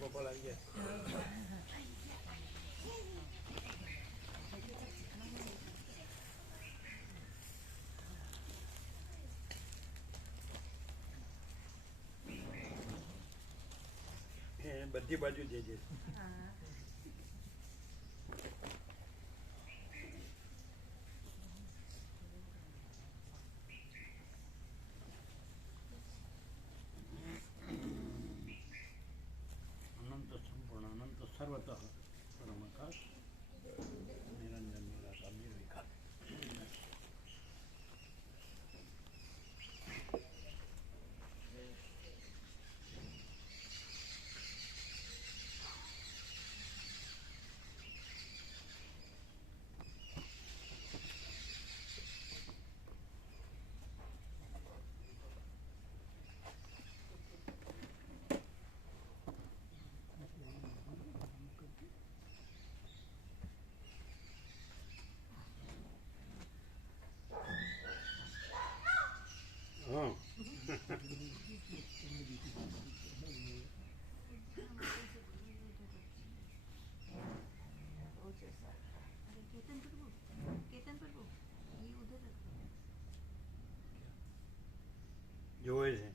ગોપાલ આવી ગયા. બધી બાજુ જે છે. અનંત સંપૂર્ણ અનંત સર્વતઃ પરમકાશ નિરંજન નિરાકાર નિર્વિકાર. જોવે છે.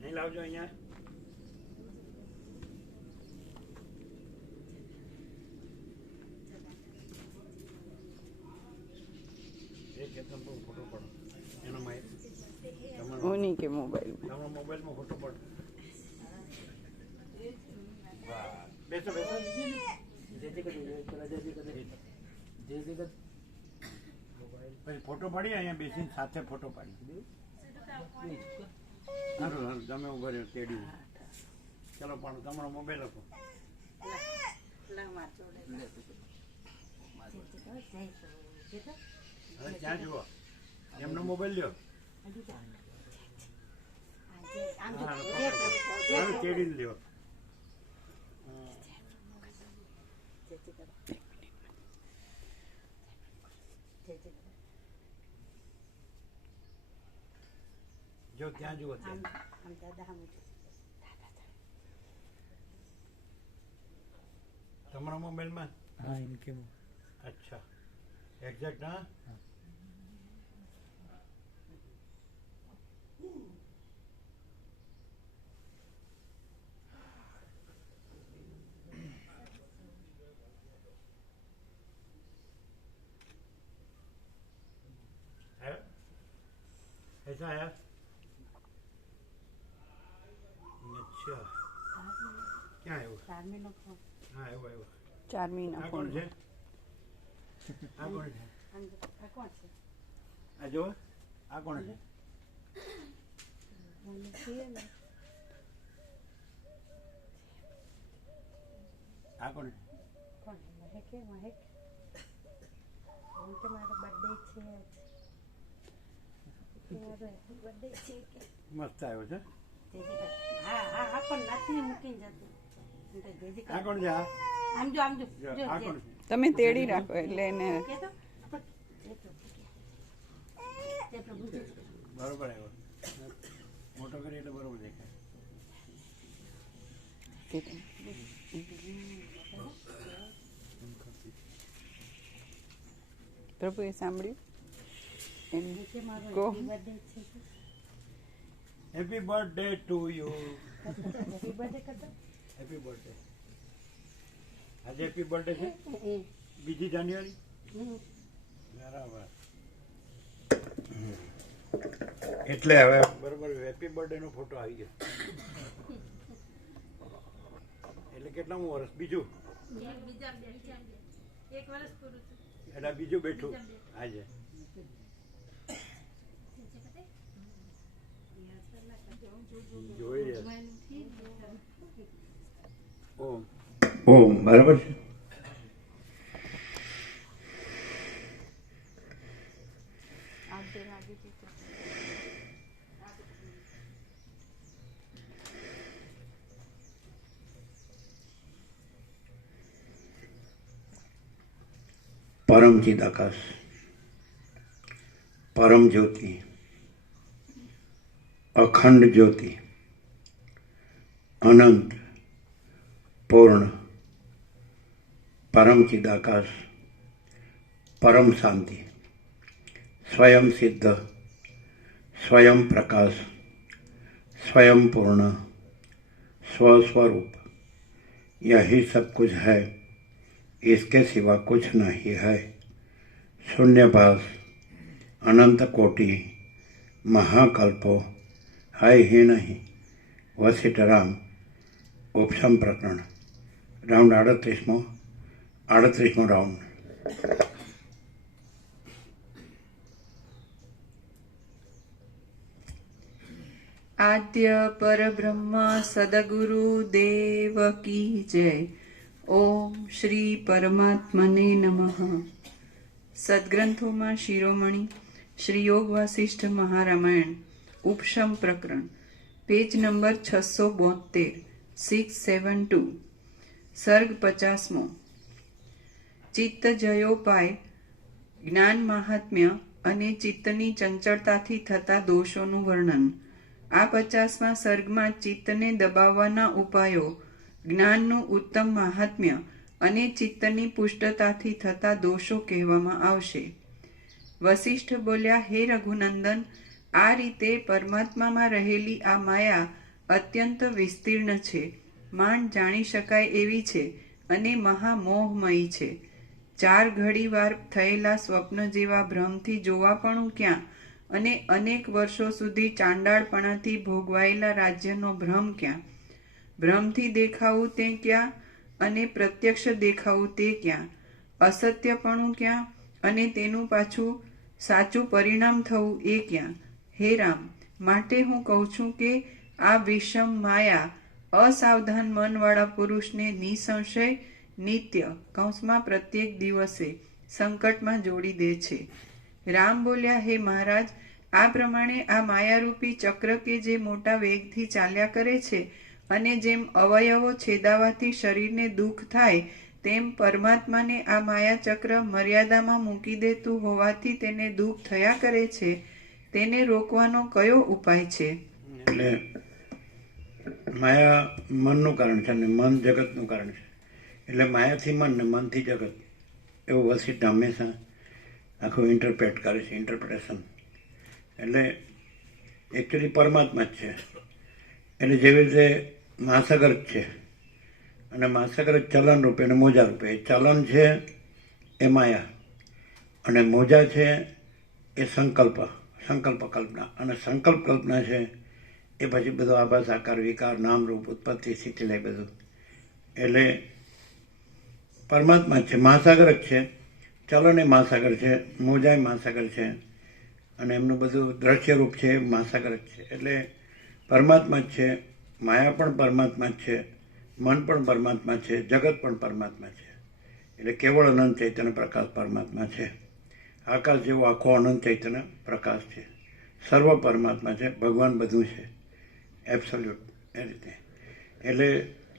નહીં લાવજો અહીંયા. એક ફોટો પડો એનો ઉની કે મોબાઈલ તમારા મોબાઈલમાં ફોટો પડો. બેસો બેસો. પછી ફોટો પાડી અહીંયા બેસીને સાથે ફોટો પાડી. સારું સારું તમે ઉભા રહ્યો તેડી. ચલો પણ તમારો મોબાઈલ આપો. હવે ક્યાં જુઓ એમનો મોબાઈલ લ્યો. તેડી લ્યો. જો ત્યાં જુઓ તમારા મોબાઈલમાં. હા ઇનકે. અચ્છા એક્ઝેક્ટ. હા ऐसा है. अच्छा क्या है वो? हाँ है वो है वो. 4 મહિના આ કોણ છે? આ કોણ છે? આ જો આ કોણ છે? આ કોણ છે? મસ્ત આવ્યો છે. આ કોણ છે? આ કોણ છે? તમે તેડી રાખો એટલે એને બરોબર આવ્યો. મોટો કરી એટલે બરોબર દેખાય. પ્રભુએ સાંભળ્યું. Go happy birthday to you. Happy birthday. આજે હેપી બર્થડે છે 2 જાન્યુઆરી. બરાબર. એટલે હવે બરોબર હેપી બર્થડે નો ફોટો આવી ગયો. એટલે કેટલામું વર્ષ? બીજું. એટલે બીજું બેઠું આજે. જોઈ રહ્યા. ઓમ બરાબર છે. परम चिदाकाश, परम ज्योति, अखंड ज्योति, अनंत पूर्ण, परम चिदाकाश, परम शांति, स्वयं सिद्ध, स्वयं प्रकाश, स्वयं पूर्ण, स्वस्वरूप, यही सब कुछ है, इसके सिवा कुछ नहीं है। शून्यभास, अनंत कोटि, महाकल्पो है ही नहीं। वशिष्ठ राम उपशम प्रकरण राउंड 38मो राउंड। आद्य परब्रह्म सदगुरु देव की जय। ओम श्री परमात्मने नमः। સદગ્રંથોમાં શિરોમણી શ્રી યોગ વાસિષ્ઠ મહારામાયણ ઉપશમ પ્રકરણ પેજ નંબર 672 672 સર્ગ 50મો। ચિત્ત જયોપાય જ્ઞાન મહાત્મ્ય અને ચિત્તની ચંચળતાથી થતા દોષોનું વર્ણન। આ 50મા સર્ગમાં ચિત્તને દબાવવાના ઉપાયો, જ્ઞાનનું ઉત્તમ મહાત્મ્ય અને ચિત્તની પુષ્ટતાથી થતા દોષો કહેવામાં આવશે। વશિષ્ઠ બોલ્યા, હે રઘુનંદન, આ રીતે પરમાત્મામાં રહેલી આ માયા અત્યંત વિસ્તીર્ણ છે, માંડ જાણી શકાય એવી છે અને મહામોહમયી છે। 4 ઘડી વાર થયેલા સ્વપ્ન જેવા ભ્રમથી જોવાપણું ક્યાં અને અનેક વર્ષો સુધી ચાંડાળપણાથી ભોગવાયેલા રાજ્યનો ભ્રમ ક્યાં? ભ્રમથી દેખાવું તે ક્યાં અને પ્રત્યક્ષ દેખાવું તે ક્યાં? અસત્યપણું ક્યાં અને તેનું પાછું સાચું પરિણામ થવું એ ક્યાં? હે રામ, માટે હું કહું છું કે આ વિષમ માયા અસાવધાન મનવાળા પુરુષને નિસંશય નિત્ય કૌંસમાં પ્રત્યેક દિવસે સંકટમાં જોડી દે છે। રામ બોલ્યા, હે મહારાજ, આ પ્રમાણે આ માયારૂપી ચક્ર કે જે મોટા વેગથી ચાલ્યા કરે છે અને જેમ અવયવો છેદાવાથી શરીરને દુઃખ થાય, તેમ પરમાત્માને આ માયા ચક્ર મર્યાદામાં મૂકી દેતું હોવાથી તેને દુઃખ થયા કરે છે। તેને રોકવાનો કયો ઉપાય છે? એટલે માયા મનનું કારણ છે અને મન જગતનું કારણ છે। એટલે માયાથી મન ને મનથી જગત, એવું વશિષ્ઠ હંમેશા આખું ઇન્ટરપ્રેટ કરે છે, ઇન્ટરપ્રિટેશન। એટલે એકચ્યુઅલી પરમાત્મા જ છે। એટલે જેવી રીતે મહાસાગર જ છે અને મહાસાગર જ ચલન રૂપે અને મોજા રૂપે। એ ચલન છે એ માયા અને મોજા છે એ સંકલ્પ કલ્પના, અને સંકલ્પ કલ્પના છે એ પછી બધો આભાસ આકાર વિકાર નામ રૂપ ઉત્પત્તિ સ્થિતિ લઈ બધું। એટલે પરમાત્મા જ છે, મહાસાગર જ છે। ચલન એ મહાસાગર છે, મોજા એ મહાસાગર છે અને એમનું બધું દ્રશ્ય રૂપ છે એ મહાસાગર જ છે। એટલે પરમાત્મા જ છે, માયા પણ પરમાત્મા જ છે, મન પણ પરમાત્મા છે, જગત પણ પરમાત્મા છે। એટલે કેવળ અનંત ચૈતન્ય પ્રકાશ પરમાત્મા છે। આકાશ જેવો આખો અનંત ચૈતન્ય પ્રકાશ છે, સર્વ પરમાત્મા છે, ભગવાન બધું છે, એબ્સોલ્યુટ એ રીતે। એટલે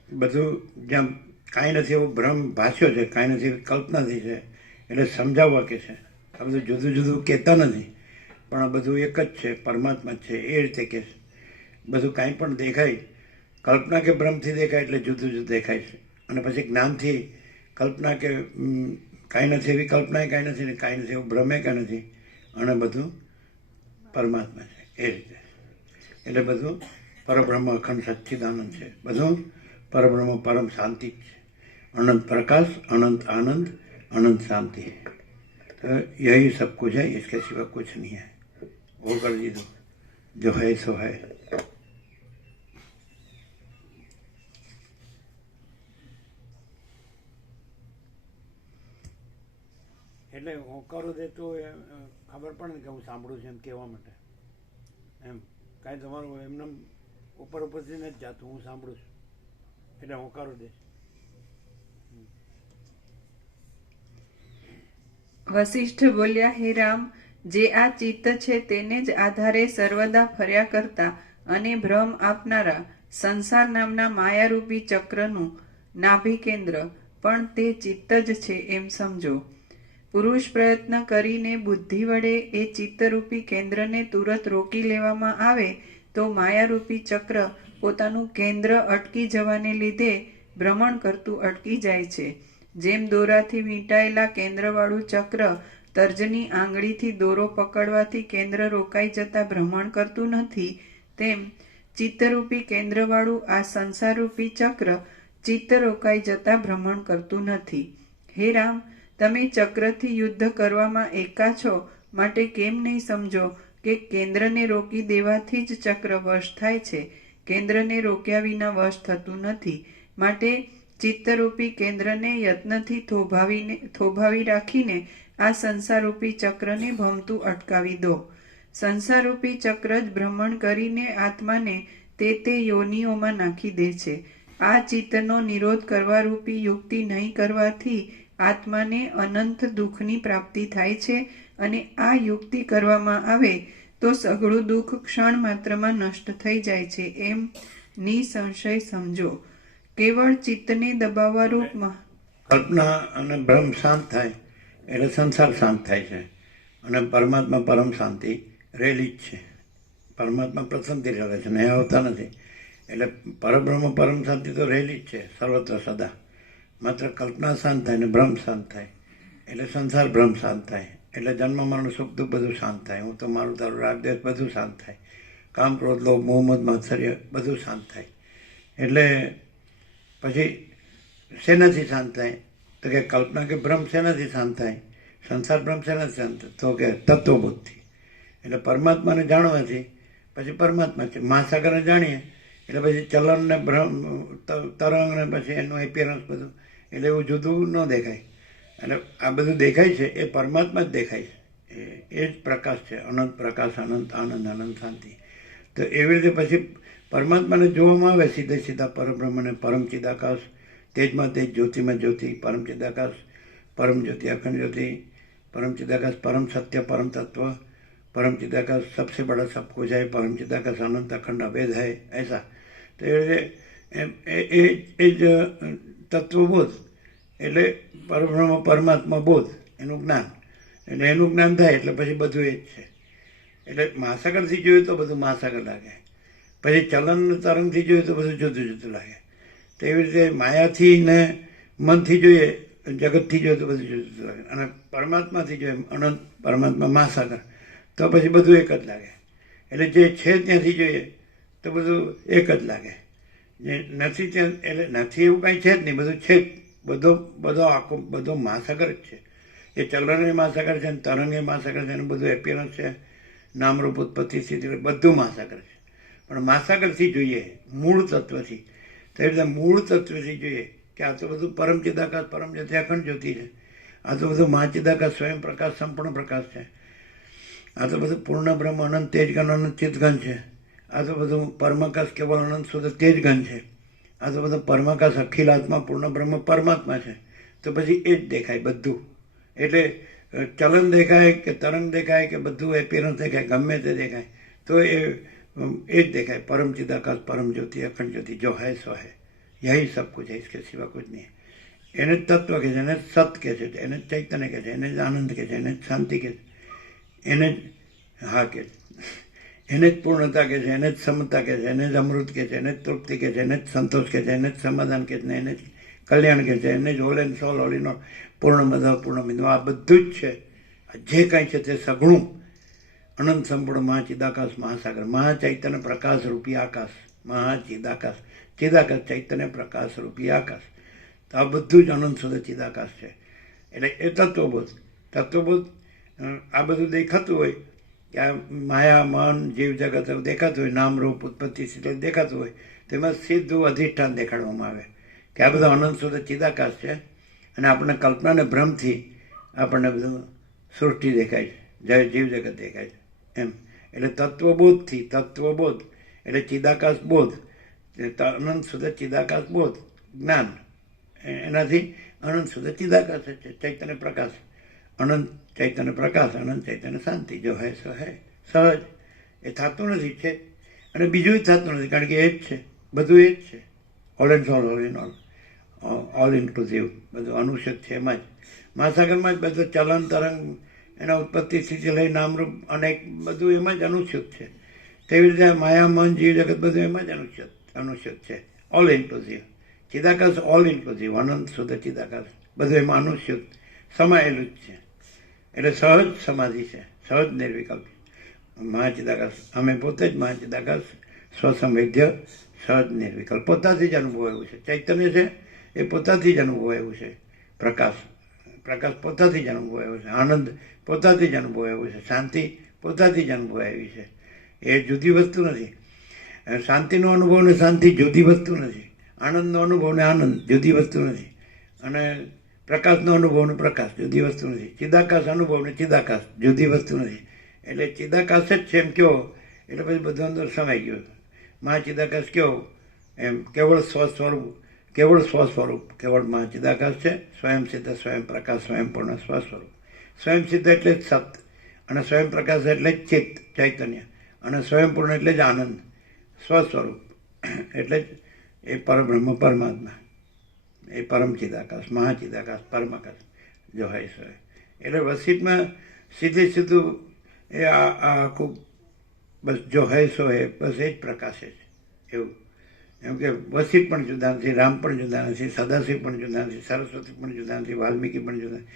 બધું જ્યાં કાંઈ નથી એવું ભ્રમ ભાષ્યો છે, કાંઈ નથી એવી કલ્પનાથી છે, એટલે સમજાવવા કે છે। આ બધું જુદું જુદું કહેતા નથી, પણ આ બધું એક જ છે, પરમાત્મા જ છે એ રીતે કે છે। બધું કાંઈ પણ દેખાય, કલ્પના કે ભ્રમથી દેખાય એટલે જુદું જુદું દેખાય છે, અને પછી જ્ઞાનથી કલ્પના કે કાંઈ નથી એવી કલ્પના કાંઈ નથી ને કાંઈ નથી એવું ભ્રમે કાંઈ નથી, અને બધું પરમાત્મા છે એ રીતે। એટલે બધું પરબ્રહ્મ અખંડ સચ્ચિદાનંદ છે, બધું પરબ્રહ્મ પરમ શાંતિ જ છે, अनंत प्रकाश, अनंत आनंद, अनंत शांति। तो यही सब कुछ है, इसके सिवा कुछ नहीं है। वो कर दीजिए, जो है सो है। એટલે હોકારો દેતો ખબર પડે ને કે હું સાંભળું છું એમ કહેવા માટે, એમ કાંઈ તમારું એમને ઉપર ઉપરથી નથી જાતું, હું સાંભળું છું એટલે હોકારો દે। વશિષ્ઠ બોલ્યા, હે રામ, જે આ ચિત્ત છે તેને જ આધારે સર્વદા ફર્યા કરતા અને ભ્રમ આપનારા સંસાર નામના માયારૂપી ચક્રનું નાભિકેન્દ્ર પણ તે ચિત્ત જ છે એમ સમજો। પુરુષ પ્રયત્ન કરીને બુદ્ધિ વડે એ ચિત્તરૂપી કેન્દ્રને તુરત રોકી લેવામાં આવે તો માયારૂપી ચક્ર પોતાનું કેન્દ્ર અટકી જવાને લીધે ભ્રમણ કરતું અટકી જાય છે. જેમ દોરાથી વીંટાયેલા કેન્દ્રવાળું ચક્ર તર્જની આંગળીથી દોરો પકડવાથી કેન્દ્ર રોકાઈ જતા ભ્રમણ કરતું નથી, તેમ ચિત્તરૂપી કેન્દ્રવાળું આ સંસારરૂપી ચક્ર ચિત્ત રોકાઈ જતા ભ્રમણ કરતું નથી. હે રામ, તમે ચક્રથી યુદ્ધ કરવામાં એકા છો, માટે કેમ નહીં સમજો કે કેન્દ્રને રોકી દેવાથી જ ચક્ર વશ થાય છે. કેન્દ્રને રોક્યા વિના વશ થતું નથી. માટે ચિત્તરૂપી કેન્દ્રને યત્નથી થોભાવી રાખીને આ સંસારરૂપી ચક્રને ભમતું અટકાવી દો. સંસારરૂપી ચક્ર જ ભ્રમણ કરીને આત્માને તે યોનિઓમાં નાખી દે છે. આ ચિત્તનો નિરોધ કરવા રૂપી યુક્તિ નહીં કરવાથી આત્માને અનંત દુઃખની પ્રાપ્તિ થાય છે, અને આ યુક્તિ કરવામાં આવે તો સઘળું દુઃખ ક્ષણ માત્રમાં નષ્ટ થઈ જાય છે, એમ નિસંશય સમજો. કેવળ ચિત્તને દબાવવા રૂપમાં કલ્પના અને ભ્રમ શાંત થાય એટલે સંસાર શાંત થાય છે, અને પરમાત્મા પરમ શાંતિ રહેલી જ છે. પરમાત્મા પ્રસન્નથી રહે છે, ને આવતા નથી. એટલે પરબ્રહ્મ પરમ શાંતિ તો રહેલી જ છે સર્વત્ર સદા. માત્ર કલ્પના શાંત થાય ને ભ્રમ શાંત થાય એટલે સંસાર ભ્રમ શાંત થાય, એટલે જન્મ મરણ સુખ દુઃખ બધું શાંત થાય. હું તો મારું તારું રાગદ્વેષ બધું શાંત થાય. કામ ક્રોધ લોભ મોહ મદ માત્સર્ય બધું શાંત થાય. એટલે પછી શેનાથી શાંત થાય? તો કે કલ્પના કે ભ્રમ શેનાથી શાંત થાય? સંસાર ભ્રમ શેનાથી શાંત થાય? તો કે તત્વબોધથી. એટલે પરમાત્માને જાણવાથી પછી પરમાત્મા છે. મહાસાગરને જાણીએ એટલે પછી ચલન ને ભ્રમ તરંગ ને પછી એનું એપિયરન્સ બધું, એટલે એવું જુદું ન દેખાય. એટલે આ બધું દેખાય છે એ પરમાત્મા જ દેખાય છે. એ જ પ્રકાશ છે, અનંત પ્રકાશ, અનંત આનંદ, અનંત શાંતિ. તો એવી રીતે પછી પરમાત્માને જોવામાં આવે સીધે સીધા પરબ્રહ્મને, પરમ ચિદાકાશ, તેજમાં તેજ, જ્યોતિમાં જ્યોતિ, પરમ ચિદાકાશ, પરમ જ્યોતિ, અખંડ જ્યોતિ, परम चिदाकाश परम सत्य परम तत्व, परम चिदाकाश सबसे बड़ा सब कुछ है, परम चिदाकाश अनंत अखंड अभेद है, ऐसा. तो એ જ તત્વબોધ એટલે પરબ્રહ્મ પરમાત્મા બોધ, એનું જ્ઞાન. એટલે એનું જ્ઞાન થાય એટલે પછી બધું એ જ છે. એટલે મહાસાગરથી જોયું તો બધું મહાસાગર લાગે, પછી ચલન તરંગથી જોઈએ તો બધું જુદું જુદું લાગે. તો એવી રીતે માયાથી ને મનથી જોઈએ, જગતથી જોઈએ તો બધું જુદું જુદું લાગે, અને પરમાત્માથી જોઈએ અનંત પરમાત્મા મહાસાગર તો પછી બધું એક જ લાગે. એટલે જે છે ત્યાંથી જોઈએ તો બધું એક જ લાગે, જે નથી ત્યાં એટલે નથી એવું કાંઈ છે જ નહીં, બધું છે જ. બધો આખો બધો મહાસાગર જ છે. એ ચલણ મહાસાગર છે, ને તરંગ મહાસાગર છે, અને બધું એપિયરન્સ છે, નામરૂપ ઉત્પત્તિ સ્થિતિ બધું મહાસાગર છે. પણ મહાસાગરથી જોઈએ, મૂળ તત્વથી. તો એ રીતે મૂળ તત્વથી જોઈએ કે આ તો બધું પરમ ચિદાકાશ, પરમ જ્યોતિ, અખંડ જ્યોતિ છે. આ તો બધું મહાચિદાકાશ, સ્વયં પ્રકાશ, સંપૂર્ણ પ્રકાશ છે. આ તો બધું પૂર્ણ બ્રહ્મ, અનંત તેજગન, અનંત ચિતગન છે. આ તો બધું પરમાકાશ, કેવળ અનંત શુદ્ધ તેજગન છે. આ તો બધું પરમાકાશ, અખિલ આત્મા, પૂર્ણ બ્રહ્મ, પરમાત્મા છે. તો પછી એ જ દેખાય બધું. એટલે ચલન દેખાય કે તરંગ દેખાય કે બધું એપિયરન્સ દેખાય, ગમે તે દેખાય, તો એ જ દેખાય परम चिदाकाश, परम ज्योति, अखंड ज्योति, जो है सो है, यही सब कुछ है, इसके सिवा कुछ नहीं है. એને તત્વ કહે છે, એને સત કહે છે, એને ચૈતન્ય કહે છે, એને જ આનંદ કહે છે, એને જ શાંતિ કહે છે, એને જ હા કહે છે, એને જ પૂર્ણતા કહે છે, એને જ સમતા કહે છે, એને જ અમૃત કહે છે, એને જ તૃપ્તિ કહે છે, એને જ સંતોષ કહે છે, એને જ સમાધાન કહે છે, એને જ કલ્યાણ કહે છે, એને જ whole and soul, whole in all, પૂર્ણ બધા પૂર્ણ બિંદુ. આ બધું જ છે. જે કાંઈ છે તે સઘળું અનંત સંપૂર્ણ મહાચિદાકાશ, મહાસાગર, મહાચૈતન્ય પ્રકાશ રૂપી આકાશ, મહાચિદાકાશ, ચિદાકાશ ચૈતન્ય પ્રકાશ રૂપી આકાશ. તો આ બધું જ અનંત સુધી ચિદાકાશ છે. એટલે એ તત્વબોધ. તત્વબોધ આ બધું દેખાતું હોય કે આ માયા, મન, જીવ જગત દેખાતું હોય, નામ રૂપ ઉત્પત્તિ સ્થિતિ દેખાતું હોય, તેમાં સીધું અધિષ્ઠાન દેખાડવામાં આવે કે આ બધું અનંત સુધી ચિદાકાશ છે. અને આપણને કલ્પનાને ભ્રમથી આપણને બધું સૃષ્ટિ દેખાય છે, જય જીવ જગત દેખાય છે એમ. એટલે તત્વબોધથી, તત્વબોધ એટલે ચિદાકાશ બોધ, અનંત સુધી ચિદાકાશ બોધ જ્ઞાન, એનાથી અનંત સુધી ચિદાકાશ છે, ચૈતન્ય પ્રકાશ, અનંત ચૈતન્ય પ્રકાશ, અનંત ચૈતન્ય શાંતિ, જો હે સો હે. સહજ એ થતું નથી છે, અને બીજું જ થતું નથી, કારણ કે એ જ છે, બધું એ જ છે. All and all, all in all, all inclusive, બધું અનુષદ છે એમાં જ. મહાસાગરમાં જ બધું ચલન તરંગ એના ઉત્પત્તિ સ્થિતિ લઈ નામરૂપ અનેક બધું એમાં જ અનુસ્યુત છે. તેવી રીતે માયા મન જીવ જગત બધું એમાં જ અનુસ્યુત છે. All inclusive. ચિદાકાશ ઓલ ઇન્ક્લુઝિવ, અનંત શુદ્ધ ચિદાકાશ બધું એમાં અનુસ્યુત સમાયેલું જ છે. એટલે સહજ સમાધિ છે, સહજ નિર્વિકલ્પ મહાચિદાકાશ. અમે પોતે જ મહાચિદાકાશ, સ્વસંવેદ્ય, સહજ નિર્વિકલ્પ, પોતાથી જ અનુભવાયું છે. ચૈતન્ય છે એ પોતાથી જ અનુભવાયું છે. પ્રકાશ પોતાથી જ અનુભવાયો છે. આનંદ પોતાથી જ અનુભવાયો છે. શાંતિ પોતાથી જ અનુભવાવી છે. એ જુદી વસ્તુ નથી. શાંતિનો અનુભવ ને શાંતિ જુદી વસ્તુ નથી. આનંદનો અનુભવ ને આનંદ જુદી વસ્તુ નથી. અને પ્રકાશનો અનુભવ ને પ્રકાશ જુદી વસ્તુ નથી. ચિદાકાશ અનુભવ ને ચિદાકાશ જુદી વસ્તુ નથી. એટલે ચિદાકાશ જ છે એમ કયો એટલે પછી બધું અંદર સમાઈ ગયું. મહાચિદાકાશ કયો એમ કેવળ સ્વસ્વરૂપ કેવળ મહાચિદાકાશ છે. સ્વયં સિદ્ધ, સ્વયં પ્રકાશ, સ્વયંપૂર્ણ સ્વસ્વરૂપ. સ્વયં સિદ્ધ એટલે જ સત, અને સ્વયં પ્રકાશ એટલે જ ચિત્ત, ચૈતન્ય, અને સ્વયંપૂર્ણ એટલે જ આનંદ, સ્વસ્વરૂપ એટલે જ એ પરબ્રહ્મ પરમાત્મા, એ પરમ ચિદાકાશ, મહાચિદાકાશ, પરમાકાશ જો હોય સો. એટલે વસીતમાં સીધું એ આ આખું બસ જો હૈ સો હે, બસ એ જ પ્રકાશે છે એવું. એમ કે વસીત પણ જુદા નથી, રામ પણ જુદા નથી, સદાશિવ પણ જુદા નથી, સરસ્વતી પણ જુદા નથી, વાલ્મીકી પણ જુદા નથી,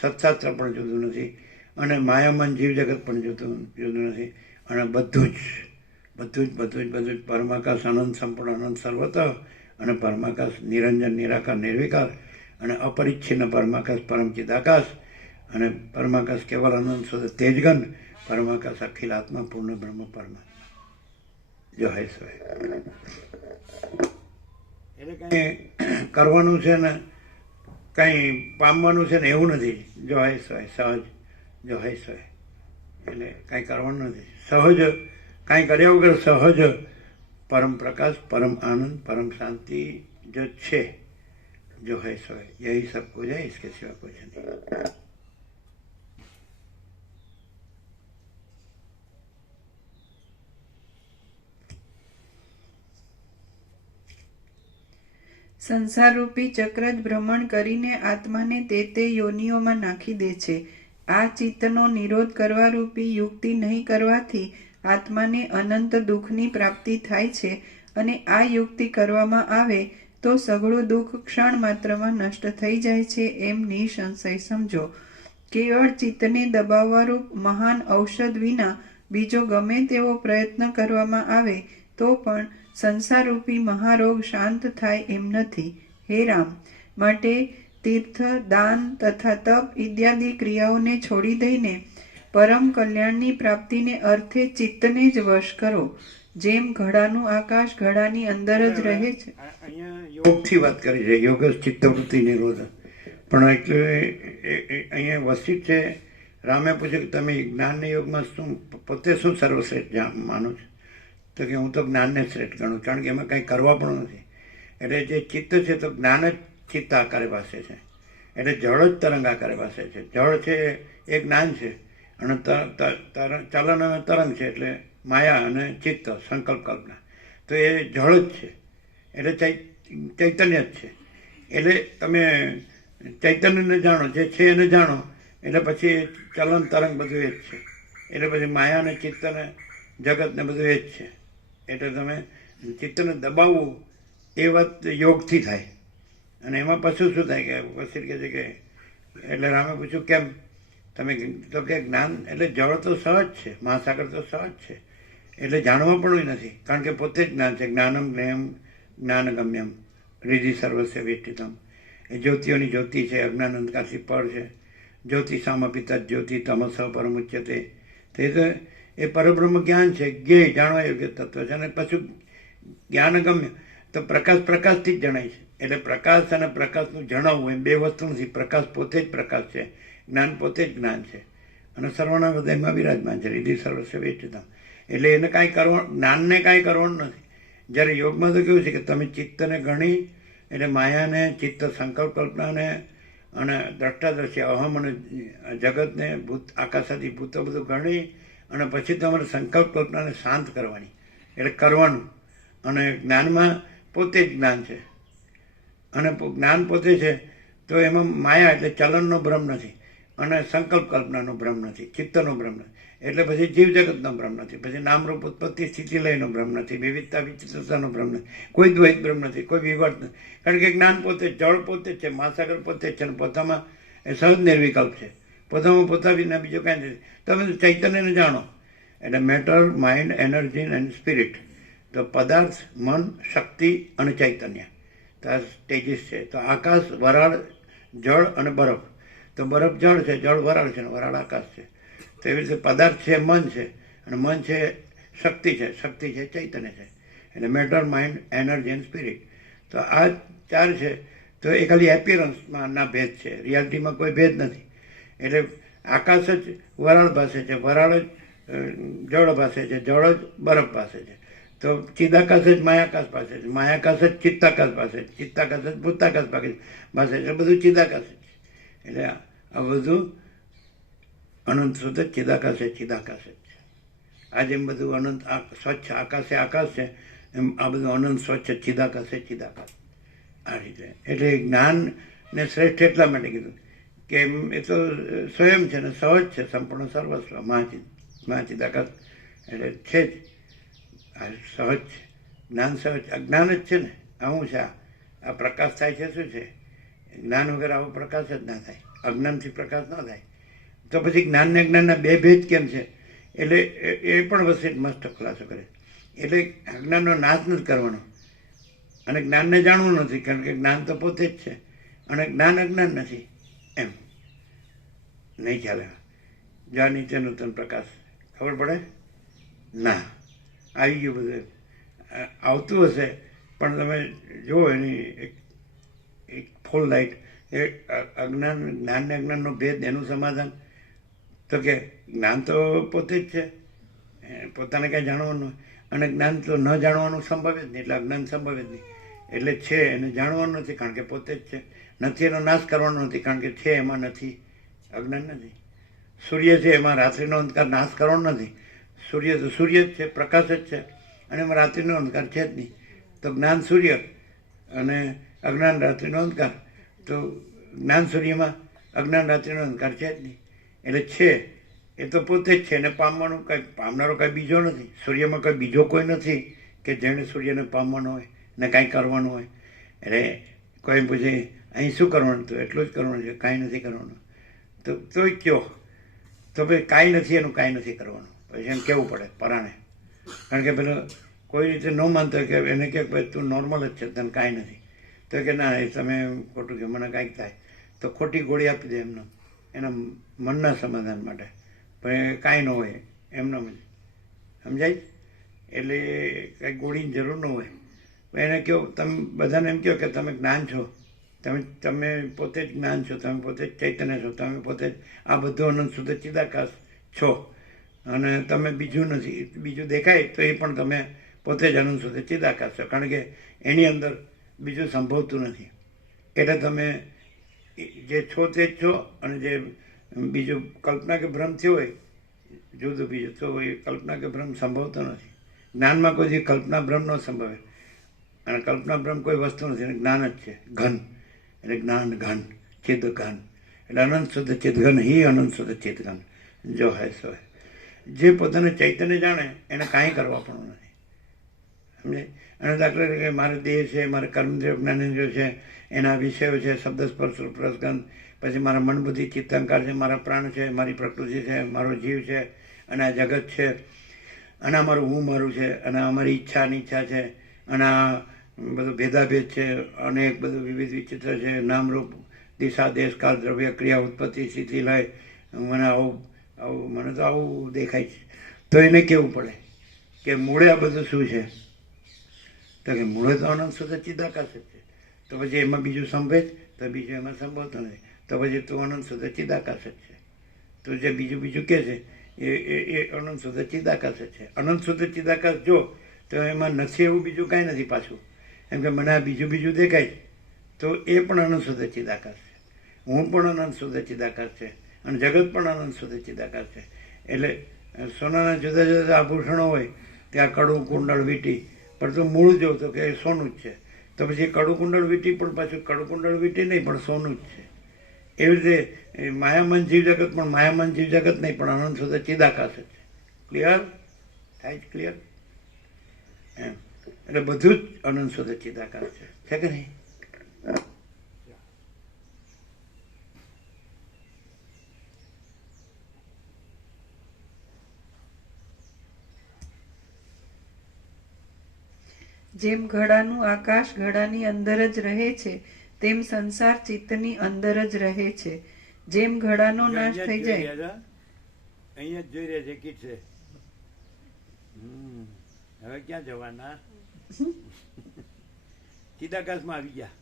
સત્શાસ્ત્ર પણ જુદું નથી, અને માયામન જીવ જગત પણ જુદું નથી. અને બધું જ પરમાકાશ, અનંત, સંપૂર્ણ, અનંત, સર્વત, અને પરમાકાશ, નિરંજન, નિરાકાર, નિર્વિકાર, અને અપરિચ્છિન્ન પરમાકાશ, પરમ ચિદાકાશ, અને પરમાકાશ કેવલ આનંદ શુદ્ધ તેજગન, પરમાકાશ અખિલ આત્મા, પૂર્ણ બ્રહ્મ પરમાત્મા જો હૈ સો. એટલે કંઈ કરવાનું છે ને કંઈ પામવાનું છે ને એવું નથી. જો હૈ સો સહજ, જો હૈ સો એટલે કાંઈ કરવાનું નથી. સહજ કાંઈ કર્યા વગર સહજ પરમ પ્રકાશ, પરમ આનંદ, પરમ શાંતિ જો છે. જો હૈ સો યહી સબ કુછ है, इसके सिवा कुछ नहीं. સંસારરૂપી ચક્ર જ ભ્રમણ કરીને આત્માને તે યોનિઓમાં નાખી દે છે. આ ચિત્તનો નિરોધ કરવા રૂપી યુક્તિ નહીં કરવાથી આત્માને અનંત દુઃખની પ્રાપ્તિ થાય છે. અને આ યુક્તિ કરવામાં આવે તો સઘળું દુઃખ ક્ષણ માત્રમાં નષ્ટ થઈ જાય છે એમ નિસંશય સમજો. કેવળ ચિત્તને દબાવવારૂપ મહાન ઔષધ વિના બીજો ગમે તેવો પ્રયત્ન કરવામાં આવે તો પણ સંસારરૂપી મહારોગ શાંત થાય એમ નથી. હે રામ, માટે તીર્થ, દાન તથા તપ ઇત્યાદિ ક્રિયાઓને છોડી દઈને પરમ કલ્યાણની પ્રાપ્તિને અર્થે ચિત્તને જ વશ કરો. જેમ ઘડાનું આકાશ ઘડાની અંદર જ રહે છે. અહીંયા યોગથી વાત કરી છે, યોગ ચિત્તવૃત્તિ નિરોધ. પણ એટલે અહીંયા વસિત છે. રામે પૂછ્યું કે તમે જ્ઞાનના યોગમાં પોતે શું સર્વશ્રેષ્ઠ માનો છો? તો કે હું તો જ્ઞાનને શ્રેષ્ઠ ગણું, કારણ કે એમાં કંઈ કરવા પણ નથી. એટલે જે ચિત્ત છે તો જ્ઞાન જ ચિત્ત આકારે પાસે છે. એટલે જળ જ તરંગ આકારે પાસે છે. જળ છે એ જ્ઞાન છે, અને ચલન અને તરંગ છે એટલે માયા અને ચિત્ત, સંકલ્પ, કલ્પના. તો એ જળ જ છે, એટલે ચૈતન્ય જ છે. એટલે તમે ચૈતન્યને જાણો, જે છે એને જાણો, એટલે પછી ચલન તરંગ બધું એ જ છે. એટલે પછી માયા અને ચિત્ત ને જગત ને બધું એ જ છે. એટલે તમે ચિત્તને દબાવવું એ વાત યોગથી થાય. અને એમાં પછી શું થાય કે પછી કહે છે કે એટલે રામે પૂછ્યું કેમ? તમે તો કે જ્ઞાન એટલે જળ તો સહજ છે, મહાસાગર તો સહજ છે, એટલે જાણવા પણ નથી, કારણ કે પોતે જ જ્ઞાન છે. જ્ઞાનમ જ્ઞેયમ જ્ઞાનગમ્યમ હૃદિ સર્વસ્ય વેષ્ટિતમ. એ જ્યોતિઓની જ્યોતિ છે, અજ્ઞાન અંધકારથી પર છે. જ્યોતિ સામપિતા જ્યોતિ તમસ પરમુચ્યતે. તે તો એ પરબ્રહ્મ જ્ઞાન છે, જ્ઞેય જાણવા યોગ્ય તત્વ છે. અને પછી જ્ઞાનગમ્ય તો પ્રકાશથી જ જણાય છે. એટલે પ્રકાશ અને પ્રકાશનું જણાવવું એમ બે વસ્તુ નથી. પ્રકાશ પોતે જ પ્રકાશ છે, જ્ઞાન પોતે જ જ્ઞાન છે, અને સર્વના હૃદયમાં વિરાજમાન છે. હૃદય સર્વસ્વ વેષ્ટિતમ. એટલે એને કાંઈ કરવાનું, જ્ઞાનને કાંઈ કરવાનું નથી. જ્યારે યોગમાં તો કેવું છે કે તમે ચિત્તને ગણી, એટલે માયાને, ચિત્ત, સંકલ્પ, કલ્પનાને, અને દ્રષ્ટાદ્રશ્ય અહમ અને જગતને, ભૂત, આકાશાદી ભૂતો બધું ગણી, અને પછી તમારે સંકલ્પ કલ્પનાને શાંત કરવાની, એટલે કરવાનું. અને જ્ઞાનમાં પોતે જ જ્ઞાન છે, અને જ્ઞાન પોતે છે, તો એમાં માયા એટલે ચલનનો ભ્રમ નથી અને સંકલ્પ કલ્પનાનો ભ્રમ નથી, ચિત્તનો ભ્રમ નથી, એટલે પછી જીવ જગતનો ભ્રમ નથી, પછી નામરૂપ ઉત્પત્તિ સ્થિતિ લયનો ભ્રમ નથી, વિવિધતા વિચિત્રતાનો ભ્રમ નથી, કોઈ દ્વૈત ભ્રમ નથી, કોઈ વિવર્ત નથી. કારણ કે જ્ઞાન પોતે જળ પોતે જ છે, મહાસાગર પોતે જ છે અને પોતામાં એ સહજ નિર્વિકલ્પ છે. પોતામાં પોતા વિના બીજું કાંઈ નથી. તમે ચૈતન્યને જાણો એટલે matter, mind, energy and spirit. તો પદાર્થ, મન, શક્તિ અને ચૈતન્ય, તો આ સ્ટેજીસ છે. તો આકાશ, વરાળ, જળ અને બરફ. તો બરફ જળ છે, જળ વરાળ છે અને વરાળ આકાશ છે. તો એવી રીતે પદાર્થ છે મન છે અને મન છે શક્તિ છે, શક્તિ છે ચૈતન્ય છે. એટલે matter, mind, energy and spirit. તો આ ચાર છે. તો એ ખાલી એપિયરન્સમાં ના ભેદ છે, રિયાલિટીમાં કોઈ ભેદ નથી. એટલે આકાશ જ વરાળ પાસે છે, વરાળ જ જળ પાસે છે, જળ જ બરફ પાસે છે. તો ચિદાકાશ જ માયાકાશ પાસે છે, માયાકાશ જ ચિત્તાકાશ પાસે છે, ચિત્તાકાશ જ ભૂતાકાશ પાસે છે. બધું ચિદાકાશ જ છે. એટલે આ બધું અનંત શુદ્ધ ચિદાકાશ છે, ચિદાકાશ જ છે. આ જેમ બધું અનંત સ્વચ્છ આકાશે આકાશ છે, એમ આ બધું અનંત સ્વચ્છ ચિદાકાશ છે, ચિદાકાશ. આ રીતે એટલે જ્ઞાનને શ્રેષ્ઠ એટલા માટે કીધું કે એ તો સ્વયં છે ને સહજ છે, સંપૂર્ણ સર્વસ્વ મહાચિદાકાશ એટલે છે જ. આ સહજ છે, જ્ઞાન સહજ. અજ્ઞાન જ છે ને, આવું છે. આ પ્રકાશ થાય છે શું છે? જ્ઞાન વગર આવો પ્રકાશ જ ના થાય, અજ્ઞાનથી પ્રકાશ ન થાય. તો પછી જ્ઞાન ને અજ્ઞાનના બે ભેદ કેમ છે? એટલે એ પણ વસિત મસ્ત ખુલાસો કરે. એટલે અજ્ઞાનનો નાશ નથી કરવાનો અને જ્ઞાનને જાણવું નથી, કારણ કે જ્ઞાન તો પોતે જ છે અને જ્ઞાન અજ્ઞાન નથી. એમ નહીં ચાલે. જ્યાં નીચે નૂતન પ્રકાશ ખબર પડે ના આવી ગયું, બધું આવતું હશે પણ તમે જુઓ એની એક ફૂલ લાઈટ. એ અજ્ઞાન, જ્ઞાન ને અજ્ઞાનનો ભેદ, એનું સમાધાન તો કે જ્ઞાન તો પોતે જ છે, પોતાને કાંઈ જાણવાનું, અને જ્ઞાન તો ન જાણવાનું સંભવે જ નહીં, એટલે અજ્ઞાન સંભવે જ નહીં. એટલે છે એને જાણવાનું નથી, કારણ કે પોતે જ છે. નથી એનો નાશ કરવાનો નથી, કારણ કે છે એમાં નથી, અજ્ઞાન નથી. સૂર્ય છે, એમાં રાત્રિનો અંધકાર નાશ કરવાનો નથી. સૂર્ય તો સૂર્ય જ છે, પ્રકાશ જ છે અને એમાં રાત્રિનો અંધકાર છે જ નહીં. તો જ્ઞાન સૂર્ય અને અજ્ઞાન રાત્રિનો અંધકાર. તો જ્ઞાન સૂર્યમાં, અજ્ઞાન રાત્રિનો અંધકાર છે જ નહીં. એટલે છે એ તો પોતે જ છે, એને પામવાનું કંઈ, પામનારો કંઈ બીજો નથી. સૂર્યમાં કંઈ બીજો કોઈ નથી કે જેણે સૂર્યને પામવાનો હોય ને કાંઈ કરવાનું હોય. એટલે કોઈ પૂછે અહીં શું કરવાનું? તો એટલું જ કરવાનું છે, કાંઈ નથી કરવાનું. તો તોય કયો તો ભાઈ કાંઈ નથી, એનું કાંઈ નથી કરવાનું. પછી એમ કહેવું પડે પરાણે, કારણ કે પેલો કોઈ રીતે ન માનતો કે એને કહે ભાઈ તું નોર્મલ જ છે, તને કાંઈ નથી. તો કે ના, એ તમે ખોટું કે મને કાંઈક થાય તો ખોટી ગોળી આપી દે એમને, એના મનના સમાધાન માટે. પણ કાંઈ ન હોય એમનો, સમજાય? એટલે કાંઈ ગોળીની જરૂર ન હોય. એને કહો, તમે બધાને એમ કહો કે તમે જ્ઞાન છો, તમે પોતે જ જ્ઞાન છો, તમે પોતે જ ચૈતન્ય છો, તમે પોતે જ આ બધું અનંત શુદ્ધ ચિદાકાશ છો અને તમે બીજું નથી. બીજું દેખાય તો એ પણ તમે પોતે જ અનંત શુદ્ધ ચિદાકાશ છો, કારણ કે એની અંદર બીજું સંભવતું નથી. એટલે તમે જે છો તે જ છો અને જે બીજું કલ્પના કે ભ્રમ થયો હોય જુદું બીજું, તો એ કલ્પના કે ભ્રમ સંભવતો નથી. જ્ઞાનમાં કોઈ કલ્પના ભ્રમ ન સંભવે અને કલ્પના ભ્રમ કોઈ વસ્તુ નથી. જ્ઞાન જ છે, ઘન. એટલે જ્ઞાન ઘન, ચિદ ઘન. એટલે અનંત શુદ્ધ ચિદ ઘન હિ અનંત શુદ્ધ ચિદ ઘન જો હૈ સો હૈ. જે પોતાને ચૈતન્ય જાણે એને કાંઈ કરવા પણ નથી, સમજે? અને દાખલા તરીકે મારે દેહ છે, મારે કર્મેન્દ્રિય જ્ઞાનેન્દ્રિયો છે, એના વિષયો છે, શબ્દ સ્પર્શ રૂપ રસ ગંધ, પછી મારા મન બુદ્ધિ ચિત્ત અહંકાર છે, મારા પ્રાણ છે, મારી પ્રકૃતિ છે, મારો જીવ છે અને આ જગત છે અને આ મારું હું મારું છે અને અમારી ઈચ્છા અનિચ્છા છે અને આ બધું ભેદાભેદ છે, અનેક બધું વિવિધ વિચિત્ર છે, નામરૂપ, દિશા, દેશ, કાળ, દ્રવ્ય, ક્રિયા, ઉત્પત્તિ, સ્થિતિ, લય. મને મને તો આવું દેખાય છે. તો એને કહેવું પડે કે મૂળે આ બધું શું છે? તો કે મૂળે તો અનંત શુદ્ધ ચિદાકાશ જ છે. તો પછી એમાં બીજું સંભવે? તો બીજું એમાં સંભવતો નથી. તો પછી તું અનંત શુદ્ધ ચિદાકાશ જ છે. તો જે બીજું કહે છે એ અનંત શુદ્ધ ચિદાકાશ જ છે. અનંત શુદ્ધ ચિદાકાશ જો, તો એમાં નથી એવું બીજું કાંઈ નથી પાછું. એમ કે મને આ બીજું દેખાય તો એ પણ અનંત શુદ્ધ ચિદાકાશ છે, હું પણ અનંત શુદ્ધ ચિદાકાશ છે અને જગત પણ અનંત શુદ્ધ ચિદાકાશ છે. એટલે સોનાના જુદા જુદા આભૂષણો હોય, ત્યાં કડું, કુંડળ, વીંટી, પણ તું મૂળ જો તો કે સોનું જ છે. તો પછી કડુકુંડળ વીંટી પણ પાછું કડુકુંડળ વીંટી નહીં પણ સોનું જ છે. એવી રીતે માયામાન જીવ જગત પણ માયામાન જીવ જગત નહીં પણ અનંત સુધી ચિદાકાશ જ છે. ક્લિયર થાય? ક્લિયર? એમ એટલે બધું જ અનંત સુધી ચિદાકાશ છે કે નહીં? જેમ ઘડાનું આકાશ ઘડાની અંદર જ રહે છે તેમ સંસાર ચિત્તની અંદર જ રહે છે. જેમ ઘડાનો નાશ થઈ જાય અહીંયા જ જોઈ રહ્યા છે કે છે. હવે ક્યાં જવાના? ચિદાકાશમાં આવી ગયા.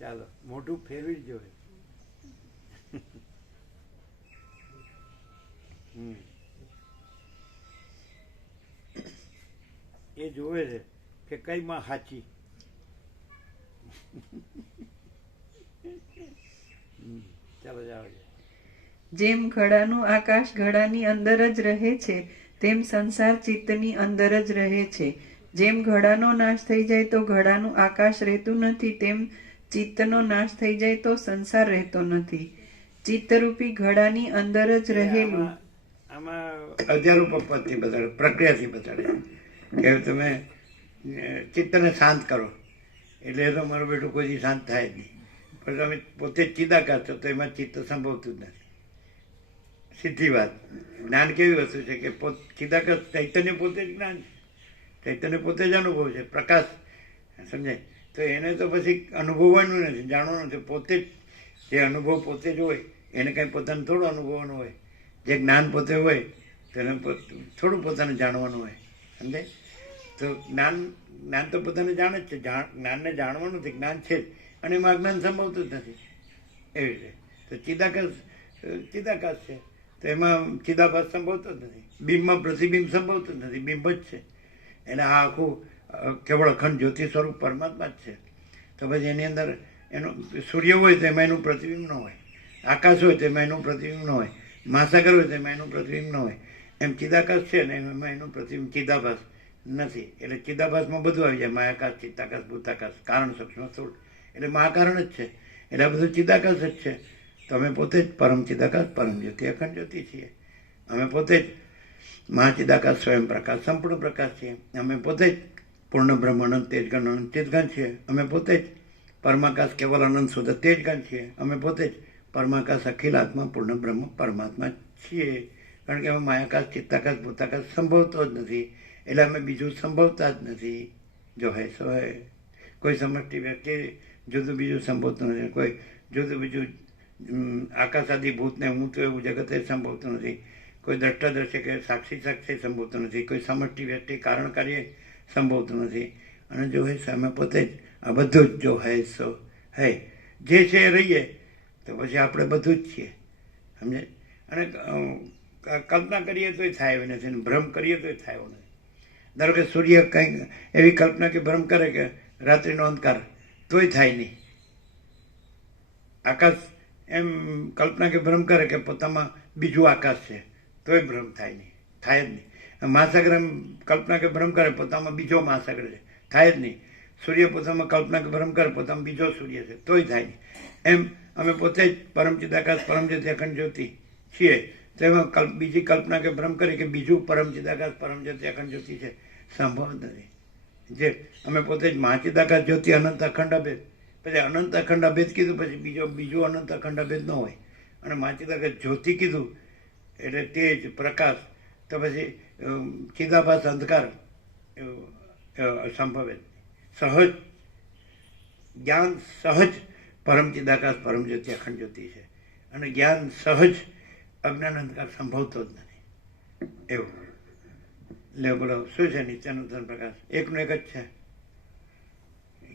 ચાલો મોઢું ફેરવી જ જોવે. એ જોવે છે કે કઈ માં સાચી. ચાલો જાઓ. જેમ ઘડાનું આકાશ ઘડાની અંદર જ રહે છે તેમ સંસાર ચિત્તની અંદર જ રહે છે. જેમ ઘડાનો નાશ થઈ જાય તો ઘડાનું આકાશ રહેતું નથી તેમ ચિત્તનો નાશ થઈ જાય તો સંસાર રહેતો નથી. ચિત્તરૂપી ઘડાની અંદર જ રહેલું. આમાં અધ્યારૂપ પદથી બતાડે, પ્રક્રિયાથી બતાડે કે તમે ચિત્તને શાંત કરો એટલે એ તો મારું બેટું કોઈ શાંત થાય જ નહીં. પણ તમે પોતે જ ચિદાકાશ છો તો એમાં ચિત્ત સંભવતું જ નથી. સીધી વાત. જ્ઞાન કેવી વસ્તુ છે કે ચિદાકાશ ચૈતન્ય પોતે જ જ્ઞાન છે. ચૈતન્ય પોતે જ અનુભવ છે, પ્રકાશ. સમજાય? તો એને તો પછી અનુભવવાનું નથી, જાણવાનું નથી. પોતે જ જે અનુભવ પોતે જ હોય એને કંઈ પોતાને થોડું અનુભવવાનું હોય. જે જ્ઞાન પોતે હોય તેને થોડું પોતાને જાણવાનું હોય. સમજાય? તો જ્ઞાન તો પોતાને જાણે જ છે. જ્ઞાનને જાણવાનું નથી, જ્ઞાન છે જ, અને એમાં અજ્ઞાન સંભવતું જ નથી. એવી રીતે તો ચિદાકાશ છે તો એમાં ચિદાભાસ સંભવતો જ નથી. બિંબમાં પ્રતિબિંબ સંભવતું જ નથી, બિંબ જ છે. એટલે આ આખું કેવળ અખંડ જ્યોતિ સ્વરૂપ પરમાત્મા જ છે. તો પછી એની અંદર એનું સૂર્ય હોય તો એમાં એનું પ્રતિબિંબ ન હોય, આકાશ હોય તો એમાં એનું પ્રતિબિંબ ન હોય, મહાસાગર હોય તો એમાં એનું પ્રતિબિંબ ન હોય. એમ ચિદાકાશ છે ને એમાં એનું પ્રતિબિંબ ચિદાભાસ નથી. એટલે ચિદાભાસમાં બધું આવી જાય, માયાકાશ, ચિત્તાકાશ, ભૂતાકાશ, કારણ, સૂક્ષ્મ, સ્થૂળ. એટલે મહાકારણ જ છે. એટલે આ બધું ચિદાકાશ જ છે. તો અમે પોતે જ પરમ ચિદાકાશ, પરમ જ્યોતિ, અખંડ જ્યોતિ છીએ. અમે પોતે જ મહાચિદાકાશ, સ્વયં પ્રકાશ, સંપૂર્ણ પ્રકાશ છીએ. અમે પોતે જ પૂર્ણ બ્રહ્મ, અનંત તેજગણ, અનંત ચિદગણ છીએ. અમે પોતે જ પરમાકાશ, કેવલ અનંત શુદ્ધ તેજગણ છીએ. અમે પોતે જ પરમાકાશ, અખિલ આત્મા, પૂર્ણ બ્રહ્મ, પરમાત્મા છીએ. કારણ કે અમે માયાકાશ, ચિત્તાકાશ, ભૂતાકાશ સંભવતો જ નથી. એટલે અમે બીજું સંભવતા જ નથી. જો હે સો હે. કોઈ સમષ્ટિ વ્યક્તિ જુદું બીજું સંભવતું નથી. કોઈ જુદું બીજું આકાશ આદિ ભૂતને હું તો એવું જગત એ સંભવતું નથી. કોઈ દ્રષ્ટાદર્શી કે સાક્ષી સાક્ષી સંભવતું નથી. કોઈ સમષ્ટિ વ્યક્તિ કારણ કાર્ય સંભવતું નથી. અને જો હે અમે પોતે જ આ બધું જ જો હે સો હે જે છે એ રહીએ તો પછી આપણે બધું જ છીએ. સમજે? અને કલ્પના કરીએ તોય થાય એવી નથી, ભ્રમ કરીએ તોય થાય એવું નથી. ધારો કે સૂર્ય કંઈક એવી કલ્પના કે ભ્રમ કરે કે રાત્રિનો અંધકાર, તોય થાય નહીં. આકાશ એમ કલ્પના કે ભ્રમ કરે કે પોતામાં બીજું આકાશ છે, તોય ભ્રમ થાય નહીં, થાય જ નહીં. મહાસાગર એમ કલ્પના કે ભ્રમ કરે પોતામાં બીજો મહાસાગર છે, થાય જ નહીં. સૂર્ય પોતામાં કલ્પના કે ભ્રમ કરે પોતામાં બીજો સૂર્ય છે, તોય થાય નહીં. એમ અમે પોતે જ પરમ ચિદાકાશ, પરમ જ્યોતિ, અખંડ જ્યોતિ છીએ. તેમાં બીજી કલ્પના કે ભ્રમ કરી કે બીજું પરમ ચિદાકાશ, પરમ જ્યોતિ, અખંડ જ્યોતિ છે, સંભવ નથી. જે અમે પોતે જ મહાચિદાકાશ, જ્યોતિ, અનંત અખંડ અભેદ. પછી અનંત અખંડ અભેદ કીધું પછી બીજું અનંત અખંડ અભેદ ન હોય. અને મહાચિદાકાશ જ્યોતિ કીધું એટલે તેજ, પ્રકાશ. તો પછી ચિદાભાસ, અંધકાર સંભવે જ. સહજ જ્ઞાન, સહજ પરમ ચિદાકાશ, પરમ જ્યોતિ, અખંડ જ્યોતિ છે. અને જ્ઞાન સહજ અજ્ઞાન અંધકાર સંભવતો જ નથી. એવું લે બોલો શું છે નિત્યાનંદ પ્રકાશ? એકનો એક જ છે.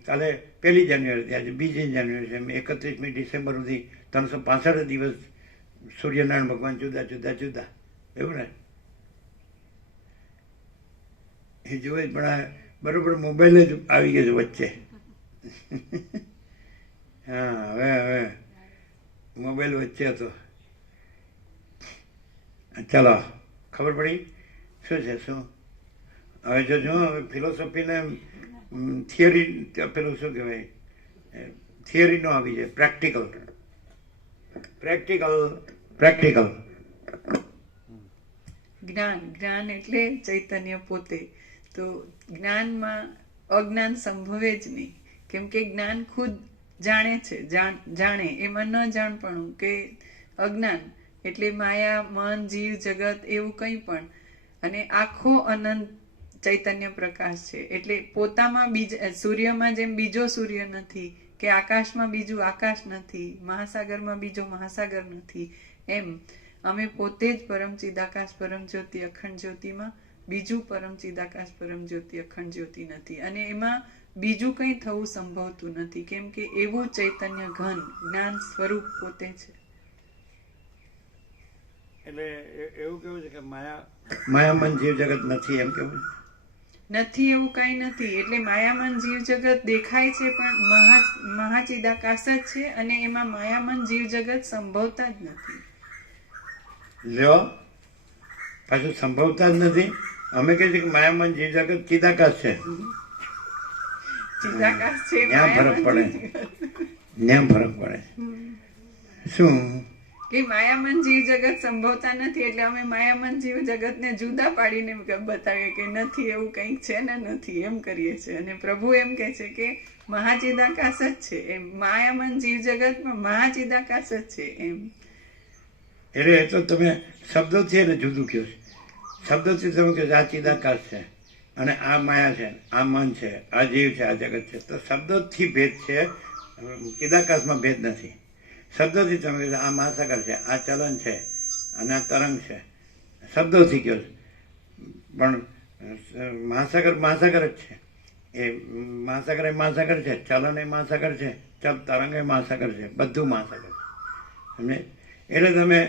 કાલે 1 જાન્યુઆરી, આજે 2 જાન્યુઆરી છે. 31મી ડિસેમ્બર સુધી 365 દિવસ સૂર્યનારાયણ ભગવાન જુદા જુદા જુદા. એવું ને? એ જોવે જ. પણ આ બરોબર મોબાઈલ જ આવી ગયો છે વચ્ચે. હા, હવે મોબાઈલ વચ્ચે હતો. ચાલો ખબર પડી શું છે? શું હવે જો હવે ફિલોસોફીને થિયરી પેલું શું કહેવાય થિયરી નો આવી જાય, પ્રેક્ટિકલ પ્રેક્ટિકલ પ્રેક્ટિકલ. જ્ઞાન એટલે ચૈતન્ય પોતે. તો જ્ઞાનમાં અજ્ઞાન સંભવે જ નહીં, કેમ કે જ્ઞાન ખુદ જાણે છે, જાણે એમાં ન જાણપણું કે અજ્ઞાન એટલે માયા, મન, જીવ, જગત એવું કંઈ પણ. અને આખો અનંત ચૈતન્ય પ્રકાશ છે. એટલે પોતામાં સૂર્યમાં જેમ બીજો સૂર્ય નથી, કે આકાશમાં બીજું આકાશ નથી, મહાસાગરમાં બીજો મહાસાગર નથી, એમ અમે પોતે જ પરમ ચિદાકાશ પરમ જ્યોતિ અખંડ જ્યોતિમાં બીજું પરમ ચિદાકાશ પરમ જ્યોતિ અખંડ જ્યોતિ નથી. અને એમાં બીજું કંઈ થવું સંભવતું નથી, કેમ કે એવું ચૈતન્ય ઘન જ્ઞાન સ્વરૂપ પોતે છે. એટલે એવું કેવું છે કે માયામન જીવ જગત નથી, એમ કેવું નથી, એવું કઈ નથી. એટલે માયામન જીવ જગત દેખાય છે, પણ મહાચિદાકાશ જ છે, અને એમાં માયામન જીવ જગત સંભવતા જ નથી. લ્યો પાછું સંભવતા જ નથી. અમે કહીએ છીએ કે માયામન જીવ જગત ચિદાકાશ છે. ચિદાકાશ છે, ત્યાં ફરક પડે, ત્યાં ફરક પડે. શું કે માયામન જીવ જગત સંભવતા નથી, એટલે અમે માયામન જીવ જગતને જુદા પાડીને બતાવીએ કે નથી, એવું કંઈક છે ને નથી, એમ કરીએ છીએ. અને પ્રભુ એમ કહે છે કે મહાચિદાકાશ જ છે, એમ માયામન જીવ જગતમાં મહાચિદાકાશ જ છે, એમ. એટલે એ તો તમે શબ્દોથી એને જુદું કહો છો. શબ્દોથી તમે કહો આ ચિદાકાશ છે અને આ માયા છે, આ મન છે, આ જીવ છે, આ જગત છે. તો શબ્દોથી ભેદ છે, ચિદાકાશમાં ભેદ નથી. શબ્દોથી તમે કહો આ મહાસાગર છે, આ ચલન છે અને આ તરંગ છે, શબ્દોથી કહો છો. પણ મહાસાગર મહાસાગર જ છે. એ મહાસાગર એ મહાસાગર છે, ચલન એ મહાસાગર છે, તરંગ એ મહાસાગર છે, બધું મહાસાગર છે. સમજે? એટલે તમે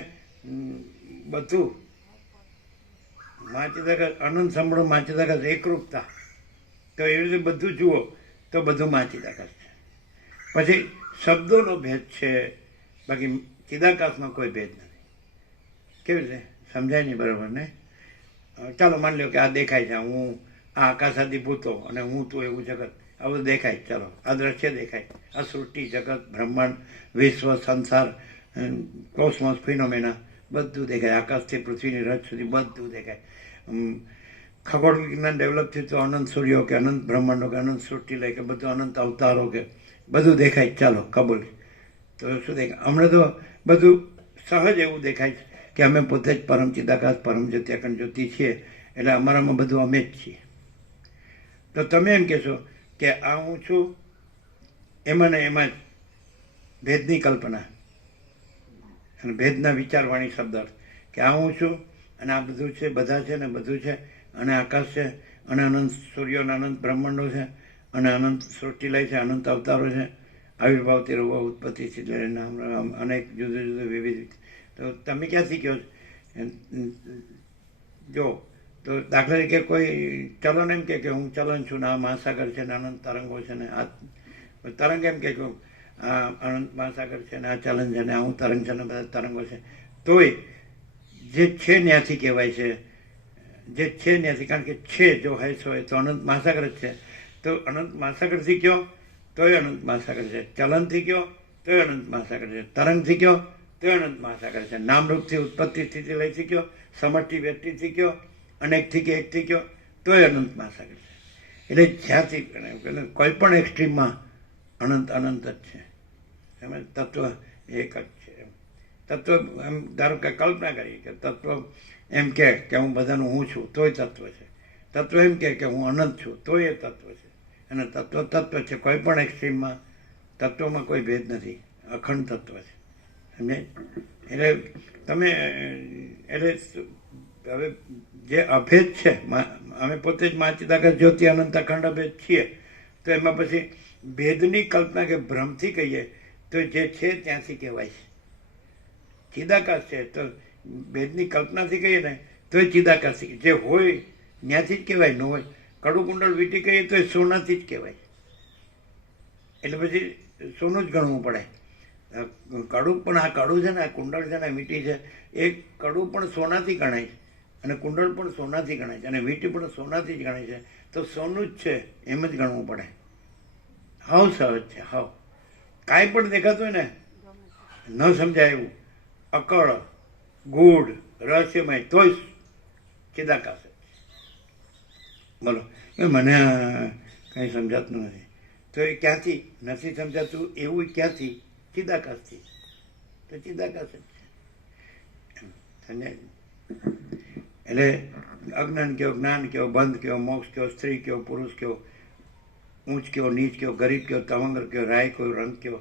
બધું માચિદાકાશ અનંત સંભળો માચિદાકાશ એકરૂપતા, તો એવી રીતે બધું જુઓ તો બધું માચિદાકાશ છે. પછી શબ્દોનો ભેદ છે, બાકી ચિદાકાશનો કોઈ ભેદ નથી. કેવી રીતે સમજાય નહીં? બરાબર ને? ચાલો માની લો કે આ દેખાય છે, હું આ આકાશાદી ભૂતો અને હું તું એવું જગત આ બધું દેખાય. ચાલો આ દ્રશ્ય દેખાય, આ સૃષ્ટિ, જગત, બ્રહ્માંડ, વિશ્વ, સંસાર, કોસ્મોસ, ફિનોમેના બધું દેખાય. આકાશથી પૃથ્વીની રચ સુધી બધું દેખાય. ખગોળ વિજ્ઞાન ડેવલપ થયું તો અનંત સૂર્યો કે અનંત બ્રહ્માંડો કે અનંત સૃષ્ટિ લઈ કે બધું અનંત અવતારો કે બધું દેખાય. ચાલો કબૂલ. તો શું દેખાય? હમણાં તો બધું સહજ એવું દેખાય છે કે અમે પોતે જ પરમ ચિદાકાશ પરમ જ્યોતિ અખંડ જ્યોતિ છીએ, એટલે અમારામાં બધું અમે જ છીએ. તો તમે એમ કહેશો કે આ હું છું, એમાં ને એમાં જ ભેદની કલ્પના અને ભેદના વિચારવાણી શબ્દ કે આ હું છું અને આ બધું છે, બધા છે ને બધું છે, અને આકાશ છે અને અનંત સૂર્યો અને અનંત બ્રહ્માંડો છે અને અનંત સૃષ્ટિલય છે, અનંત અવતારો છે, આવિર્ભાવ તિરુભાવ ઉત્પત્તિ સ્થિતિ નામ અનેક જુદા જુદા વિવિધ. તો તમે ક્યાંથી કહો જો? તો દાખલા તરીકે કોઈ ચલન એમ કે હું ચલન છું ને આ મહાસાગર છે ને અનંત તરંગો છે ને આ તરંગ એમ કે આ અનંત મહાસાગર છે ને આ ચલન છે ને આ હું તરંગ છે ને બધા તરંગો છે. તોય જે છે ત્યાંથી કહેવાય છે, જે છે ત્યાંથી, કારણ કે છે જો હોય હોય તો અનંત મહાસાગર જ છે. તો અનંત મહાસાગરથી કયો તોય અનંત મહાસાગર છે, ચલનથી કયો તોય અનંત મહાસાગર છે, તરંગથી કયો તોય અનંત મહાસાગર છે, નામરૂપથી ઉત્પત્તિ સ્થિતિ લયથી કયો, સમષ્ટિ વ્યક્તિથી કયો, અનેકથી કે એકથી કયો તોય અનંત મહાસાગર છે. એટલે જ્યાંથી કોઈ પણ એક્સ્ટ્રીમમાં અનંત અનંત જ છે. એમ તત્વ એક જ છે. તત્વ એમ ધારો કે કલ્પના કરીએ કે તત્વ એમ કે હું બધાનું હું છું તોય તત્વ છે, તત્વ એમ કે હું અનંત છું તોય એ તત્વ છે. અને તત્વ તત્વ છે, કોઈ પણ એક્સ્ટ્રીમમાં તત્વમાં કોઈ ભેદ નથી, અખંડ તત્વ છે. સમજે? એટલે તમે એટલે હવે જે અભેદ છે, અમે પોતે જ માચિદાકાશ જ્યોતિ અનંત અખંડ અભેદ છીએ, તો એમાં પછી ભેદની કલ્પના કે ભ્રમથી કહીએ તો જે છે ત્યાંથી કહેવાય છે ચિદાકાશ છે. તો ભેદની કલ્પનાથી કહીએ ને તો એ ચિદાકાશી જે હોય ત્યાંથી જ કહેવાય, ન હોય કડું કુંડળ વીંટી કહીએ તો એ સોનાથી જ કહેવાય. એટલે પછી સોનું જ ગણવું પડે. કડું પણ આ કડું છે ને આ કુંડળ છે ને વીંટી છે, એ કડું પણ સોનાથી ગણાય. અને કુંડળ પણ સોનાથી ગણાય છે અને વીંટી પણ સોનાથી જ ગણાય છે. તો સોનું જ છે એમ જ ગણવું પડે. હાવ સહજ છે, હાવ કાંઈ પણ દેખાતું હોય ને ન સમજાય એવું અકળ ગૂઢ રહસ્યમય તોય ચિદાકાશ જ. બોલો એ મને કંઈ સમજાતું નથી તો એ ક્યાંથી નથી સમજાતું એવું ક્યાંથી? ચિદાકાશથી. તો ચિદાકાશ જ છે. સમજાય? એટલે અજ્ઞાન કયો, જ્ઞાન કયો, બંધ કયો, મોક્ષ કયો, સ્ત્રી કયો, પુરુષ કયો, ઊંચ કયો, નીચ કયો, ગરીબ કયો, તવંગર કયો, રાય કયો, રંગ કયો,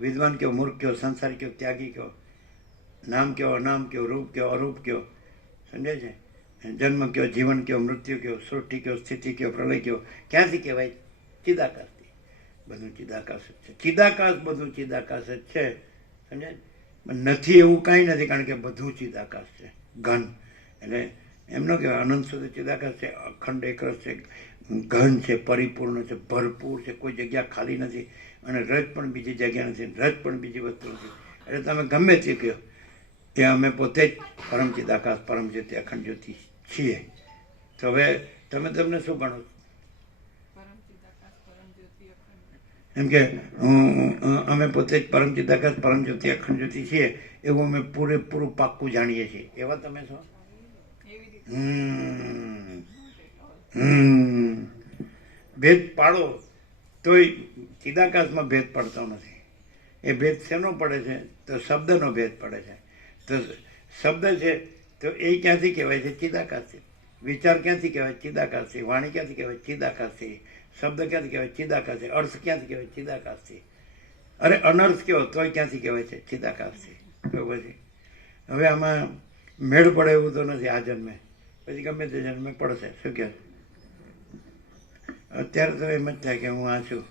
વિદ્વાન કયો, મૂર્ખ કયો, સંસારી કયો, ત્યાગી કયો, નામ કયો, અનામ કયો, રૂપ કયો, અરૂપ કયો. સમજાય છે? જન્મ કયો, જીવન કયો, મૃત્યુ કયો, સૃષ્ટિ કયો, સ્થિતિ કયો, પ્રલય કયો, ક્યાંથી કહેવાય? ચિદાકાશથી. બધું ચિદાકાશ જ છે. ચિદાકાશ બધું ચિદાકાશ જ છે. સમજાય? નથી એવું કાંઈ નથી, કારણ કે બધું ચિદાકાશ છે. ઘન એટલે એમ ન કહેવાય અનંત સુધી ચિદાકાશ છે, અખંડ એકરસ છે, ઘન છે, પરિપૂર્ણ છે, ભરપૂર છે, કોઈ જગ્યા ખાલી નથી અને રજ પણ બીજી જગ્યા નથી, રજ પણ બીજી વસ્તુ નથી. એટલે તમે ગમે તે કહો કે અમે પોતે જ પરમ ચિદાકાશ, પરમ જ્યોતિ, અખંડ જ્યોતિ છીએ. તો હવે તમને શું ગણો? એમ કે અમે પોતે જ પરમ ચિદાકાશ, પરમ જ્યોતિ, અખંડ જ્યોતિ છીએ એવું અમે પૂરેપૂરું પાક્કું જાણીએ છીએ. એવા તમે છો? ભેદ પાડો તોય ચિદાકાશમાં ભેદ પડતો નથી. એ ભેદ શેનો પડે છે? તો શબ્દનો ભેદ પડે છે. તો શબ્દ છે તો એ ક્યાંથી કહેવાય છે? ચિદાકાશથી. વિચાર ક્યાંથી કહેવાય? ચિદાકાશથી. વાણી ક્યાંથી કહેવાય? ચિદાકાશથી. શબ્દ ક્યાંથી કહેવાય? ચિદાકાશથી. અર્થ ક્યાંથી કહેવાય? ચિદાકાશથી. અરે અનર્થ કયો તોય ક્યાંથી કહેવાય છે? ચિદાકાશથી. તો પછી હવે આમાં મેળ પડે એવું તો નથી આ જન્મે, પછી ગમે તે જન્મે પડશે. શું કહે? અત્યારે તો એમ જ થાય કે હું આ છું,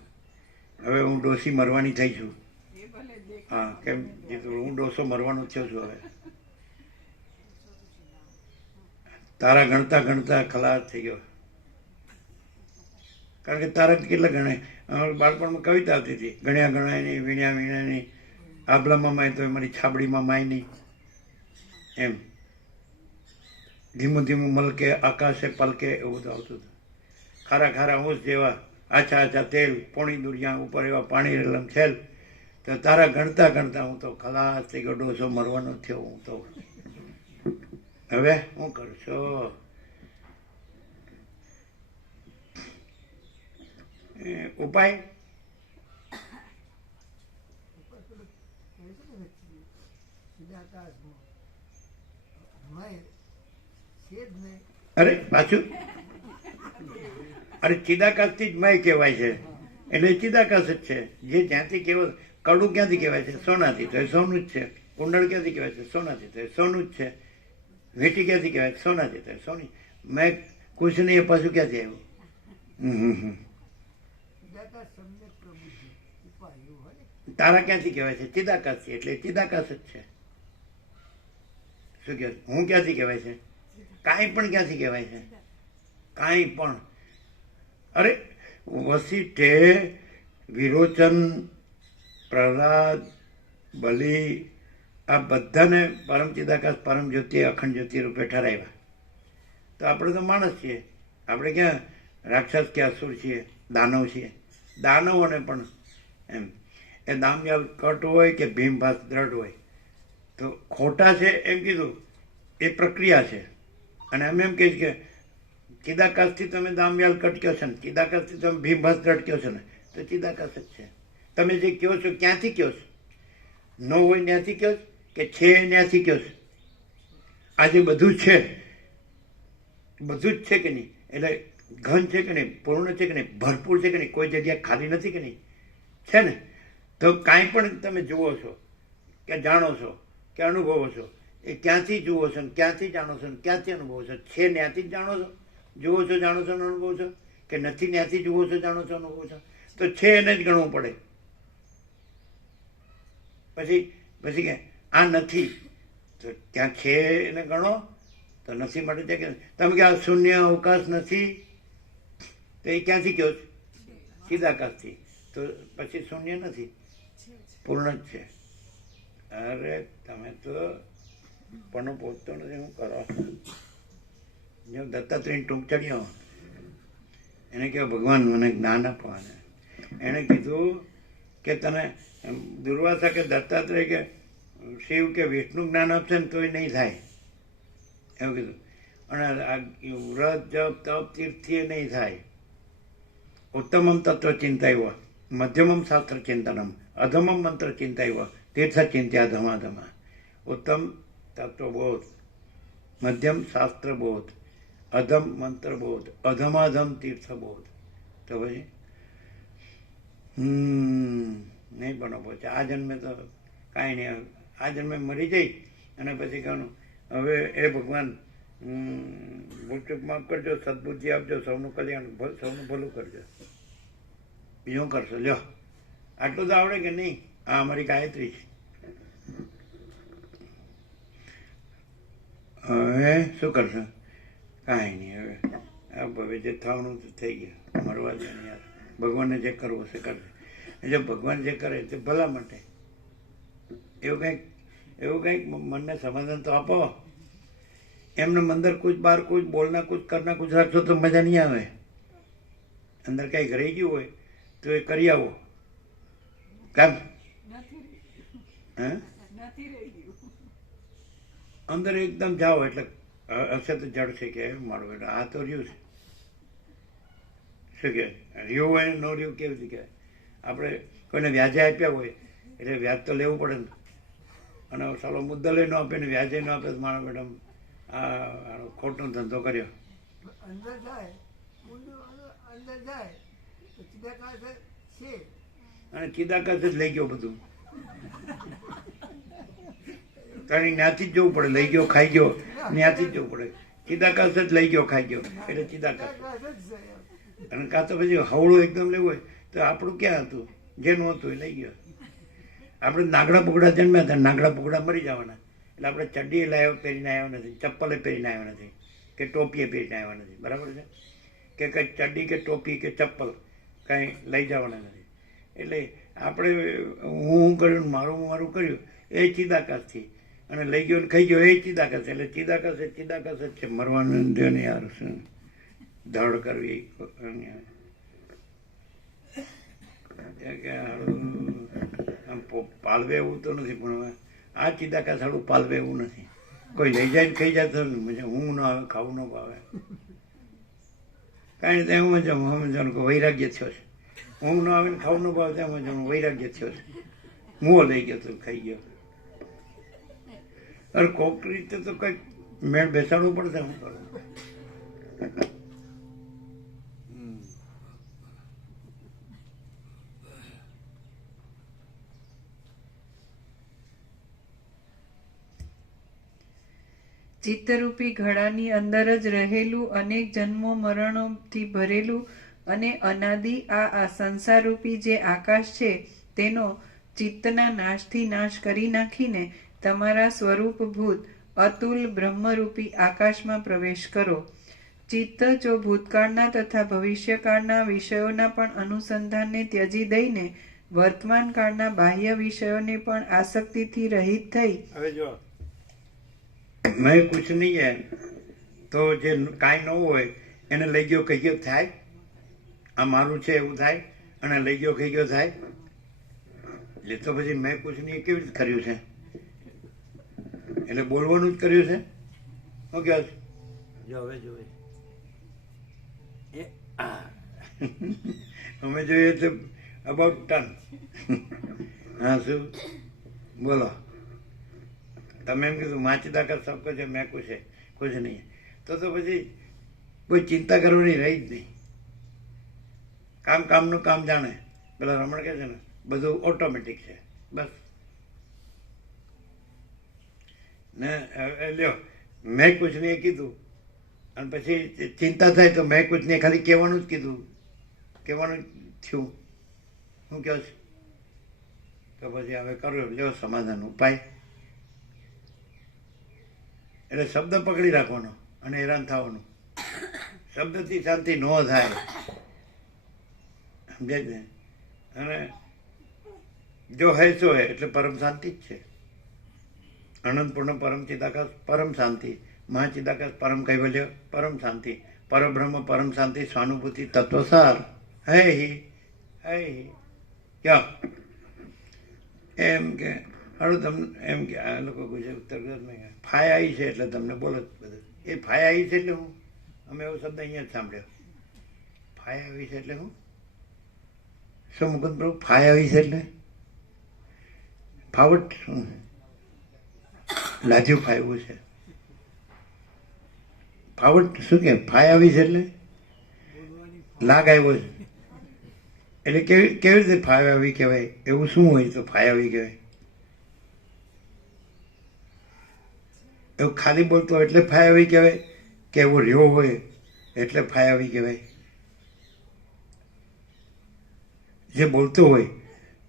હવે હું ડોસી મરવાની થઈ છું. હા, કેમ હું ડોસો મરવાનો થયો છું. હવે તારા ગણતા ગણતા ખલાસ થઈ ગયો. કારણ કે તારા કેટલા ગણાય? બાળપણમાં કવિતા આવતી હતી, ગણ્યા ગણાય નહીં, વીણ્યા વીણ્યા નહીં, આભલામાં માય તો મારી છાબડીમાં માય નહીં. એમ ધીમું ધીમું મલકે, આકાશે પલકે, એવું બધું આવતું હતું. ખારા ખારા ઊંચ જેવા, આછા આછા તેલ, પોણી દુરિયા ઉપર એવા પાણી રેલમ છેલ. તો તારા ગણતા ગણતા હું તો ખલાસ થઈ ગયો, ડોસો મરવાનો થયો હું તો. હવે શું કરું છું? ઉપાય અરે પાછું અરે ચિદાકાશથી જ મય કહેવાય છે. એટલે ચિદાકાશ જ છે. જે જ્યાંથી કહેવાય, કડું ક્યાંથી કહેવાય છે? સોનાથી. તો એ સોનું જ છે. કુંડળ ક્યાંથી કહેવાય છે? સોનાથી. તો એ સોનું જ છે. વીંટી ક્યાંથી કહેવાય? સોનાથી. તો એ સોની. મેં કુછ નહીં, એ પાછું ક્યાંથી આવ્યું? તારા ક્યાંથી કહેવાય છે? ચિદાકાશથી. એટલે ચિદાકાશ જ છે. શું કહે? હું ક્યાંથી કહેવાય છે? કાંઈ પણ ક્યાંથી કહેવાય છે? કાંઈ પણ. અરે વસિષ્ઠે વિરોચન, પ્રહલાદ, બલિ આ બધાને પરમ ચિદાકાશ, પરમ જ્યોતિ, અખંડ જ્યોતિ રૂપે ઠરાવ્યા. તો આપણે તો માણસ છીએ. આપણે ક્યાં રાક્ષસ કે અસુર છીએ? દાનવ છીએ. દાનવોને પણ એમ એ દામયાલ કટ હોય કે ભીમભાસ દ્રઢ હોય તો ખોટા છે એમ કીધું, એ પ્રક્રિયા છે. અને અમે એમ કહીએ કે ચિદાકાશથી તમે દામયાલ કટ કહો છો ને, ચિદાકાશથી તમે ભીમભાસ દ્રઢ કહો છો ને, તો ચિદાકાશ જ છે. તમે જે કહો છો ક્યાંથી કહો છો? ન હોય ત્યાંથી કહો છો કે છે ત્યાંથી કહો છો? આજે બધું છે, બધું જ છે કે નહીં? એટલે ઘન છે કે નહીં? પૂર્ણ છે કે નહીં? ભરપૂર છે કે નહીં? કોઈ જગ્યા ખાલી નથી કે નહીં? છે ને? તો કાંઈ પણ તમે જુઓ છો કે જાણો છો કે અનુભવો છો, એ ક્યાંથી જુઓ છો ને ક્યાંથી જાણો છો ને ક્યાંથી અનુભવો છો? છે ત્યાંથી જ જાણો છો, જુઓ છો, જાણો છો, અનુભવો છો? કે નથી ત્યાંથી જુઓ છો, જાણો છો, અનુભવો છો? તો છે એને જ ગણવું પડે. પછી કે આ નથી, તો ત્યાં છે એને ગણો, તો નથી માટે છે કે તમે કે આ શૂન્ય અવકાશ નથી, તો એ ક્યાંથી કહો છો? ચિદાકાશથી. તો પછી શૂન્ય નથી, પૂર્ણ જ છે. અરે તમે તો પણ પહોંચતો નથી, હું કરો? જો દત્તાત્રેયની ટૂંક ચડ્યો એને કહ્યું ભગવાન મને જ્ઞાન આપવાને એણે કીધું કે તને દુર્વાસા કે દત્તાત્રેય કે શિવ કે વિષ્ણુ જ્ઞાન આપશે ને તોય નહીં થાય એવું કીધું. અને આ વ્રત જપ તપ તીર્થથી નહીં થાય. ઉત્તમમ તત્વ ચિંતાયવ મધ્યમમ શાસ્ત્ર ચિંતનમ અધમમ મંત્ર ચિંતાયવ તીર્થ ચિંત્યા ધમાધમા. ઉત્તમ તત્વબોધ, મધ્યમ શાસ્ત્ર બોધ, અધમ મંત્ર બોધ, અધમાધમ તીર્થ બોધ. તો પછી નહીં બનો પહોંચે. આ જન્મે તો કાંઈ નહીં. આ જન્મે મરી જઈ અને પછી કહેવાનું હવે એ ભગવાન ભૂલચૂક માફ કરજો, સદબુદ્ધિ આપજો, સૌનું કલ્યાણ, સૌનું ભલું કરજો. બીજું કરશો. લ્યો આટલું તો આવડે કે નહીં? આ અમારી ગાયત્રી છે. હવે શું કરશો? કાંઈ નહીં. હવે જે થવાનું તો થઈ ગયું. મરવા જ નહીં યાર. ભગવાનને જે કરવું હશે કરશે. જો ભગવાન જે કરે તે ભલા માટે. એવું કંઈક મનને સમાધાન તો આપો. એમને અંદર કુછ બહાર કુછ બોલના કુછ કરના કુછ રાખશો તો મજા નહીં આવે. અંદર કંઈક રહી ગયું હોય તો એ કરી આવો. કામ અંદર એકદમ જાઓ એટલે હશે તો જડશે કે મારું બેટા આ તો રહ્યું છે. શું કે રહ્યું હોય ન રહ્યું કેવી રીતે કહેવાય? આપણે કોઈને વ્યાજે આપ્યા હોય એટલે વ્યાજ તો લેવું પડે ને. અને સાલો મુદ્દલે ન આપે ને વ્યાજે ન આપે તો મારા મેડમ આ ખોટો ધંધો કર્યો. અંદર જાય અંદર જાય તો ચિદાકાશ છે અને ચિદાકાશ જ લઈ ગયો બધું. કારણ જ્ઞાથી જ જવું પડે. લઈ ગયો ખાઈ ગયો ત્યાંથી જ જવું પડે. ચિદાકાશ જ લઈ ગયો ખાઈ ગયો એટલે ચિદાકાશ. અને કાં તો પછી હવળું એકદમ લેવું હોય તો આપણું ક્યાં હતું? જેનું હતું એ લઈ ગયો. આપણે નાગડા પુગડા જન્મ્યા હતા, નાગડા પુગડા મરી જવાના. એટલે આપણે ચડ્ડી લાવ્યો પહેરીને આવ્યા નથી, ચપ્પલે પહેરીને આવ્યા નથી, કે ટોપીએ પહેરીને આવ્યા નથી. બરાબર છે? કે કંઈ ચડ્ડી કે ટોપી કે ચપ્પલ કાંઈ લઈ જવાના નથી. એટલે આપણે હું કર્યું મારું કર્યું એ ચિદાકાશથી. અને લઈ ગયો ખાઈ ગયો એ ચિદાકાશ. એટલે ચિદાકાશ જ છે. મરવાનું ને યાર શું ધડ કરવી. આમ પાલવે એવું તો નથી, પણ આ ચિદાકાશ સારું પાલવે એવું નથી. કોઈ લઈ જાય ને ખાઈ જાય તો ઊંઘ ન આવે, ખાવું ન ભાવે. કાંઈ તો એમ જ સમજવાનું કે વૈરાગ્ય થયો છે. ઊંઘ ન આવે ને ખાવું ન ભાવે તેમ સમજવાનું વૈરાગ્ય થયો છે. મુઓ લઈ ગયો તો ખાઈ ગયો. અરે કોક રીતે તો કંઈક મેળ બેસાડવું પડશે. હું કરું ચિત્તરૂપી ઘડાની અંદર જ રહેલું અનેક જન્મો મરણોથી ભરેલું અને અનાદિ આ સંસારરૂપી જે આકાશ છે તેનો ચિત્તના નાશથી નાશ કરી નાખીને તમારા સ્વરૂપભૂત અતુલ બ્રહ્મરૂપી આકાશમાં પ્રવેશ કરો. ચિત્ત જો ભૂતકાળના તથા ભવિષ્યકાળના વિષયોના પણ અનુસંધાનને ત્યજી દઈને વર્તમાન કાળના બાહ્ય વિષયોને પણ આસક્તિથી રહિત થઈ. હવે જો મેં કુછ નહીં હે તો જે કાંઈ ન હોય એને લઈ ગયો કહી ગયો થાય? આ મારું છે એવું થાય? અને લઈ ગયો કહી ગયો થાય? એટલે તો પછી મેં કુછ નહીં કેવી રીતે કર્યું છે? એટલે બોલવાનું જ કર્યું છે. શું કહે છે? જો હવે જોવે અમે જોઈએ તો અબાઉટ ટન. હા શું બોલો? તમે એમ કીધું માચીદા કર સબ કુછ મેં કુછ નહીં. તો પછી કોઈ ચિંતા કરવાની રહી જ નહીં. કામનું કામ જાણે. પેલા રમણ કહે છે ને બધું ઓટોમેટિક છે. બસ ને લ્યો મેં કુછ નહીં કીધું અને પછી ચિંતા થાય તો મેં કુછ નહીં ખાલી કહેવાનું જ કીધું, કહેવાનું થયું. શું કહો છે? તો પછી હવે કર્યો લ્યો સમાધાન ઉપાય. એટલે શબ્દ પકડી રાખવાનો અને હેરાન થવાનું. શબ્દથી શાંતિ ન થાય. સમજાય ને? અને જો હૈ સો હૈ એટલે પરમ શાંતિ જ છે. અનંતપૂર્ણ પરમ ચિદાકાશ પરમ શાંતિ. મહાચિદાકાશ પરમ કૈવલ્ય પરમ શાંતિ પરબ્રહ્મ પરમ શાંતિ સ્વાનુભૂતિ તત્વસાર હે ક્યાં એમ કે હાલો તમને એમ કે આ લોકો ગુજરાત ઉત્તર ગુજરાતમાં ફાય આવી છે એટલે તમને બોલો બધું એ ફાય આવી છે એટલે હું અમે એવો શબ્દ અહીંયા જ સાંભળ્યો ફાય આવી છે એટલે હું શું મુકુંદ પ્રભુ ફાય આવી છે એટલે ફાવટ શું લાજ્યું ફાયવું છે ફાવટ શું કે ફાય આવી છે એટલે લાગ આવ્યો છે એટલે કેવી રીતે ફાય આવી કહેવાય એવું શું હોય તો ફાય આવી કહેવાય એવું ખાલી બોલતો હોય એટલે ફાય આવી કહેવાય કે એવો રહ્યો હોય એટલે ફાય આવી કહેવાય જે બોલતો હોય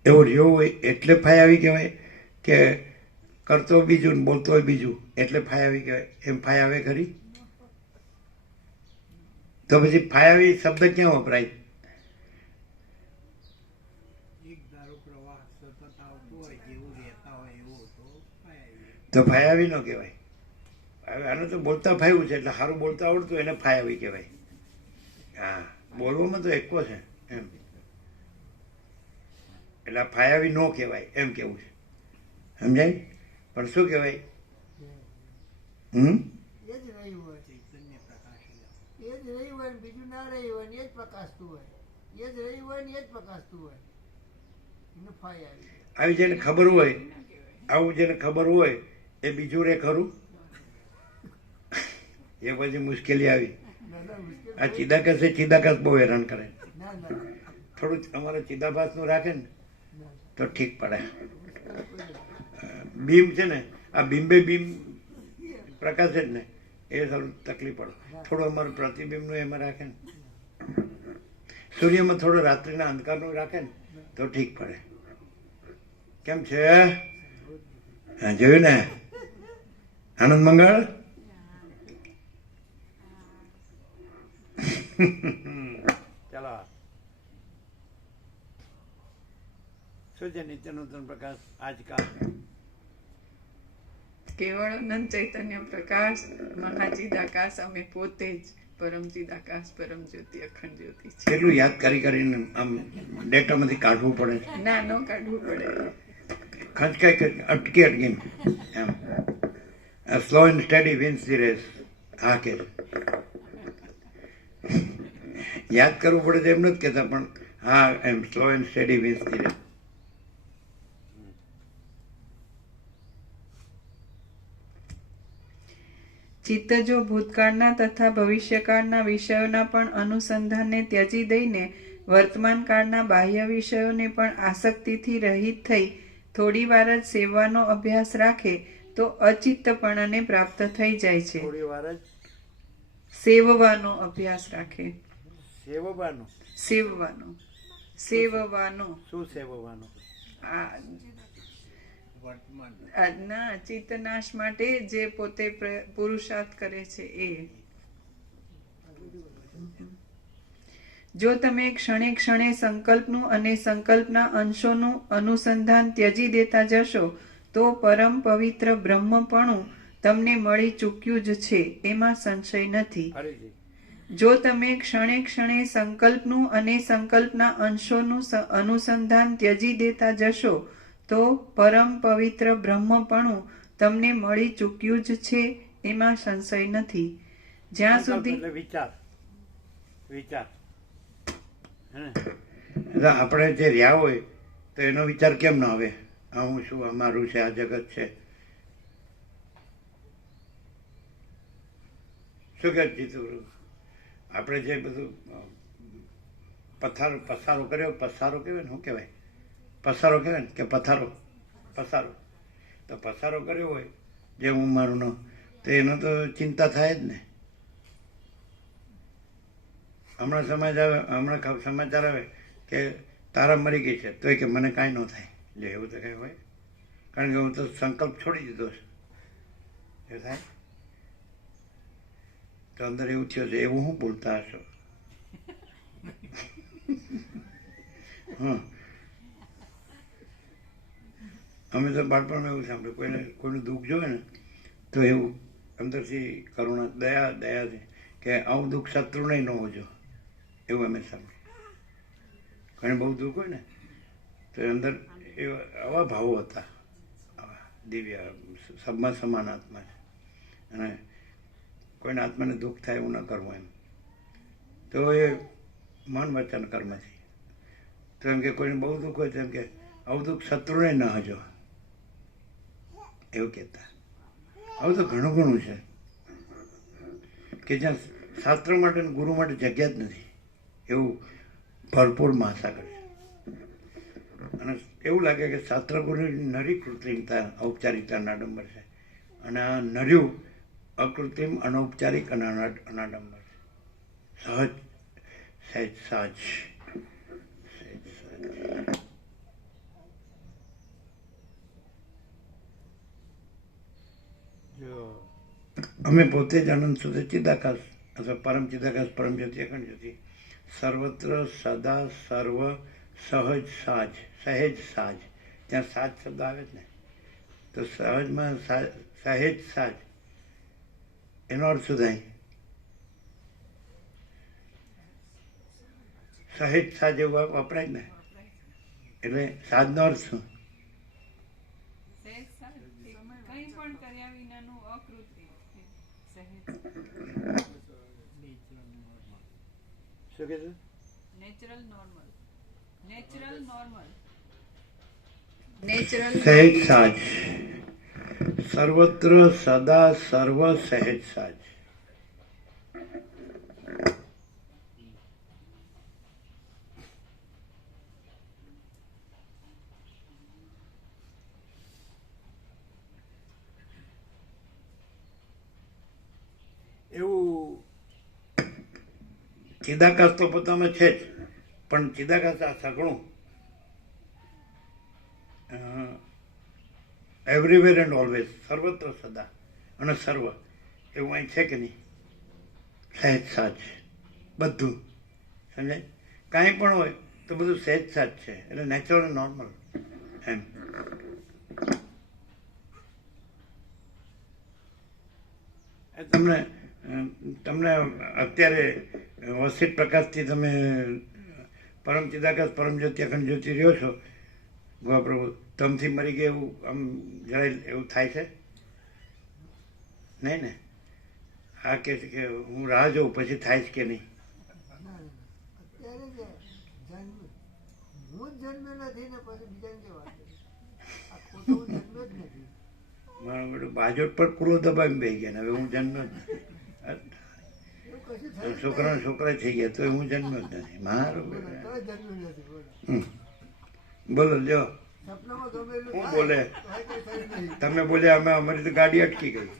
એવો રહ્યો હોય એટલે ફાય આવી કહેવાય કે કરતો બીજું ને બોલતો હોય બીજું એટલે ફાય આવી કહેવાય એમ ફાય આવે ખરી તો પછી ફાય આવી શબ્દ ક્યાં વપરાય તો ફાય આવી ન કહેવાય આને તો બોલતા ફાયું છે એટલે સારું બોલતા આવડતું એને ફાય આવી કહેવાય હા બોલવામાં તો એકો છે એમ એટલે ફાય આવી ન કહેવાય એમ કેવું છે સમજાય પણ શું કહેવાય એ જ રહ્યું હોય એ જ રહ્યું હોય ને બીજું ના રહ્યું હોય ને એ જ પ્રકાશતું હોય એ જ રહ્યું હોય ને એ જ પ્રકાશતું હોય એનું ફાય આવી જેને ખબર હોય આવું જેને ખબર હોય એ બીજું રે ખરું એ પછી મુશ્કેલી આવી આ ચિદાકાશ બહુ હેરાન કરે થોડું અમારે ચિદાભાસનું રાખે ને તો ઠીક પડે બીમ છે ને આ બીમ પ્રકાશ જ ને એ થોડું તકલીફ પડે થોડું અમારું પ્રતિબિંબનું એમાં રાખે ને સૂર્યમાં થોડો રાત્રિના અંધકારનું રાખે ને તો ઠીક પડે કેમ છે હા જોયું ને આનંદ મંગળ ચાલો શું છે નિત્ય નૂતન પ્રકાશ આજકાલ કેવળ અનંત ચૈતન્ય પ્રકાશ મહાચિદાકાશ અમે પોતે જ પરમ ચિદાકાશ પરમ જ્યોતિ અખંડ જ્યોતિ છે કેટલું યાદ કરીને આમ ડેટામાંથી કાઢવું પડે ના ન કાઢવું પડે ખંચકાઈ અટકીને એમ slow and steady wins the race હા કે યાદ કરવું પડે તો એમ નથી કહેતા પણ હા એમ slow and steady wins the race ચિત્ત જો ભૂતકાળના તથા ભવિષ્યકાળના વિષયોના પણ અનુસંધાનને ત્યજી દઈને વર્તમાન કાળના બાહ્ય વિષયોને પણ આસક્તિથી રહિત થઈ થોડી વાર જ સેવવાનો અભ્યાસ રાખે તો અચિત્તપણાને પ્રાપ્ત થઈ જાય છે થોડી વાર જ સેવવાનો અભ્યાસ રાખે સેવવાનો શું સેવવાનો ના ચિત્તનાશ માટે જે પોતે પુરુષાર્થ કરે છે એ જો તમે ક્ષણે ક્ષણે સંકલ્પનું અને સંકલ્પના અંશોનું અનુસંધાન ત્યજી દેતા જશો તો પરમ પવિત્ર બ્રહ્મપણું તમને મળી ચૂક્યું જ છે એમાં સંશય નથી જો તમે ક્ષણે ક્ષણે સંકલ્પનું અને સંકલ્પના અંશોનું અનુસંધાન ત્યજી દેતા જશો તો પરમ પવિત્ર બ્રહ્મપણું તમને મળી ચૂક્યું જ છે એમાં સંશય નથી જ્યાં સુધી વિચાર આપણે જે રહ્યા હોય તો એનો વિચાર કેમ ન આવે આ હું છું અમારું છે આ જગત છે શું કે જીતું આપણે જે બધું પસારો કર્યો પસારો કહેવાય ને શું કહેવાય પસારો કહેવાય ને કે પસારો તો પસારો કર્યો હોય જે હું મારું ન તો એનો તો ચિંતા થાય જ ને હમણાં સમાચાર આવે કે તારા મરી ગઈ છે તો કે મને કાંઈ ન થાય લે એવું તો કાંઈ હોય કારણ કે હું તો સંકલ્પ છોડી દીધો છે એવું થાય તો અંદર એવું થયું છે એવું હું બોલતા હશો હા અમે તો બાળપણમાં એવું સાંભળ્યું કોઈનું દુઃખ જોવે ને તો એવું અંદરથી કરુણા દયાથી કે આવું દુઃખ શત્રુને ન હોજો, એવું અમે સાંભળ્યું. ઘણી બહુ દુઃખ હોય ને તો અંદર આવા ભાવો હતા, આવા દિવ્ય સબમાં સમાન આત્મા છે અને કોઈના આત્માને દુઃખ થાય એવું ન કરવું એમ. તો એ મન વચન કર્મથી તો એમ કે કોઈને બહુ દુઃખ હોય તો એમ કે આવું દુઃખ શત્રુને ન હજો, એવું કહેતા. આવું તો ઘણું ઘણું છે કે જ્યાં શાસ્ત્ર માટે અને ગુરુ માટે જગ્યા જ નથી, એવું ભરપૂર મહાસાગર છે. અને એવું લાગે કે શાસ્ત્ર ગુરુની નરી કૃત્રિમતા ઔપચારિકતાના આડંબર છે અને આ નર્યું અકૃત્રિમ અનૌપચારિક અને અનાડંબર છે. સહજ સહેજ સાજ સહેજ સાજ. અમે પોતે જ અનંત સુધી ચિદાકાશ અથવા પરમ ચિદાકાશ પરમ જ્યોતિ અખંડ જ્યોતિ સર્વત્ર સદા સર્વ સહજ સાજ સહેજ સાજ. ત્યાં સાજ શબ્દ આવે છે ને તો સહજમાં સહેજ સાજ એનો અર્થ શું થાય? સહેજ સાજ એવું વપરાય જ ને, એટલે સાજનો અર્થ શું? કંઈ પણ કર્યા વિનાનું અકૃત્રિમ સહેજ. શું કે છે? Natural normal. Natural normal. Natural સહેજ સાજ સર્વત્ર સદા સર્વ સહેજ સાજ. એવું ચિદાકાશ તો પોતામાં છે જ, પણ ચિદાકાશ આ સગણું એવરીવેર એન્ડ ઓલવેઝ સર્વત્ર સદા અને સર્વ એવું અહીં છે કે નહીં? સહેજ સાજ બધું સમજાય, કાંઈ પણ હોય તો બધું સહેજ સાજ છે, એટલે નેચરલ નોર્મલ એમ. તમને અત્યારે વસિત પ્રકાશથી તમે પરમ ચિદાકાશ પરમ જ્યોતિ અખંડ જ્યોતિ રહ્યો છો ગોપ્રભુ, તમથી મરી ગયા એવું આમ જરાય એવું થાય છે નહીં ને? આ કે છે કે હું રાહ જોઉં પછી થાય છે કે નહીં? અત્યારે જ હું જ જન્મ્યો નથી ને પછી બીજાને કે વાત કરી. આ ખોટો હું જન્મ્યો જ નથી. મારો બેટો બાજોટ પર પૂરો દબાવી બેસી ગયા ને હવે હું જન્મ્યો જ નથી. એવું કશું થયું જ છોકરા થઈ ગયા તો હું જન્મ્યો જ નથી. મારો નહીં. બેટો તોય જન્મ્યો નથી. બોલો. બોલો લ્યો સપનામાં ગમેલું હું થાય, બોલે? તોય કંઈ થયું નહીં. તમે બોલ્યા અમે અમારી તો ગાડી અટકી ગઈ.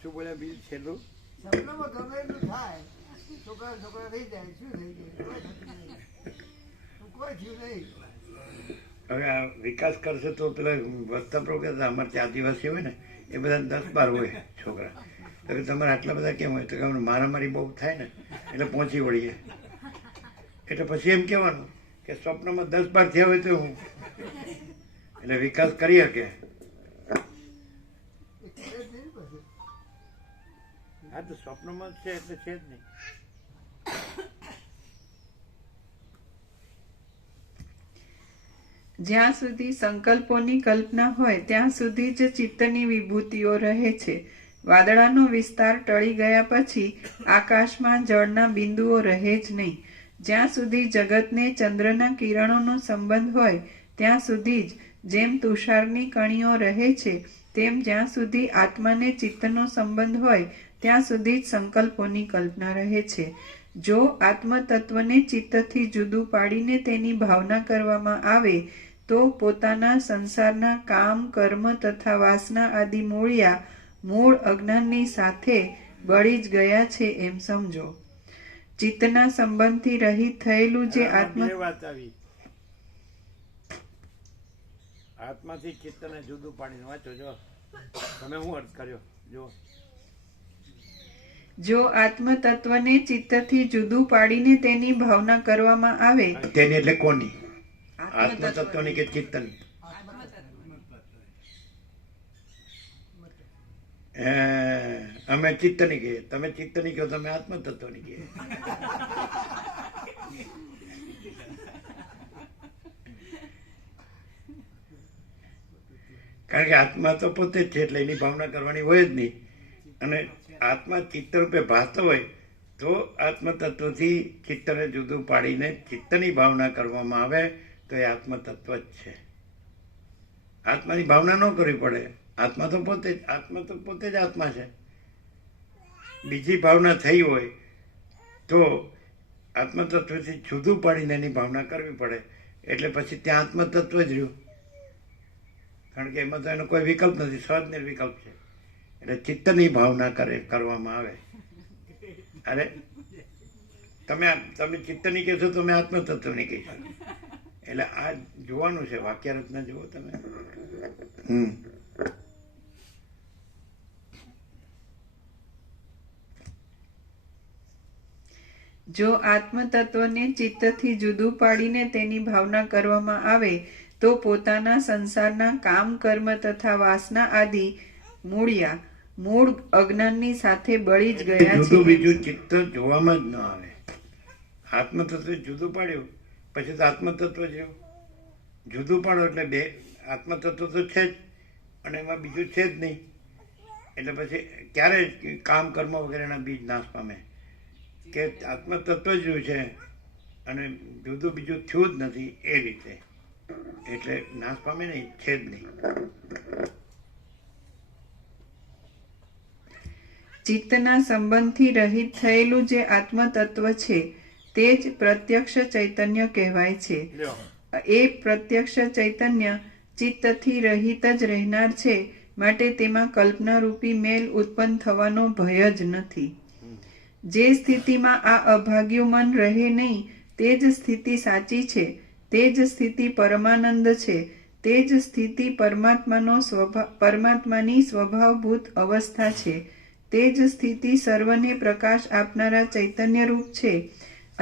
શું બોલ્યા બીજું છેલ્લું? સપનામાં ગમેલું થાય, છોકરા થઈ જાય, શું થઈ ગયું? કોઈ થયું નહીં. હવે આ વિકાસ કરશે તો પેલા વસ્તા પ્રોગ્રેસ અમારે ત્યાં આદિવાસી હોય ને એ બધા 10-12 હોય છોકરા, તો કે તમારે આટલા બધા કેમ હોય? તો કે અમને મારામારી બહુ થાય ને એટલે પહોંચી વળીએ. એટલે પછી એમ કહેવાનું કે સ્વપ્નમાં 10-12 થયા હોય તો હું એટલે વિકાસ કરી શકે. એ કરે જ નહીં પછી. હા તો સ્વપ્નમાં જ છે એટલે છે જ નહીં. જ્યાં સુધી સંકલ્પોની કલ્પના હોય ત્યાં સુધી જ ચિત્તની વિભૂતિઓ રહે છે. વાદળાનો વિસ્તાર ટળી ગયા પછી આકાશમાં જળના બિંદુઓ રહે જ નહીં. જ્યાં સુધી જગતને ચંદ્રના કિરણોનો સંબંધ હોય ત્યાં સુધી જ જેમ તુષારની કણીઓ રહે છે તેમ જ્યાં સુધી આત્માને ચિત્તનો સંબંધ હોય ત્યાં સુધી જ સંકલ્પોની કલ્પના રહે છે. જો આત્મતત્વને ચિત્તથી જુદું પાડીને તેની ભાવના કરવામાં આવે તો પોતાના સંસારના કામ કર્મ તથા વાસના આદિ મૂળિયા મૂળ અજ્ઞાનની સાથે બળી જ ગયા છે એમ સમજો. ચિત્તના સંબંધથી રહિત થયેલું જે આત્મ વાત આવી આત્માથી ચિત્તને જુદું પાડીને વાંચો. જો તમે શું અર્થ કર્યો? જો આત્મતત્વને ચિત્તથી જુદું પાડીને તેની ભાવના કરવામાં આવે તેની એટલે કોની? આત્મતત્વની કે ચિત્તની? અમે ચિત્તની કહીએ, તમે ચિત્તની કહો, તમે આત્મતત્વની કહીએ. કારણ કે આત્મા તો પોતે જ છે, એટલે એની ભાવના કરવાની હોય જ નહીં. અને આત્મા ચિત્ત રૂપે ભાસતો હોય તો આત્મતત્વથી ચિત્તને જુદું પાડીને ચિત્તની ભાવના કરવામાં આવે તો એ આત્મતત્વ જ છે. આત્માની ભાવના ન કરવી પડે. આત્મા તો પોતે જ આત્મા છે. બીજી ભાવના થઈ હોય તો આત્મતત્વથી જુદું પાડીને એની ભાવના કરવી પડે. એટલે પછી ત્યાં આત્મતત્વ જ રહ્યું. કારણ કે એમાં તો એનો કોઈ વિકલ્પ નથી, સહજ નિર્વિકલ્પ છે. એટલે ચિત્તની ભાવના કરવામાં આવે. અરે તમે ચિત્તની કહેશો, તમે આત્મતત્વની કહેશો. એટલે આ જોવાનું છે, વાક્ય રચના જુઓ તમે. જો આત્મતત્વને ચિત્તથી જુદું પાડીને તેની ભાવના કરવામાં આવે તો પોતાના સંસારના કામ કર્મ તથા વાસના આદિ મૂળ અજ્ઞાનની સાથે બળી જ ગયા છે. જુદું બીજું ચિત્ત જોવામાં જ ન આવે. આત્મતત્વ જુદું પાડ્યું પછી તો આત્મતત્વ જેવું જુદું પાડો એટલે બે આત્મતત્વ તો છે જ અને એમાં બીજું છે જ નહીં. એટલે પછી ક્યારે કામ કર્મ વગેરેના બીજ નાશ પામે કે આત્મતત્વ જ રહ્યું છે અને જુદું બીજું થયું જ નથી એ રીતે. એટલે નાશ પામે નહીં, છે જ નહીં. ચિત્તના સંબંધથી રહિત થયેલું જે આત્મતત્વ છે તે જ પ્રત્યક્ષ ચૈતન્ય કહેવાય છે. એ પ્રત્યક્ષ ચૈતન્ય ચિત્તથી રહિત જ રહેનાર છે, માટે તેમાં કલ્પના રૂપી મેલ ઉત્પન્ન થવાનો ભય જ નથી. જે સ્થિતિમાં આ અભાગ્યું મન રહે નહીં તે જ સ્થિતિ સાચી છે, તે જ સ્થિતિ પરમાનંદ છે, તે જ સ્થિતિ પરમાત્માની સ્વભાવભૂત અવસ્થા છે, તે જ સ્થિતિ સર્વને પ્રકાશ આપનારા ચૈતન્ય રૂપ છે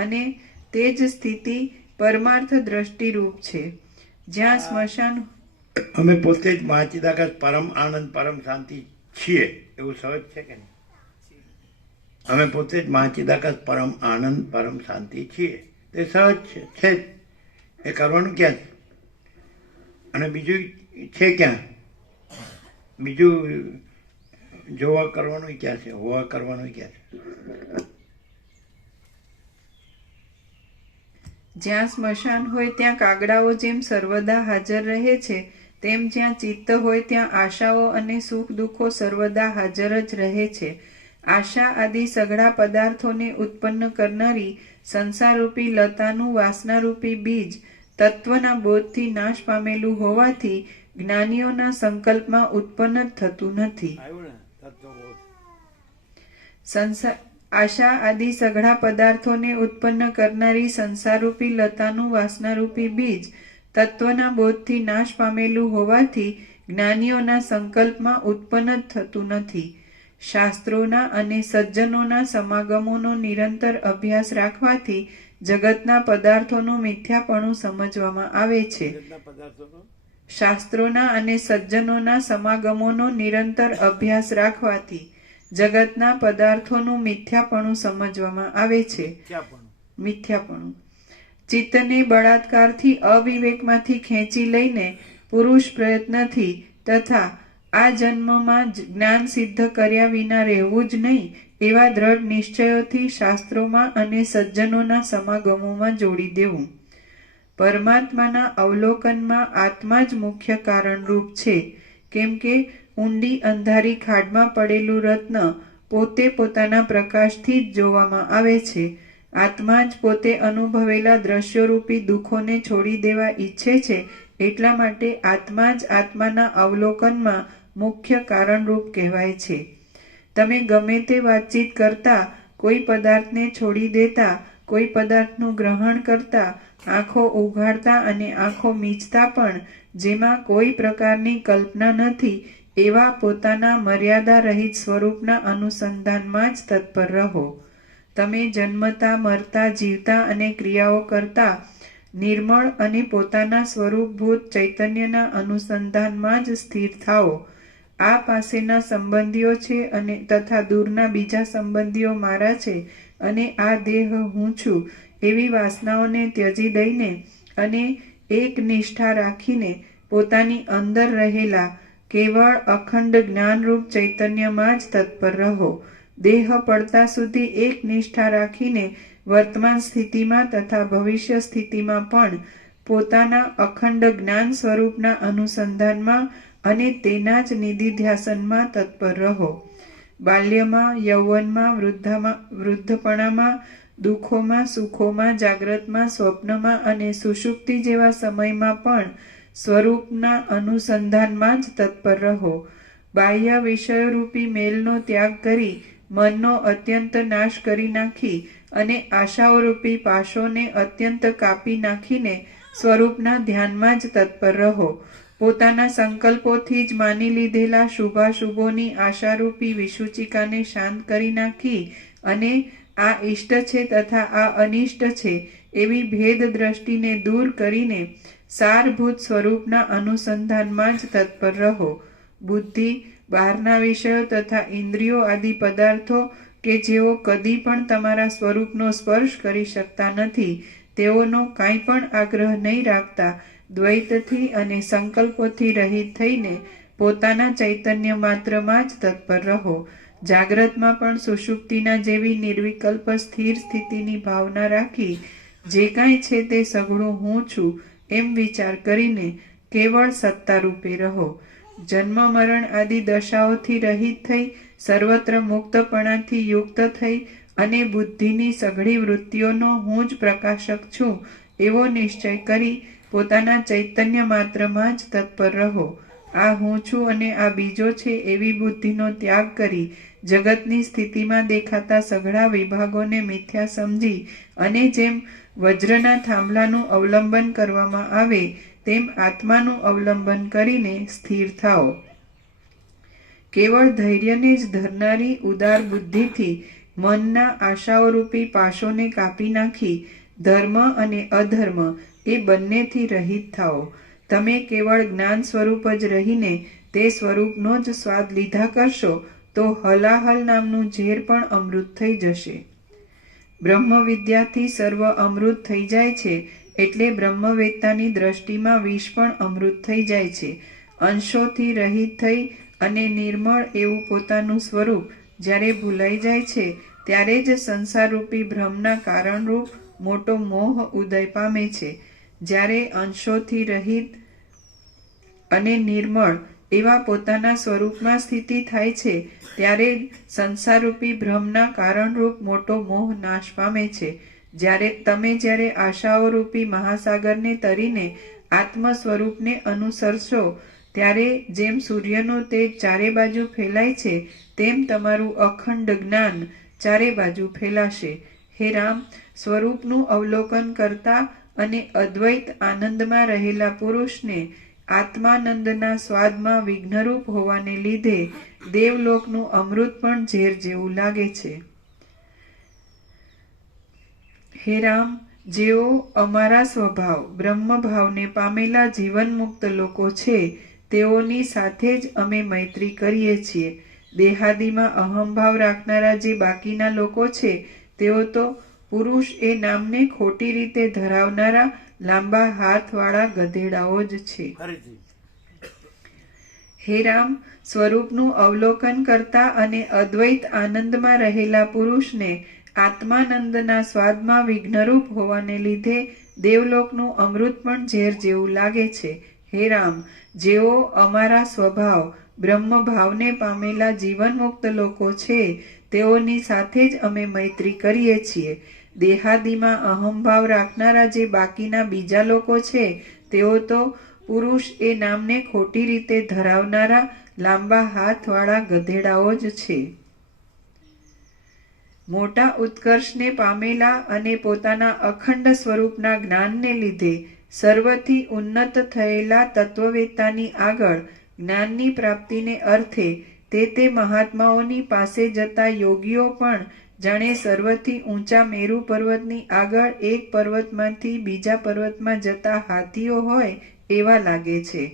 અને તે જ સ્થિતિ પરમાર્થ દ્રષ્ટિ રૂપ છે. જ્યાં સ્મશાન અમે પોતે જ મહાચિદાકાશ પરમ આનંદ પરમ શાંતિ છીએ એવું સહજ છે કે નહીં? અમે પોતે જ મહાચિદાકાશ પરમ આનંદ પરમ શાંતિ છીએ તે સહજ છે જ. એ કરવાનું ક્યાં છે? અને બીજું છે ક્યાં? બીજું જોવા કરવાનું ક્યાં છે? હોવા કરવાનું ક્યાં છે? જ્યાં સ્મશાન હોય ત્યાં કાગડાઓ જેમ સર્વદા હાજર રહે છે, તેમ જ્યાં ચિત્ત હોય ત્યાં આશાઓ અને સુખ દુઃખો સર્વદા હાજર જ રહે છે. આશા આદિ સઘળા પદાર્થોને ઉત્પન્ન કરનારી સંસારરૂપી લતાનું વાસનારૂપી બીજ તત્વના બોધથી નાશ પામેલું હોવાથી જ્ઞાનીઓના સંકલ્પમાં ઉત્પન્ન જ થતું નથી. આશા આદિ સઘળા પદાર્થોને ઉત્પન્ન કરનારી સંસારરૂપી લતાનું વાસનારૂપી બીજ તત્વના બોધથી નાશ પામેલું હોવાથી જ્ઞાનીઓના સંકલ્પમાં ઉત્પન્ન જ થતું નથી. શાસ્ત્રોના અને સજ્જનોના સમાગમોનો નિરંતર અભ્યાસ રાખવાથી જગતના પદાર્થોનું મિથ્યાપણું સમજવામાં આવે છે. શાસ્ત્રોના અને સજ્જનોના સમાગમોનો નિરંતર અભ્યાસ રાખવાથી જગતના પદાર્થોનું મિથ્યાપણું સમજવામાં આવે છે. મિથ્યાપણું ચિત્તને બળાત્કારથી અવિવેકમાંથી ખેંચી લઈને પુરુષ પ્રયત્નથી તથા આ જન્મમાં જ્ઞાન સિદ્ધ કર્યા વિના રહેવું જ નહીં એવા દ્રઢ નિશ્ચયોથી શાસ્ત્રોમાં અને સજ્જનોના સમાગમોમાં જોડી દેવું. પરમાત્માના અવલોકનમાં આત્મા જ મુખ્ય કારણરૂપ છે, કેમ કે ઊંડી અંધારી ખાડમાં પડેલું રત્ન પોતે પોતાના પ્રકાશથી જ જોવામાં આવે છે. આત્મા જ પોતે અનુભવેલા દ્રશ્યોરૂપી દુઃખોને છોડી દેવા ઈચ્છે છે, એટલા માટે આત્મા જ આત્માના અવલોકનમાં મુખ્ય કારણરૂપ કહેવાય છે. તમે ગમે તે વાતચીત કરતા, કોઈ પદાર્થને છોડી દેતા, કોઈ પદાર્થનું ગ્રહણ કરતા, આંખો ઉઘાડતા અને આંખો મીચતા પણ જેમાં કોઈ પ્રકારની કલ્પના નથી એવા પોતાના મર્યાદા રહિત સ્વરૂપના અનુસંધાનમાં જ તત્પર રહો. તમે જન્મતા, મરતા, જીવતા અને ક્રિયાઓ કરતા નિર્મળ અને પોતાના સ્વરૂપભૂત ચૈતન્યના અનુસંધાનમાં જ સ્થિર થાઓ. આ પાસેના સંબંધીઓ છે અને તથા દૂરના બીજા સંબંધીઓ મારા છે અને આ દેહ હું છું એવી વાસનાઓને ત્યજી દઈને અને એક નિષ્ઠા રાખીને પોતાની અંદર રહેલા કેવળ અખંડ જ્ઞાનરૂપ ચૈતન્યમાં જ તત્પર રહો. દેહ પડતા સુધી એક નિષ્ઠા રાખીને વર્તમાન સ્થિતિમાં તથા ભવિષ્ય સ્થિતિમાં પણ પોતાના અખંડ જ્ઞાન સ્વરૂપના અનુસંધાનમાં અને તેના જ નિધિધ્યાસનમાં તત્પર રહો. બાલ્યમાં, યૌવનમાં, વૃદ્ધપણામાં, દુઃખોમાં, સુખોમાં, જાગ્રતમાં, સ્વપ્નમાં અને સુષુપ્તિ જેવા સમયમાં પણ સ્વરૂપના અનુસંધાનમાં જ તત્પર રહો. બાહ્ય વિષયરૂપી મેલનો ત્યાગ કરી મનનો અત્યંત નાશ કરી નાખી અને આશાઓરૂપી પાશોને અત્યંત કાપી નાખીને સ્વરૂપના ધ્યાનમાં જ તત્પર રહો. પોતાના સંકલ્પોથી જ માની લીધેલા શુભાશુભોની આશારૂપી વિસૂચિકાને શાંત કરી નાખી અને આ ઇષ્ટ છે તથા આ અનિષ્ટ છે એવી ભેદ દ્રષ્ટિને દૂર કરીને સારભૂત સ્વરૂપના અનુસંધાનમાં જ તત્પર રહો. બુદ્ધિ, બહારના વિષયો તથા ઇન્દ્રિયો આદિ પદાર્થો કે જેઓ કદી પણ તમારા સ્વરૂપનો સ્પર્શ કરી શકતા નથી તેઓનો કાંઈ પણ આગ્રહ નહીં રાખતા દ્વૈતથી અને સંકલ્પોથી રહિત થઈને પોતાના ચૈતન્ય માત્રમાં જ તત્પર રહો. જાગ્રતમાં પણ સુષુપ્તિના જેવી નિર્વિકલ્પ સ્થિર સ્થિતિની ભાવના રાખી જે કાંઈ છે તે સઘળું હું છું એમ વિચાર કરીને કેવળ સત્તારૂપે રહો. જન્મ મરણ આદિ દશાઓથી રહિત થઈ સર્વત્ર મુક્તપણાથી યુક્ત થઈ અને બુદ્ધિની સઘળી વૃત્તિઓનો હું જ પ્રકાશક છું એવો નિશ્ચય કરી પોતાના ચૈતન્ય માત્રમાં જ તત્પર રહો. આ હું છું અને આ બીજો છે એવી બુદ્ધિનો ત્યાગ કરી જગતની સ્થિતિમાં દેખાતા સઘળા વિભાગોને મિથ્યા સમજી અને જેમ વજ્રના થાંભલાનું અવલંબન કરવામાં આવે તેમ આત્માનું અવલંબન કરીને સ્થિર થાઓ. કેવળ ધૈર્યને જ ધરનારી ઉદાર બુદ્ધિથી મનના આશાઓરૂપી પાશોને કાપી નાખી ધર્મ અને અધર્મ એ બંનેથી રહિત થાઓ. તમે કેવળ જ્ઞાન સ્વરૂપ જ રહીને તે સ્વરૂપનો જ સ્વાદ લીધા કરશો તો હલાહલ નામનું ઝેર પણ અમૃત થઈ જશે. બ્રહ્મ વિદ્યાથી સર્વ અમૃત થઈ જાય છે એટલે બ્રહ્મવેત્તાની દ્રષ્ટિમાં વિષ પણ અમૃત થઈ જાય છે. અંશોથી રહિત થઈ અને નિર્મળ એવું પોતાનું સ્વરૂપ જ્યારે ભૂલાઈ જાય છે ત્યારે જ સંસારરૂપી ભ્રમના કારણરૂપ મોટો મોહ ઉદય પામે છે. જ્યારે અંશોથી રહિત અને નિર્મળ એવા પોતાના સ્વરૂપમાં સ્થિતિ થાય છે ત્યારે સંસારરૂપી ભ્રમના કારણરૂપ મોટો મોહ નાશ પામે છે. જ્યારે આશાઓરૂપી મહાસાગરને તરીને આત્મ સ્વરૂપને અનુસરશો ત્યારે જેમ સૂર્યનો તેજ ચારે બાજુ ફેલાય છે તેમ તમારું અખંડ જ્ઞાન ચારે બાજુ ફેલાશે. હે રામ, સ્વરૂપનું અવલોકન કરતા અને અદ્વૈત આનંદમાં રહેલા પુરુષને આત્માનંદના સ્વાદમાં વિઘ્નરૂપ હોવાને લીધે દેવલોકનું અમૃત પણ ઝેર જેવું લાગે છે. હે રામ, જેઓ અમારા સ્વભાવ બ્રહ્મભાવને પામેલા જીવનમુક્ત લોકો છે તેઓની સાથે જ અમે મૈત્રી કરીએ છીએ. દેહાદિમાં અહંભાવ રાખનારા જે બાકીના લોકો છે તેઓ તો પુરુષ એ નામને ખોટી રીતે ધરાવનારા લાંબા હાથવાળા ગધેડાઓ જ છે. હે રામ, સ્વરૂપનું અવલોકન કરતા અને અદ્વૈત આનંદમાં રહેલા પુરુષને આત્માનંદના સ્વાદમાં વિઘ્નરૂપ હોવાને લીધે દેવલોકનું અમૃત પણ ઝેર જેવું લાગે છે. હે રામ, જેઓ અમારા સ્વભાવ બ્રહ્મભાવને પામેલા જીવનમુક્ત લોકો છે તેઓની સાથે જ અમે મૈત્રી કરીએ છીએ. દેહાદિમાં અહંભાવ રાખનારા જે બાકીના બીજા લોકો છે તેઓ તો પુરુષ એ નામને ખોટી રીતે ધરાવનારા લાંબા હાથવાળા ગધેડાઓ જ છે. મોટા ઉત્કર્ષને પામેલા અને પોતાના અખંડ સ્વરૂપના જ્ઞાનને લીધે સર્વથી ઉન્નત થયેલા તત્વવેત્તાની આગળ જ્ઞાનની પ્રાપ્તિને અર્થે તે મહાત્માઓની પાસે જતા યોગીઓ પણ જાણે સર્વથી ઊંચા મેરુ પર્વતની આગળ એક પર્વતમાંથી બીજા પર્વતમાં જતા હાથીઓ હોય એવા લાગે છે.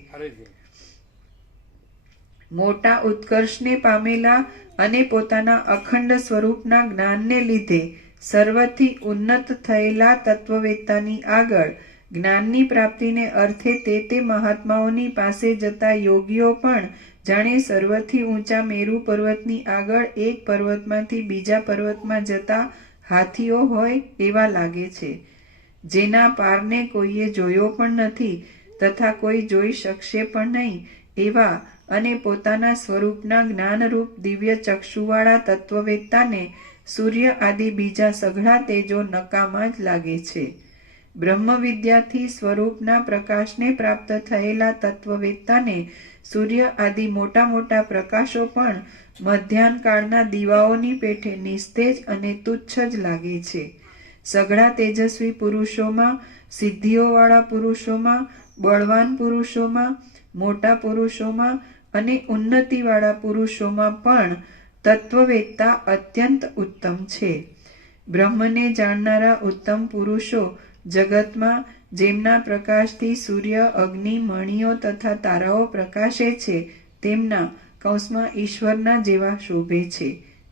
મોટા ઉત્કર્ષને પામેલા અને પોતાના અખંડ સ્વરૂપના જ્ઞાનને લીધે સર્વથી ઉન્નત થયેલા તત્વવેત્તાની આગળ જ્ઞાનની પ્રાપ્તિને અર્થે તે મહાત્માઓની પાસે જતા યોગીઓ પણ જાણે સર્વથી ઊંચા મેરુ પર્વતની આગળ એક પર્વતમાંથી બીજા પર્વતમાં જતા હાથીઓ હોય એવા લાગે છે, જેના પારને કોઈએ જોયો પણ નથી તથા કોઈ જોઈ શકશે પણ નહીં એવા અને પોતાના સ્વરૂપના જ્ઞાનરૂપ દિવ્ય ચક્ષુવાળા તત્વવેત્તાને સૂર્ય આદિ બીજા સઘળા તેજો નકામા જ લાગે છે. બ્રહ્મ વિદ્યાથી સ્વરૂપના પ્રકાશને પ્રાપ્ત થયેલા તત્વવેત્તાને સૂર્ય આદિ મોટા મોટા પ્રકાશો પણ મધ્યાહન કાળના દીવાઓની પેઠે નિસ્તેજ અને તુચ્છ જ લાગે છે. સઘળા તેજસ્વી પુરુષોમાં, સિદ્ધિઓવાળા પુરુષોમાં, બળવાન પુરુષોમાં, મોટા પુરુષોમાં અને ઉન્નતિવાળા પુરુષોમાં પણ તત્વવેત્તા અત્યંત ઉત્તમ છે. બ્રહ્મને જાણનારા ઉત્તમ પુરુષો જગતમાં જેમના પ્રકાશથી સૂર્ય, અગ્નિ, મણિઓ તથા તારાઓ પ્રકાશે છે તેમના કૌંસમાં ઈશ્વરના જેવા શોભે છે.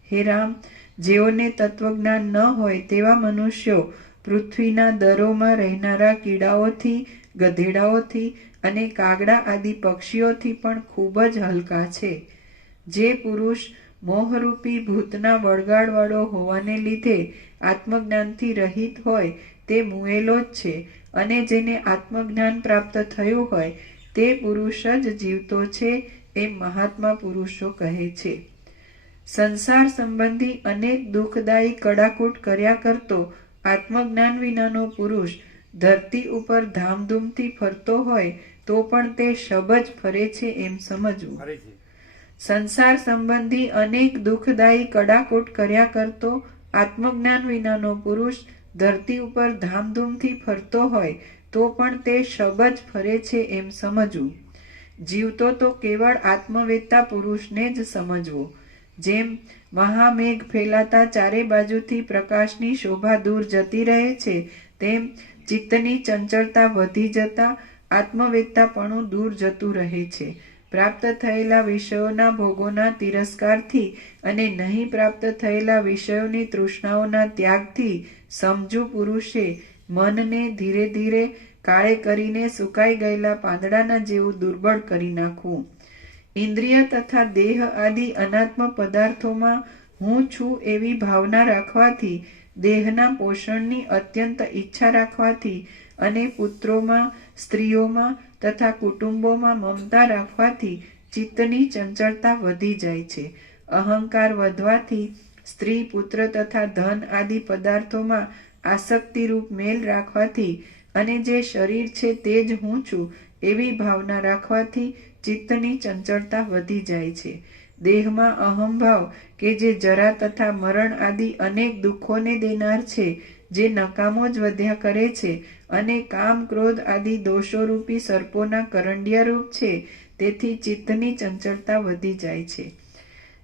હે રામ, જેઓને તત્વજ્ઞાન ન હોય તેવા મનુષ્યો પૃથ્વીના દરોમાં રહેનારા કીડાઓથી, ગધેડાઓથી અને કાગડા આદિ પક્ષીઓથી પણ ખૂબ જ હલકા છે. જે પુરુષ મોહરૂપી ભૂતના વળગાડવાળો હોવાને લીધે આત્મજ્ઞાનથી રહિત હોય તે મુએલો જ છે, અને જેને આત્મજ્ઞાન પ્રાપ્ત થયું હોય તે પુરુષ જ જીવતો છે એમ મહાત્મા પુરુષો કહે છે. સંસાર સંબંધી અનેક દુઃખદાયી કડાકૂટ કર્યા કરતો આત્મજ્ઞાન વિનાનો પુરુષ ધરતી ઉપર ધામધૂમથી ફરતો હોય તો પણ તે શબ જ ફરે છે એમ સમજવું. સંસાર સંબંધી અનેક દુઃખદાયી કડાકૂટ કર્યા કરતો આત્મજ્ઞાન વિનાનો પુરુષ ધરતી ઉપર ધામધૂમથી ફરતો હોય તો પણ તે શબ જ ફરે છે એમ સમજવું. જીવતો તો કેવળ આત્મવેત્તા પુરુષને જ સમજવો. જેમ મહામેઘ ફેલાતા ચારે બાજુથી પ્રકાશની શોભા દૂર જતી રહે છે તેમ ચિત્તની ચંચળતા વધી જતા આત્મવેત્તાપણું દૂર જતું રહે છે. પ્રાપ્ત થયેલા વિષયોના ભોગોના તિરસ્કારથી અને નહીં પ્રાપ્ત થયેલા વિષયોની તૃષ્ણાઓના ત્યાગથી સમજુ પુરુષે મનને ધીરે ધીરે કાળે કરીને સુકાઈ ગયેલા પાંદડાના જેવું દુર્બળ કરી નાખવું. ઇન્દ્રિય તથા દેહ આદિ અનાત્મ પદાર્થોમાં હું છું એવી ભાવના રાખવાથી, દેહના પોષણની અત્યંત ઈચ્છા રાખવાથી અને પુત્રોમાં, સ્ત્રીઓમાં તથા કુટુંબોમાં મમતા રાખવાથી ચિત્તની ચંચળતા વધી જાય છે. અહંકાર વધવાથી સ્ત્રી, પુત્ર તથા ધન આદિ પદાર્થોમાં આસક્તિરૂપ મેલ રાખવાથી અને જે શરીર છે તે જ હું છું એવી ભાવના રાખવાથી ચિત્તની ચંચળતા વધી જાય છે. દેહમાં અહંભાવ કે જે જરા તથા મરણ આદિ અનેક દુઃખોને દેનાર છે, જે નકામો જ વધ્યા કરે છે અને કામ, ક્રોધ આદિ દોષોરૂપી સર્પોના કરંડિયા રૂપ છે, તેથી ચિત્તની ચંચળતા વધી જાય છે.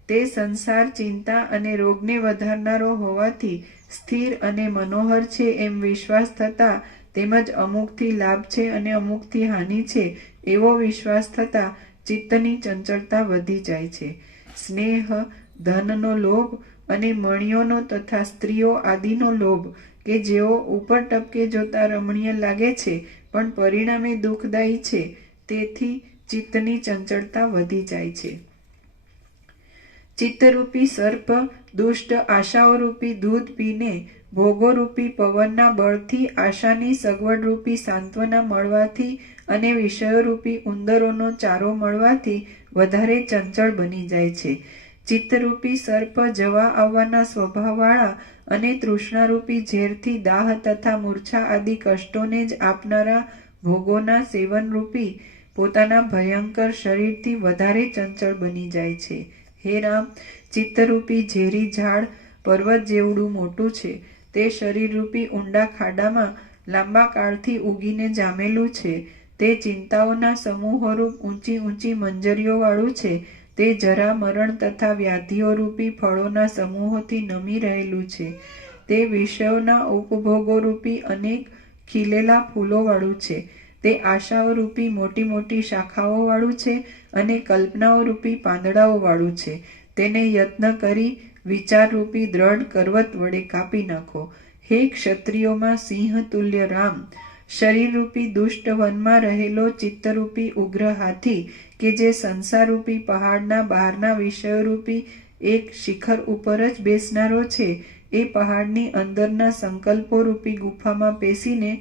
તે સંસાર ચિંતા અને રોગને વધારનારો હોવાથી સ્થિર અને મનોહર છે એમ વિશ્વાસ થતા, તેમજ અમુકથી લાભ છે અને અમુકથી હાનિ છે એવો વિશ્વાસ થતા ચિત્તની ચંચળતા વધી જાય છે. સ્નેહ, ધનનો લોભ અને મણિયોનો તથા સ્ત્રીઓ આદિનો લોભ કે જેઓ ઉપર ટપકે જોતા રમણીય લાગે છે પણ પરિણામે દુઃખદાયી છે, તેથી ચિત્તની ચંચળતા વધી જાય છે. ચિત્તરૂપી સર્પ દુષ્ટ આશાઓરૂપી દૂધ પીને ભોગોરૂપી પવનના બળથી આશાની સગવડરૂપી સાંત્વના મળવાથી અને વિષયોરૂપી ઉંદરોનો ચારો મળવાથી વધારે ચંચળ બની જાય છે. ચિત્તરૂપી સર્પ જવા આવવાના સ્વભાવવાળા અને તૃષ્ણારૂપી ઝેરથી દાહ તથા મૂર્છા આદિ કષ્ટોને જ આપનારા ભોગોના સેવનરૂપી પોતાના ભયંકર શરીરથી વધારે ચંચળ બની જાય છે. હે રામ, ચિત્તરૂપી ઝેરી ઝાડ પર્વત જેવડું મોટું છે. તે શરીરરૂપી ઊંડા ખાડામાં લાંબા કાળથી ઉગીને જામેલું છે. તે ચિંતાઓના સમૂહોરૂપ ઊંચી ઊંચી મંજરીઓવાળું છે. તે જરા, મરણ તથા વ્યાધિઓરૂપી ફળોના સમૂહોથી નમી રહેલું છે. તે વિષયોના ઉપભોગોરૂપી અનેક ખીલેલા ફૂલોવાળું છે. તે આશાઓ રૂપી મોટી મોટી શાખાઓ વાળું છે અને કલ્પનાઓ રૂપી પાંદડાઓ વાળું છે. તેને યત્ન કરી વિચાર રૂપી દ્રઢ કરવત વડે કાપી નાખો. હે ક્ષત્રિયોમાં સિંહ તુલ્ય રામ, શરીર રૂપી દુષ્ટ વનમાં રહેલો ચિત્તરૂપી ઉગ્ર હાથી કે જે સંસારરૂપી પહાડના બહારના વિષયો રૂપી એક શિખર ઉપર જ બેસનારો છે, એ પહાડની અંદરના સંકલ્પો રૂપી ગુફામાં પેસીને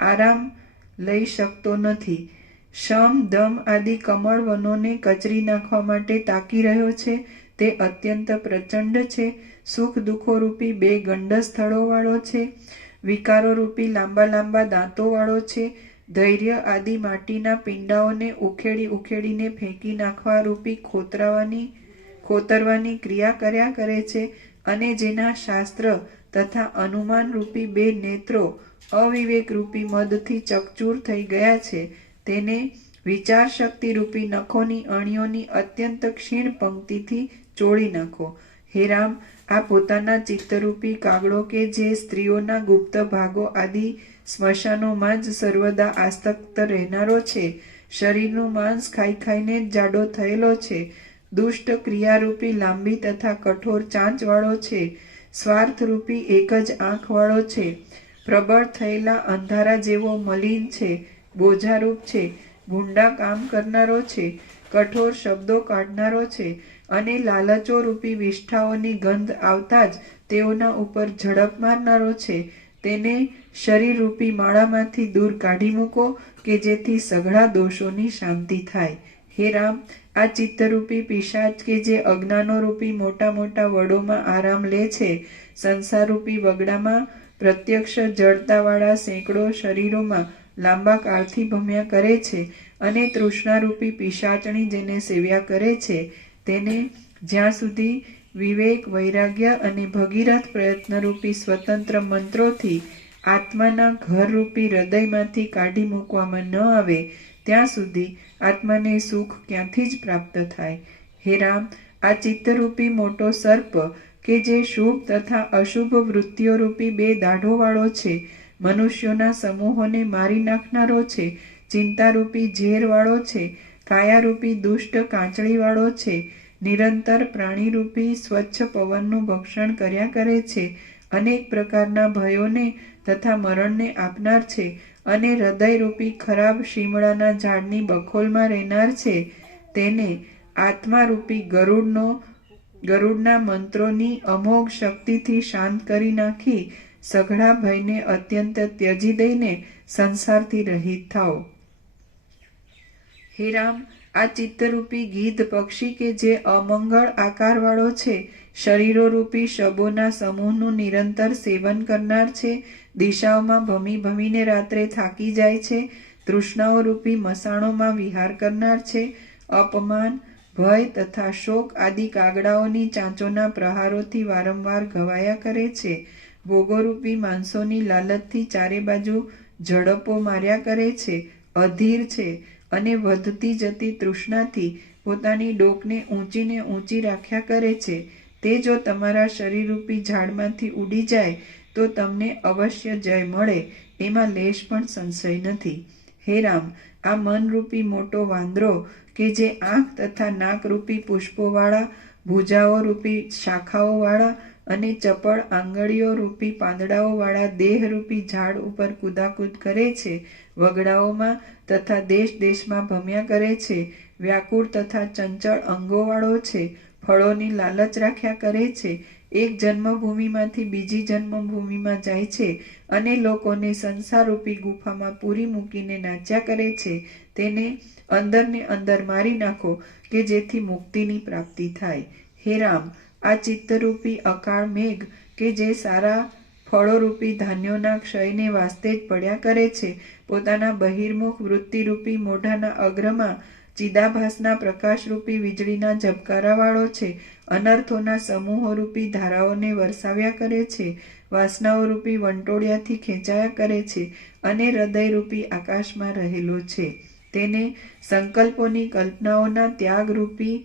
આરામ લઈ શકતો નથી. શમ દમ આદિ કમળ વનોને કચરી નાખવા માટે તાકી રહ્યો છે. તે અત્યંત પ્રચંડ છે. સુખ દુઃખો રૂપી બે ગંડ સ્થળો વાળો છે. વિકારો રૂપી લાંબા લાંબા દાંતો વાળો છે. ધૈર્ય આદિ માટીના પિંડાઓને ઉખેડી ઉખેડીને ફેંકી નાખવા રૂપી ખોતરવાની ક્રિયા કર્યા કરે છે. અને જેના શાસ્ત્ર તથા અનુમાન રૂપી બે નેત્રો અવિવેક રૂપી મદથી ચકચૂર થઈ ગયા છે, તેને વિચાર શક્તિ રૂપી નખોની અણીઓની અત્યંત ક્ષીણ પંક્તિથી ચોળી નાખો. હે રામ, આ પોતાના ચિત્તરૂપી કાગડો કે જે સ્ત્રીઓના ગુપ્ત ભાગો આદિ સ્મશાનોમાં જ સર્વદા આસક્ત રહેનારો છે, શરીરનું માંસ ખાઈ ખાઈને જ જાડો થયેલો છે, દુષ્ટ ક્રિયારૂપી લાંબી તથા કઠોર ચાંચવાળો છે, સ્વાર્થરૂપી એક જ આંખવાળો છે, પ્રબળ થયેલા અંધારા જેવો મલિન છે, બોજારૂપ છે, ભૂંડા કામ કરનારો છે, કઠોર શબ્દો કાઢનારો છે અને લાલચો રૂપી વિષ્ઠાઓની ગંધ આવતા જ તેઓના ઉપર ઝડપ મારનારો છે. તેને શરીર રૂપી માળામાંથી દૂર કાઢી મૂકો કે જેથી સઘળા દોષોની શાંતિ થાય. હે રામ, આ ચિત્તરૂપી પિશાચ કે જે અજ્ઞાનો રૂપી મોટા મોટા વડોમાં આરામ લે છે, સંસારરૂપી વગડામાં પ્રત્યક્ષ જડતાવાળા સેંકડો શરીરોમાં લાંબા કાળથી ભમ્યા કરે છે અને તૃષ્ણારૂપી પિશાચણી જેને સેવ્યા કરે છે, તેને જ્યાં સુધી વિવેક, વૈરાગ્ય અને ભગીરથ પ્રયત્નરૂપી સ્વતંત્ર મંત્રોથી આત્માના ઘરરૂપી હૃદયમાંથી કાઢી મૂકવામાં ન આવે ત્યાં સુધી આત્માને સુખ ક્યાંથી જ પ્રાપ્ત થાય. હે રામ, આ ચિત્તરૂપી મોટો સર્પ કે જે શુભ તથા અશુભ વૃત્તિઓ રૂપી બે દાઢોવાળો છે, મનુષ્યોના સમૂહોને મારી નાખનારો છે, ચિંતારૂપી ઝેરવાળો છે, કાયારૂપી દુષ્ટ કાંચળીવાળો છે, નિરંતર પ્રાણીરૂપી સ્વચ્છ પવનનું ભક્ષણ કર્યા કરે છે, અનેક પ્રકારના ભયોને તથા મરણને આપનાર છે અને હૃદયરૂપી ખરાબ શીમળાના ઝાડની બખોલમાં રહેનાર છે, તેને આત્મારૂપી ગરુડના મંત્રોની અમોઘ શક્તિથી શાંત કરી નાખી સઘળા ભયને અત્યંત ત્યજી દઈને સંસારથી રહિત થાઓ. હે રામ, આ ચિત્તરૂપી ગીધ પક્ષી કે જે અમંગળ આકારવાળો છે, શરીરો રૂપી શબોના સમૂહનું નિરંતર સેવન કરનાર છે, દિશાઓમાં ભમી ભમીને રાત્રે થાકી જાય છે, તૃષ્ણાઓ રૂપી મસાણોમાં વિહાર કરનાર છે, અપમાન, ભય તથા શોક આદિ કાગડાઓની ચાંચોના પ્રહારોથી વારંવાર ઘવાયા કરે છે, ભોગોરૂપી માણસોની લાલચથી ચારે બાજુ ઝડપો માર્યા કરે છે, અધીર છે અને વધતી જતી તૃષ્ણાથી પોતાની ડોકને ઊંચીને ઊંચી રાખ્યા કરે છે. તે જો તમારા શરીરરૂપી ઝાડમાંથી ઉડી જાય તો તમને અવશ્ય જય મળે, એમાં લેશ પણ સંશય નથી. હે રામ, આ મનરૂપી મોટો વાંદરો કે જે આંખ તથા નાકરૂપી પુષ્પોવાળા, ભુજાઓ રૂપી શાખાઓવાળા અને ચપળ આંગળીઓ રૂપી પાંદડાઓવાળા દેહરૂપી ઝાડ ઉપર કૂદાકૂદ કરે છે, વગડાઓમાં તથા દેશ દેશમાં ભમ્યા કરે છે, વ્યાકુળ તથા ચંચળ અંગોવાળો છે, ફળોની લાલચ રાખ્યા કરે છે, એક જન્મભૂમિમાંથી બીજી જન્મભૂમિમાં જાય છે અને લોકોને સંસારરૂપી ગુફામાં પૂરી મૂકીને નાચ્યા કરે છે, તેને અંદરને અંદર મારી નાખો કે જેથી મુક્તિની પ્રાપ્તિ થાય. હે રામ, આ ચિત્તરૂપી અકાળ મેઘ કે જે સારા ફળોરૂપી ધાન્યોના ક્ષયને વાસ્તે જ પડ્યા કરે છે, પોતાના બહિર્મુખ વૃત્તિરૂપી મોઢાના અગ્રમાં ચિદાભાસના પ્રકાશરૂપી વીજળીના ઝબકારાવાળો છે, અનર્થોના સમૂહોરૂપી ધારાઓને વરસાવ્યા કરે છે, વાસનાઓરૂપી વંટોળિયાથી ખેંચાયા કરે છે અને હૃદયરૂપી આકાશમાં રહેલો છે, તેને સંકલ્પોની કલ્પનાઓના ત્યાગરૂપી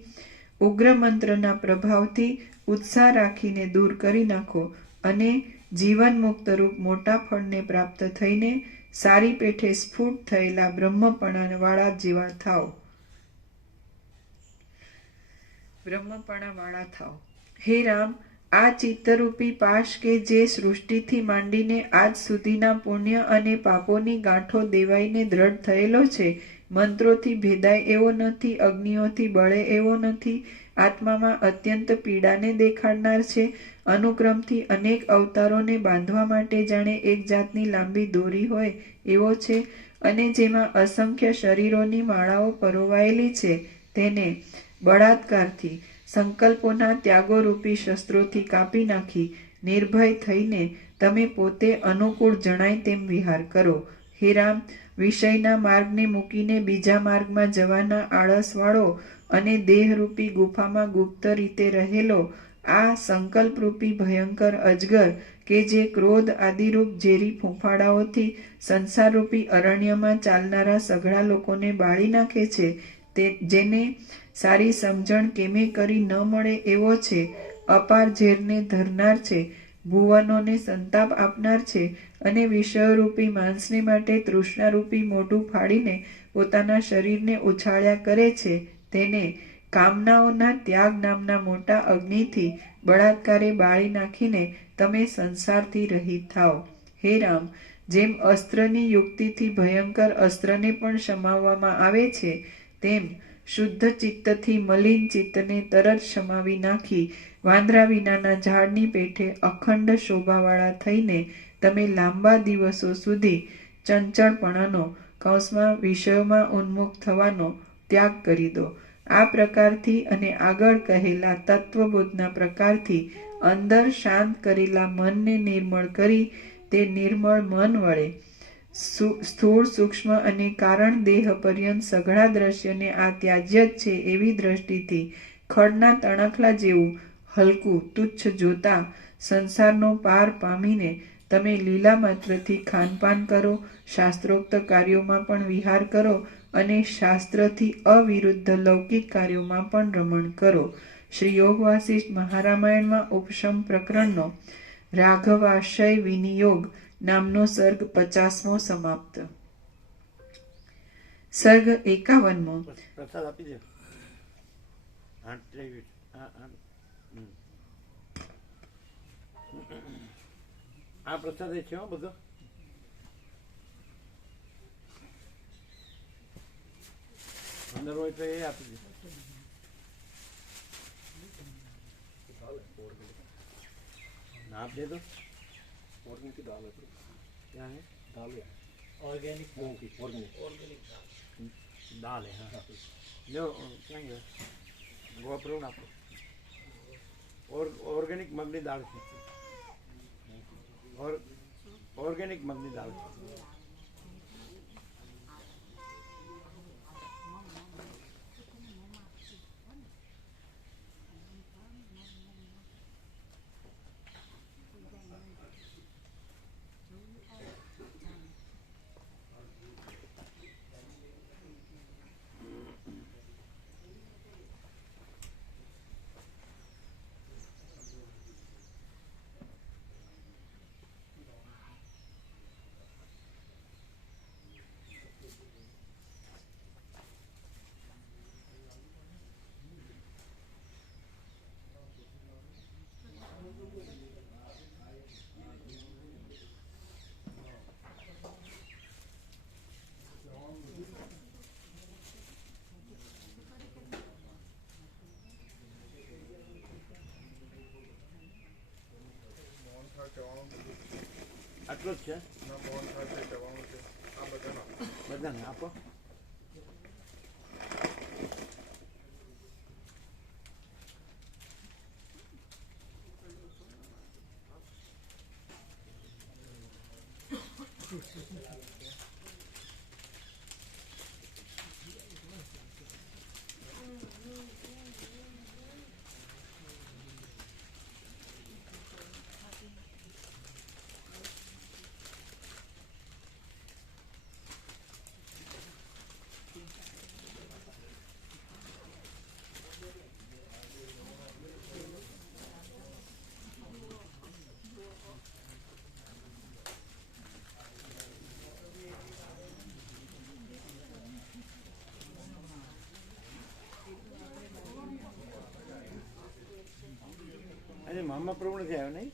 ઉગ્ર મંત્રના પ્રભાવથી ઉત્સાહ રાખીને દૂર કરી નાખો અને જીવન મુક્તરૂપ મોટા ફળને પ્રાપ્ત થઈને સારી પેઠે સ્ફુટ થયેલા બ્રહ્મપણાવાળા જેવા થાવ. બ્રહ્મપણાવાળા થાવ. હે રામ, આ ચિત્તરૂપી પાશ કે જે સૃષ્ટિથી માંડીને આજ સુધીના પુણ્ય અને પાપોની ગાંઠો દેવાઈને દ્રઢ થયેલો છે, મંત્રોથી ભેદાય એવો નથી, અગ્નિઓથી બળે એવો નથી, આત્મામાં અત્યંત પીડાને દેખાડનાર છે, અનુક્રમથી અનેક અવતારોને બાંધવા માટે જાણે એક જાતની લાંબી દોરી હોય એવો છે, અને જેમાં અસંખ્ય શરીરોની માળાઓ પરોવાયેલી છે, તેને બળાત્કારથી સંકલ્પોના ત્યાગોરૂપી શસ્ત્રોથી કાપી નાખી નિર્ભય થઈને તમે પોતે અનુકૂળ જણાય તેમ વિહાર કરો. હે રામ, વિષયના માર્ગને મૂકીને બીજા માર્ગમાં જવાના આળસવાળો અને દેહરૂપી ગુફામાં ગુપ્ત રીતે રહેલો આ સંકલ્પરૂપી ભયંકર અજગર કે જે ક્રોધ આદિરૂપ ઝેરી ફૂંફાડાઓથી સંસારરૂપી અરણ્યમાં ચાલનારા સઘળા લોકોને બાળી નાખે છે, જેને સારી સમજણ કેમે કરી ન મળે એવો છે, અપાર ઝેરને ધરનાર છે, ભુવનોને સંતાપ આપનાર છે, અને વિષયરૂપી માંસને માટે તૃષ્ણારૂપી મોઢું ફાડીને પોતાના શરીરને ઉછાળ્યા કરે છે, તેને કામનાઓના ત્યાગ નામના મોટા અગ્નિથી બળાત્કારે બાળી નાખીને તમે સંસારથી રહિત થાઓ. હે રામ, જેમ અસ્ત્રની યુક્તિથી ભયંકર અસ્ત્રને પણ શમાવવામાં આવે છે, તેમ શુદ્ધ ચિત્તથી મલિન ચિત્તને તરત શમાવી નાખી વાંદરા વિનાના ઝાડની પેઠે અખંડ શોભાવાળા થઈને તમે લાંબા દિવસો સુધી ચંચળપણાનો વિષયોમાં ઉન્મુખ થવાનો ત્યાગ કરી દો. આ પ્રકારથી અને આગળ કહેલા તત્વબોધના પ્રકારથી અંદર શાંત કરેલા મનને નિર્મળ કરી તે નિર્મળ મન વડે સ્થૂળ, સૂક્ષ્મ અને કારણ દેહ પર્યંત સઘળા દ્રશ્યને આ ત્યાજ્ય જ છે એવી દ્રષ્ટિથી ખડના તણખલા જેવું હલકું તુચ્છ જોતા સંસારનો પાર પામીને તમે લીલા માત્રથી ખાનપાન કરો, શાસ્ત્રોક્ત કાર્યોમાં પણ વિહાર કરો અને શાસ્ત્રથી અવિરુદ્ધ લૌકિક કાર્યોમાં પણ રમણ કરો. શ્રી યોગ વાસિષ્ઠ મહારામાયણમાં ઉપશમ પ્રકરણનો રાઘવાશય વિનિયોગ નામનો સર્ગ 50મો સમાપ્ત. સર્ગ 51મો. પ્રસાદ આપી દે. આ પ્રસાદ છે બધો. અંદર હોય તો એ આપી દે. आप दे दो. ऑर्गेनिक की दाल है. क्या है? दाल है. ऑर्गेनिक मूंग की. ऑर्गेनिक दाल है. हाँ. जो क्या है? गोप्रोन आपको. और ऑर्गेनिक मगनी दाल है. और ऑर्गेनिक मगनी दाल है. આટલો જ છે. બધાને આપો. આમાં પ્રભુ નથી આવ્યો નહીં?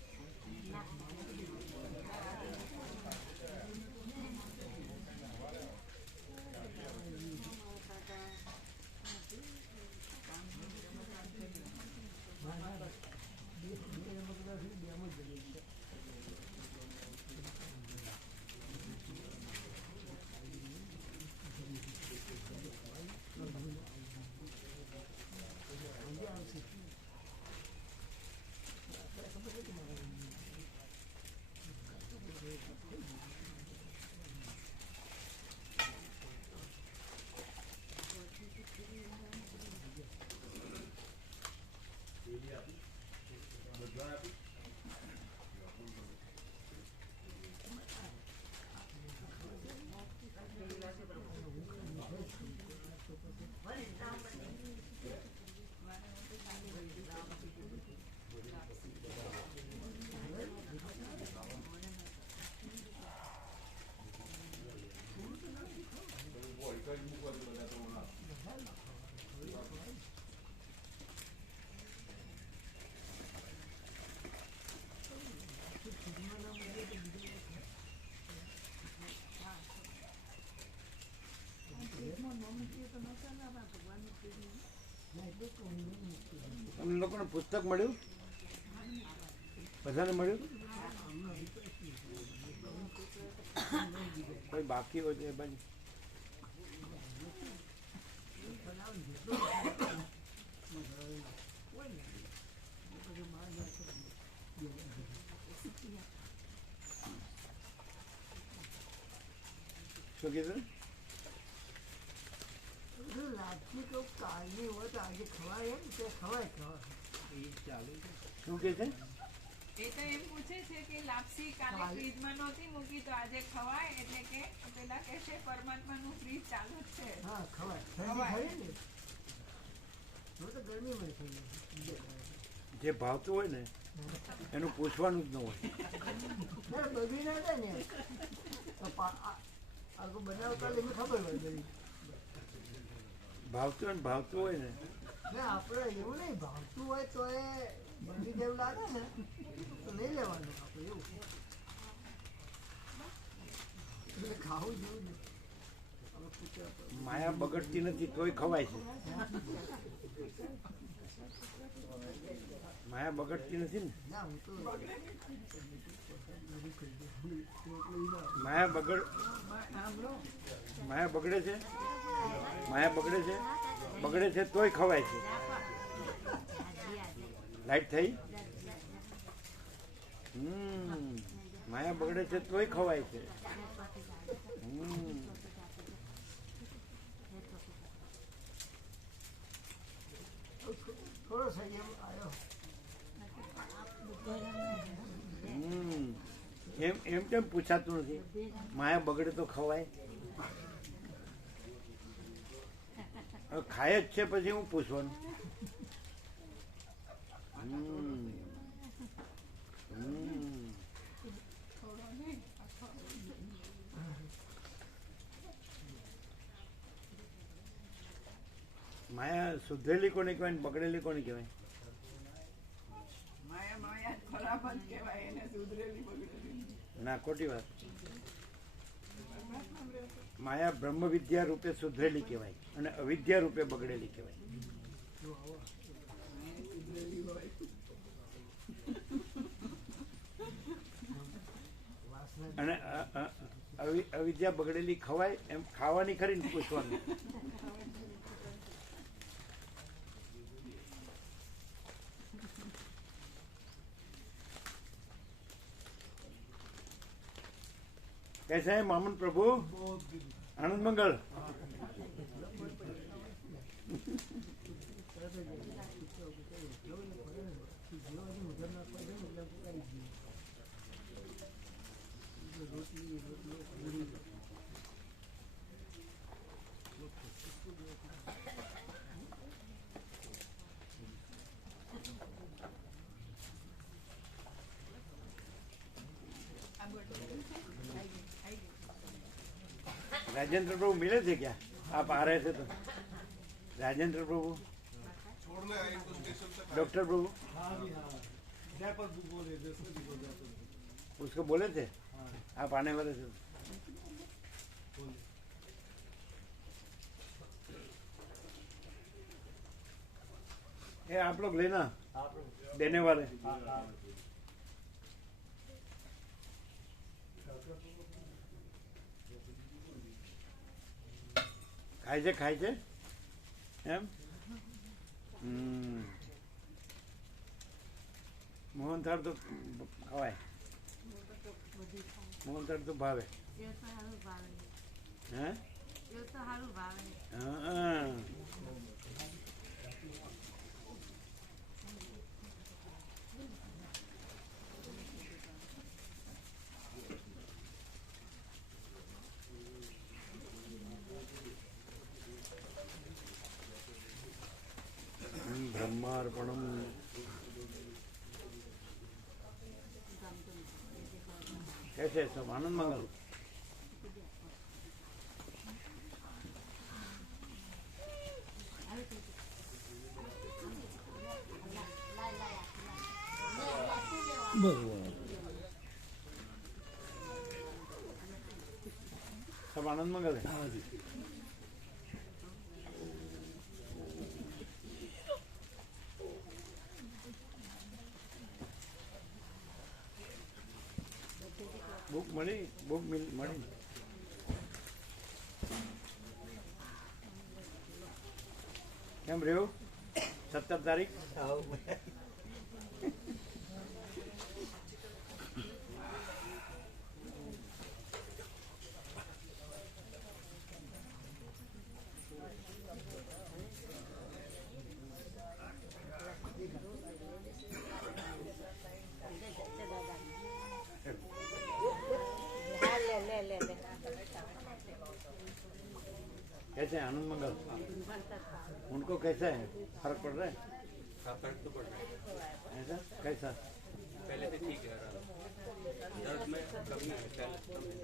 તમને લોકોને પુસ્તક મળ્યું? બધાને મળ્યું? કોઈ બાકી હોય તો એ બાજુ શું કીધું? લાપસી તો કાલની હોય તો આજે ખવાય એમ કે ખવાય શું કે છે? એ તો એમ પૂછે છે કે લાપસી કાલે ફ્રીજમાં નહોતી મૂકી તો આજે ખવાય, એટલે કે પેલા કહે છે પરમાત્માનું ફ્રીજ ચાલુ જ છે. હા ખવાય ખવાય ને તો ગરમીમાં થઈ જે ભાવતું હોય ને એનું પૂછવાનું જ ન હોય. બગડી ના જાય ને આગળ બનાવતા એમને ખબર હોય બધી ભાવતું હોય ને આપણે એવું નહીં ભાવતું હોય તો એ બગડી જેવું લાગે ને તો લઈ લેવાનું આપણે એવું એટલે ખાવું જેવું નહીં. માયા બગડતી નથી તોય ખવાય છે. માયા બગડતી નથી ને? ના હું તો માયા બગડે છે? માયા બગડે છે તોય ખવાય છે. લાઈટ થઈ? માયા બગડે છે તોય ખવાય છે. થોડો સંયમ આવ્યો. એમ કેમ પૂછાતું નથી? માયા બગડે તો ખવાય. હવે ખાય જ છે પછી હું પૂછવાનું? માયા સુધરેલી કોને કહેવાય ને બગડેલી કોને કહેવાય? માયા ખરાબ જ કહેવાય, એને સુધરેલી બગડેલી. ના, ખોટી વાત. માયા બ્રહ્મ વિદ્યા રૂપે સુધરેલી કહેવાય અને અવિદ્યા રૂપે બગડેલી કહેવાય. અને અવિદ્યા બગડેલી ખવાય એમ ખાવાની ખરી ને પૂછવાનું? कैसा है मामन प्रभु? आनंद मंगल. राजेंद्र प्रभु मिले थे क्या? आप आ रहे थे तो? राजेंद्र प्रभु, डॉक्टर प्रभु उसको बोले थे आप आने वाले थे। ये आप लोग लेना देने वाले। खाई છે એમ। મોહનથાળ તો ખવાય, મોહનથાળ તો ભાવે હે। હા ब्रह्मार्पणम। कैसे सब आनंद मंगल। सब आनंद मंगल है। बुक मળી बुक મળી। કેમ રહ્યું 17 તારીખ? कैसे आनंद मंगल? उनको कैसा है? फर्क पड़ रहा है? हाँ, फर्क तो पड़ रहा है। ऐसा कैसा? पहले से ठीक है, दर्द में कम है, पहले कम है।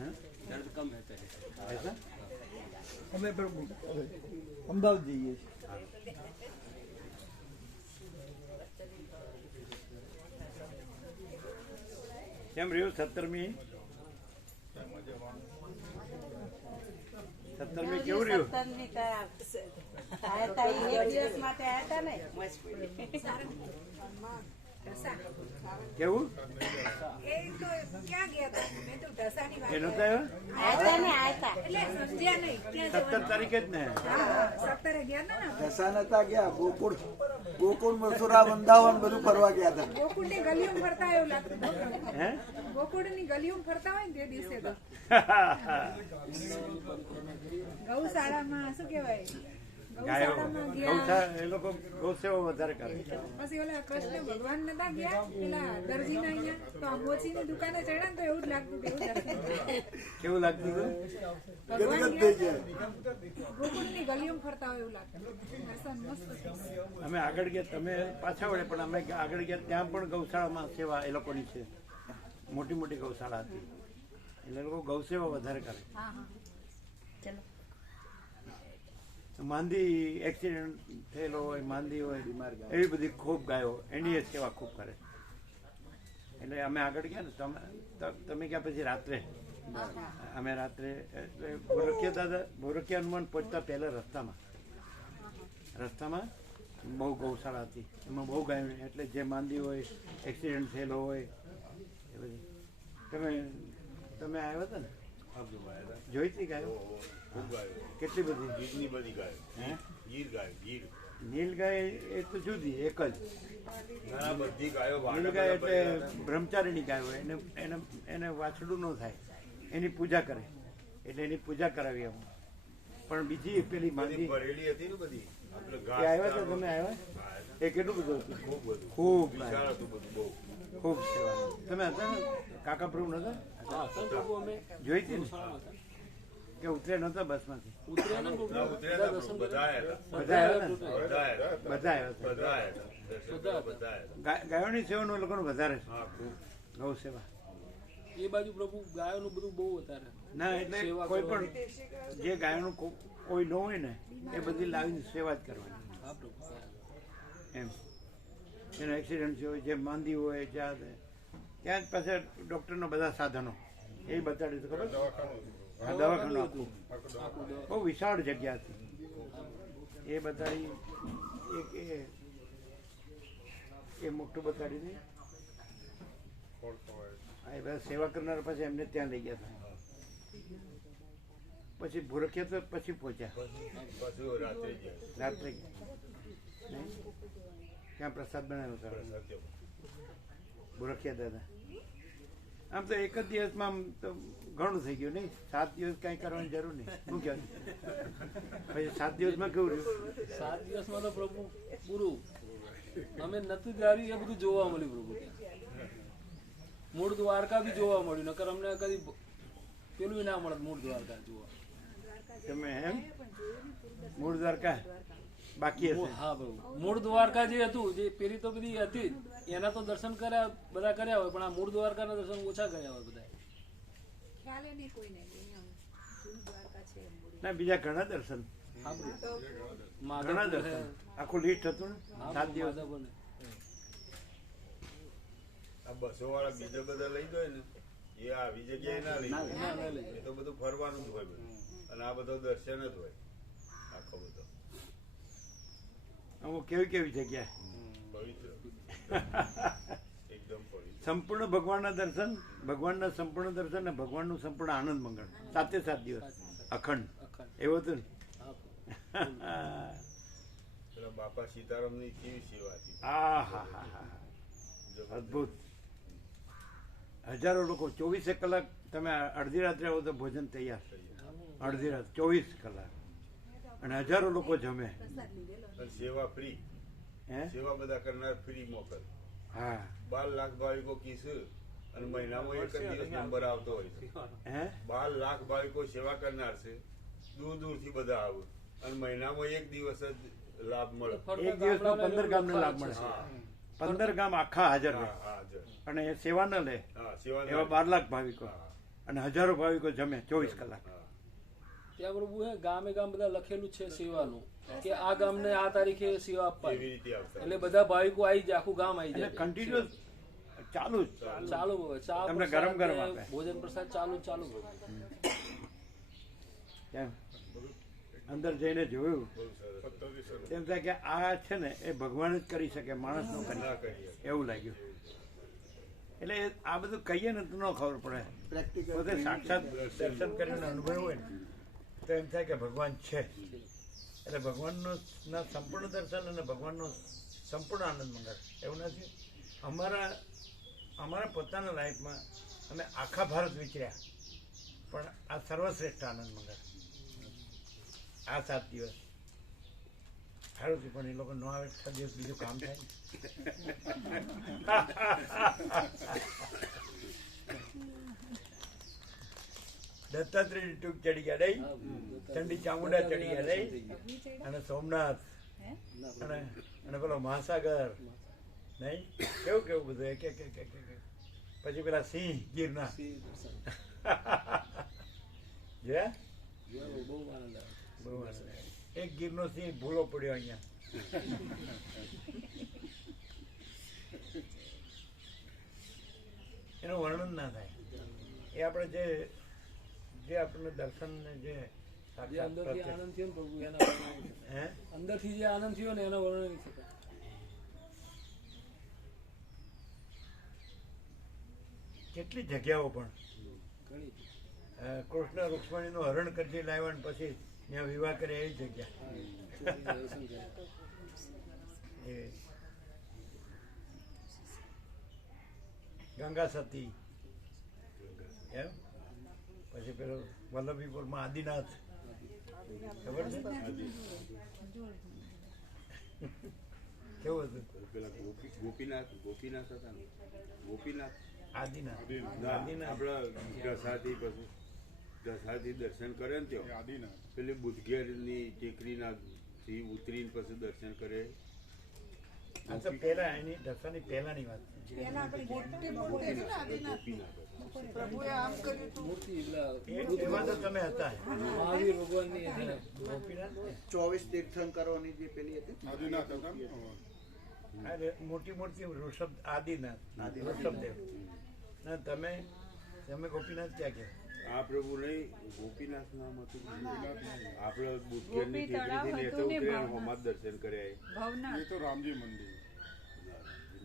हाँ? दर्द कम है पहले से। ऐसा અમે અમદાવાદ જઈએ છીએ। કેમ રહ્યું 17મી? 17મી કેવું રહ્યું? કેવું એ નહોતા આવ્યા? 17 તારીખે જ ને? દશા નતા ગયા, ગોકુળ મથુરા વૃંદાવન બધું ફરવા ગયા હતા। ગોકુળ ની ગલીઓ ફરતા એવું લાગતું હે ગોકુળ ની ગલીઓ ફરતા હોય ને તે દિવસે તો ગૌશાળામાં શું કહેવાય ગાયો ગૌશાળામાં ગયા ગૌશાળા એ લોકો ગૌસેવા વધારે કરે। પછી ઓલા કૃષ્ણ ભગવાન નતા ગયા પેલા દરજી ના અહીંયા તો આ મોચી ની દુકાને ચડ્યા ને તો એવું જ લાગતું કે એવું દર્શન કેવું લાગતું હતું? ભગવાન ગદગદ થઈ ગયા। ગોકુળ ની ગલીઓ ફરતા હોય એવું લાગતું દર્શન મસ્ત થયું। અમે આગળ ગયા, તમે પાછા વળે પણ અમે આગળ ગયા ત્યાં પણ ગૌશાળામાં સેવા એ લોકોની છે, મોટી મોટી ગૌશાળા હતી એટલે લોકો ગૌસેવા વધારે કરે। હા હા માંદી એક્સિડન્ટ થયેલો હોય, માંદી હોય, એવી બધી ખૂબ ગાયો એની એ સેવા ખૂબ કરે। એટલે અમે આગળ ગયા ને તમે ગયા પછી રાત્રે અમે રાત્રે એટલે ભોરકિયા દાદા ભોરકિયા હનુમાન પહોંચતા પહેલા રસ્તામાં બહુ ગૌશાળા હતી, એમાં બહુ ગાયો એટલે જે માંદી હોય, એક્સિડન્ટ થયેલો હોય એ બધી તમે આવ્યા હતા ને? જોઈ હતી ગાયો? કેટલી બધી? ગીરની બધી ગાયો, હે ગીર ગાય, ગીર નીલ ગાય એ તો જુદી એક જ। ઘણા બધી ગાયો નીલ ગાય એટલે બ્રહ્મચારીની ગાય હોય, એને વાછડું ન થાય, એની પૂજા કરે એટલે એની પૂજા કરાવી અમે। પણ બીજી પેલી માંદી ભરેલી હતી ને બધી આપણે એ ઘાસ આવ્યા હતા? તમે આવ્યા? એ કેટલું બધું હતું? ખૂબ બધું ખૂબ વિશાળ હતું બધું બહુ। ખૂબ સેવા। તમે હતા ને કાકા પ્રભુ નતા? हाँ, सर प्रभु हमें જોઈ હતી ને કે ઉતર્યા નતા બસમાંથી? उतरे ना ના ઉતર્યા હતા, બધા આવ્યા હતા, બધા આવ્યા ને? બધા આવ્યા હતા, બધા આવ્યા હતા। બધા આવ્યા હતા, દર્શન કરવા બધા આવ્યા હતા। ગાયોની સેવાનું એ લોકોનું વધારે છે, હા ખૂબ ગૌ સેવા। એ બાજુ પ્રભુ ગાયોનું બધું બહુ વધારે ના એટલે કોઈ પણ જે ગાયોનું કોઈ ન હોય ને એ બધી લાવીને સેવા જ કરવાની હા પ્રભુ એમ। જેનો એક્સિડન્ટ થયો હોય, જે માંદી હોય, ત્યાં જ પાસે ડૉક્ટરના બધા સાધનો એ બતાડ્યું હતું ખબર? હા, દવાખાનું આખું બહુ વિશાળ જગ્યા હતી એ બતાડી. એક એ મોટું બતાડી નહીં. એ બધા સેવા કરનાર પછી એમને ત્યાં લઈ ગયા હતા. પછી ભૂરખ્યા તો પછી પહોંચ્યા પાછું રાત્રે ગયા. રાત્રે નહીં? ત્યાં પ્રસાદ બનાવ્યો હતો ભૂરખ્યા દાદા. આમ તો એક જ દિવસમાં આમ તો ઘણું થઈ ગયું નહીં. 7 દિવસ કાંઈ કરવાની જરૂર નહીં. શું કહેવાય? પછી 7 દિવસમાં કેવું રહ્યું? 7 દિવસમાં તો પ્રભુ પૂરું અમે નતું ધાર્યું એ બધું જોવા મળ્યું પ્રભુ ત્યાં. મૂળ દ્વારકા બી જોવા મળ્યું, નકર અમને કદી પેલું ના મળે મૂળ દ્વારકા જોવા. તમે એમ મૂળ દ્વારકા બાકી હશે? હા પ્રભુ, મૂળ દ્વારકા જે હતું, જે પેલી તો બધી હતી એના તો દર્શન કર્યા બધા કર્યા હોય, પણ આ મૂળ દ્વારકાના દર્શન ઓછા કર્યા હોય બધા. ખ્યાલ નહીં કોઈને જૂનું દ્વારકા છે એમ બોલી. ના, બીજા ઘણા દર્શન, ઘણા દર્શન. આખું લિસ્ટ હતું ને 7 દિવસ. આ બસો વાળા બીજા બધા લઈ જાય ને એ આવી જગ્યાએ ના લઈ જાય. એ તો બધું ફરવાનું જ હોય બધું. અને આ બધો દર્શન જ હોય આખો બધો. અમુક કેવી કેવી જગ્યા પવિત્ર એકદમ પવિત્ર. સંપૂર્ણ ભગવાનના દર્શન, ભગવાનના સંપૂર્ણ દર્શન ને ભગવાનનું સંપૂર્ણ આનંદ મંગળ 7 દિવસ અખંડ એવું હતું ને. પેલા બાપા સીતારામની કેવી સેવા હતી. આ હા હા હા, અદભુત. હજારો લોકો 24 કલાક. તમે અડધી રાત્રે આવો તો ભોજન તૈયાર. અડધી રાત 24 કલાક અને હજારો લોકો જમે. અને સેવા ફ્રી. હે? સેવા બધા કરનાર ફ્રી મોકલ. હા. 12 લાખ ભાવિકો કીસ અને મહિનામાં એક જ દિવસ નંબર આવતો હોય છે. હે? 12 લાખ ભાવિકો સેવા કરનાર છે. દૂર દૂરથી બધા આવે અને મહિનામાં એક દિવસ જ લાભ મળે. એક દિવસમાં 15 ગામને લાભ મળે. 15 ગામ આખા હાજર રહે અને એ સેવા ન લે એવા 12 લાખ ભાવિકો અને હજારો ભાવિકો જમે 24 કલાક. ત્યાં પ્રભુ હે ગામે ગામ બધા લખેલું છે સેવાનું, કે આ ગામને આ તારીખે સેવા આપવાની. એટલે બધા ભાવિકો આવી જાય, આખું ગામ આવી જાય. કન્ટિન્યુઅસ ચાલુ જ. ચાલુ હોય, ચા તમને પ્રસાદ ગરમ ગરમ ને આપે. ભોજન પ્રસાદ ચાલુ ચાલુ. કેમ? અંદર જઈને જોયું તેમ થાય કે આ છે ને એ ભગવાન જ કરી શકે, માણસ નો કરી શકે એવું લાગ્યું. એટલે આ બધું કહીએ ને તો ન ખબર પડે. પ્રેક્ટિકલ પોતે સાક્ષાત દર્શન કરીને અનુભવ હોય ને તો એમ થાય કે ભગવાન છે. એટલે ભગવાનનો ના સંપૂર્ણ દર્શન અને ભગવાનનો સંપૂર્ણ આનંદ મંગળ એવું નથી. અમારા પોતાના લાઈફમાં અમે આખા ભારત વિચર્યા, પણ આ સર્વશ્રેષ્ઠ આનંદ મંગળ આ 7 દિવસ સારું છે. પણ એ લોકો ન આવે 6 દિવસ બીજું કામ થાય. દત્તાત્રેય ટૂંક ચડી ગયા નહીં, ચંડી ચામુંડા ચડી ગયા નહીં, અને સોમનાથ અને પેલો મહાસાગર નહીં, કેવું કેવું બધું એક એક એક એક એક. પછી પેલા સિંહ ગીરના જોયા? બહુ આનંદ આવે. બહુ આનંદ આવે. એક ગીરનો સિંહ ભૂલો પડ્યો અહીંયા. એનું વર્ણન ના થાય. એ આપણે જે આપણને દર્શન ને જે જે અંદરથી આનંદ થયો ને પ્રભુ એના વર્ણન. હે અંદરથી જે આનંદ થયો ને એના વર્ણન નહીં થતા. કેટલી જગ્યાઓ પણ ઘણી કૃષ્ણ રૂક્ષ્મણીનું હરણ કરી લાવ્યા ને પછી ત્યાં વિવાહ કરે એવી જગ્યા. દર્શન કર્યા. એ ગંગા સતી એમ. પછી પેલો વલ્લભીપુરમાં આદિનાથ ખબર છે કેવું હતું? પેલા ગોપીનાથ હતા ને ગોપીનાથ આદિનાથ આપડા દશાથી દર્શન કરે ને ત્યાં પેલી બુદ્ધગેરની ટેકરીના થી ઉતરીને પછી દર્શન કરે. આ તો પહેલા એની દશાની પહેલાની વાત છે. પહેલા આપણે મોટી મૂર્તિ છે ને આદિનાથ. પ્રભુએ આમ કર્યું હતું. મૂર્તિ પેલા એમાં તો તમે હતા મહાવીર ભગવાનની હતી ને. ગોપીનાથ ને? 24 તીર્થંકરોની જે પેલી હતી મોટી મૂર્તિ ઋષભ આદિનાથ ઋષભદેવ ના તમે ગોપીનાથ ક્યાં કે આ પ્રભુ નહીં ગોપીનાથ નામ હતું આપણે ગોપી તળાવ હતું ને હોમાત દર્શન કર્યા ભવનાથ તો રામજી મંદિર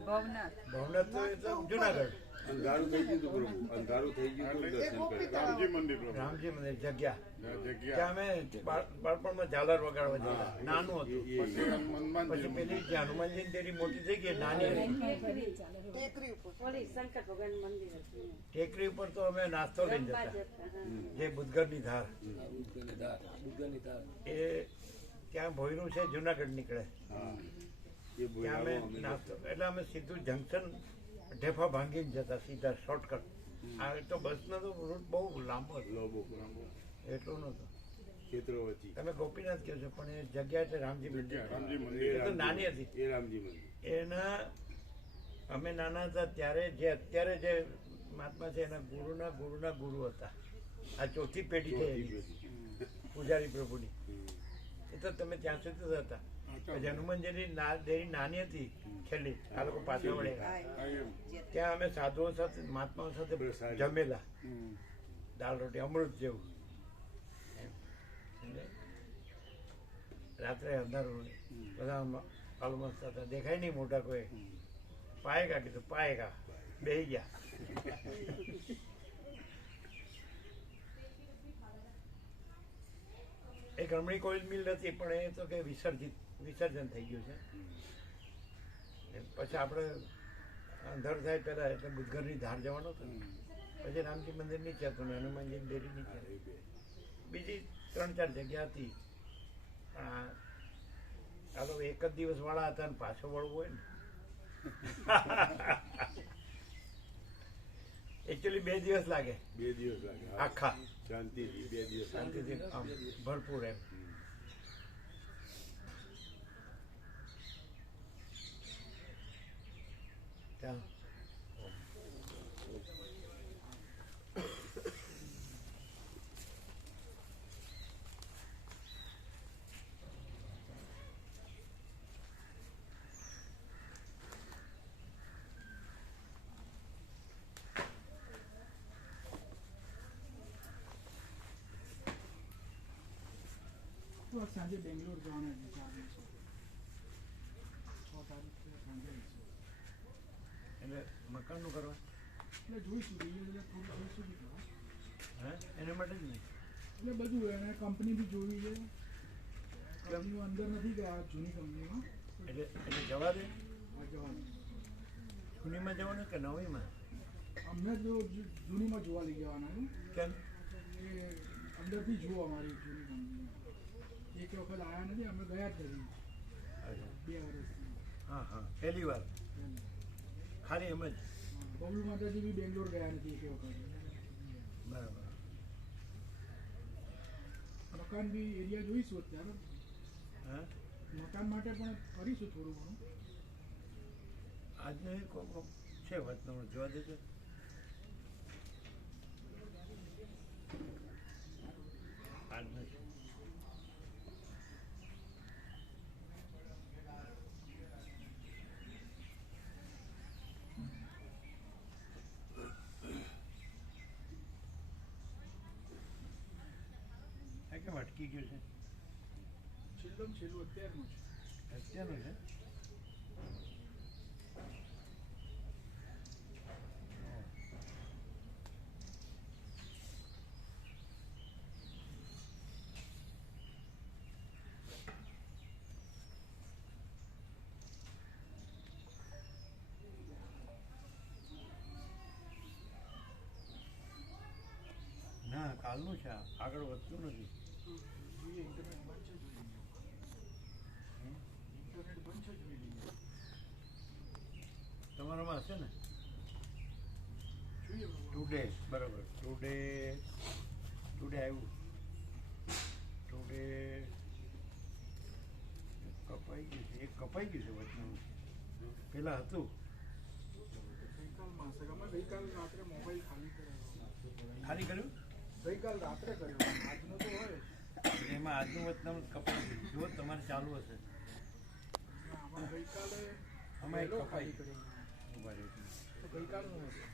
ભવનાથ ભવનાથ તો એટલે જુનાગઢ અંધારું થઈ ગયું હતું પ્રભુ અંધારું થઈ ગયું હતું દર્શન કર્યા રામજી મંદિર પ્રભુ રામજી મંદિર જગ્યા જગ્યા ત્યાં અમે બાળપણમાં ઝાલર વગાડવા જતા નાનું હતું પછી હનુમાન પછી પેલી જે હનુમાનજી તેરી મોટી થઈ ગઈ નાની હતી. ટેકરી ઉપર તો અમે નાસ્તો લઈને જતા જે બુધગરની ધાર દુર્ગાની ધાર એ ત્યાં ભોયરું છે જુનાગઢ નીકળે હા એ ત્યાં અમે નાસ્તો એટલે અમે સીધું જંકશન ઢેફા ભાંગીને જતા સીધા શોર્ટકટ આ તો બસનો તો રૂટ બહુ લાંબો હતો એટલું નહોતું ક્ષેત્રો વચ્ચે તમે ગોપીનાથ કહો છો પણ એ જગ્યા છે રામજી મંદિર રામજી મંદિર એ તો નાની હતી એ રામજી મંદિર એના અમે નાના હતા ત્યારે જે અત્યારે જે મહાત્મા છે એના ગુરુના ગુરુ હતા આ ચોથી પેઢી છે એની. પૂજારી પ્રભુની એ તો તમે ત્યાં સુધી જ હતા પછી હનુમાનજીની દેરી નાની હતી છેલ્લી આ લોકો પાછળ વળે ત્યાં અમે સાધુઓ સાથે મહાત્માઓ સાથે જમેલા દાળ રોટી અમૃત જેવું એટલે રાત્રે અંધારું બધા ઓલમોસ્ટ હતા દેખાય નહીં મોટા કોઈ પાયકા કીધું પાયકા બેહી ગયા એક રમણી કોઇલ મિલ નથી પણ એ તો કે વિસર્જન થઈ ગયું છે પછી આપણે અંધાર થાય પહેલા એટલે બુધગરની ધાર જવાનો હતો પછી રામજી મંદિર નીચે હતું ને હનુમાનજી ડેરી નીચે બીજી 3-4 જગ્યા હતી પણ આ તો એક જ દિવસ વાળા હતા ને પાછો વળવું હોય ને એકચ્યુઅલી 2 દિવસ લાગે 2 દિવસ લાગે આખા શાંતિથી 2 દિવસ શાંતિથી આમ ભરપૂર એમ ત્યાં સાંજે બેંગ્લોર જવાના છે 4 દિવસો 6 તારીખે સાંજે એટલે મકાનનું કરવા એટલે જોઈશું બીજું બધા થોડું જોઈશું બી કરવા હે એના માટે જ નહીં એટલે બધું એને કંપની બી જોવી છે કંપનીઓ અંદર નથી ગયા જૂની કંપનીમાં એટલે જવા દે આ જવાનું જૂનીમાં જવાનું કે નવીમાં અમને જો જૂનીમાં જોવા લઈ જવાના કેમ એ અંદરથી જુઓ અમારી જૂની કંપની એક વખત આવ્યા નથી અમે ગયા જ નથી 2 વર્ષથી હા હા પહેલી વાર ખાલી એમ જ બબલુ માતાજી બી બેંગ્લોર ગયા નથી એક વખત બરાબર મકાન બી એરિયા જોઈશું અત્યારે હા મકાન માટે પણ કરીશું થોડું ઘણું આજનો એક છે વાત તમે જોવા દેજો આજનો છે કેમ અટકી ગયું છે છેલ્લું અત્યારનું છે અત્યારનું છે ના કાલનું છે આગળ વધતું નથી જોઈએ ઇન્ટરનેટ બંધ છે જોઈએ ઇન્ટરનેટ બંધ છે જોઈ લઈએ તમારામાં હશે ને જોઈએ ટુડે બરાબર ટુડે આવ્યું ટુડે કપાઈ ગયું છે એક કપાઈ ગયું છે વચનું પેલા હતું ગઈકાલમાં હશે અમે ગઈકાલ રાત્રે મોબાઈલ ખાલી કર્યો ખાલી કર્યું ગઈકાલ રાત્રે કર્યો આજનો તો હોય એમાં આજનું વચનામું કપાઈ ગયું જો તમારે ચાલુ હશે આમાં ગઈકાલે આમાં એક વહેલો કપાઈ ખાલી કર્યો ઉભા રહ્યો. તો ગઈકાલનું હશે.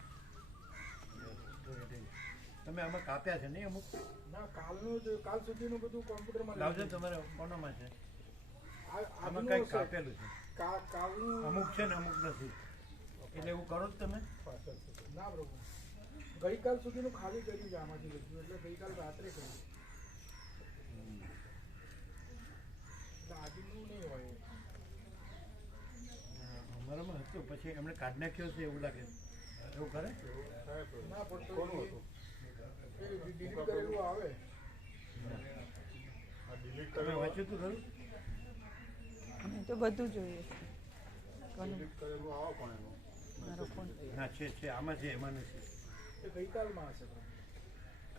તમે આમાં કાપ્યા છે નહીં અમુક? ના કાલ સુધીનું બધું કોમ્પ્યુટરમાં લાવજો તમારે કોનામાં છે? આમાં આજનું કંઈક હશે. કાપેલું છે. કાલનું અમુક છે ને અમુક નથી, એટલે એવું કરો જ તમે. ના પ્રભુ, ગઈકાલ સુધીનું ખાલી કર્યું છે આમાંથી બધું, એટલે ગઈકાલ રાત્રે કર્યું. એટલે આજનું નહીં હોય. અમારામાં હતું, પછી એમણે કાઢી નાખ્યો છે એવું લાગે. એવું કરે? ના પણ તો એ ડિલીટ કરેલું આવે. તમે વાંચ્યું હતું ખરું? અમે તો બધું જોઈએ. ના છે આમાં છે, એમાં નથી. એ ગઈકાલમાં હશે પ્રભુ.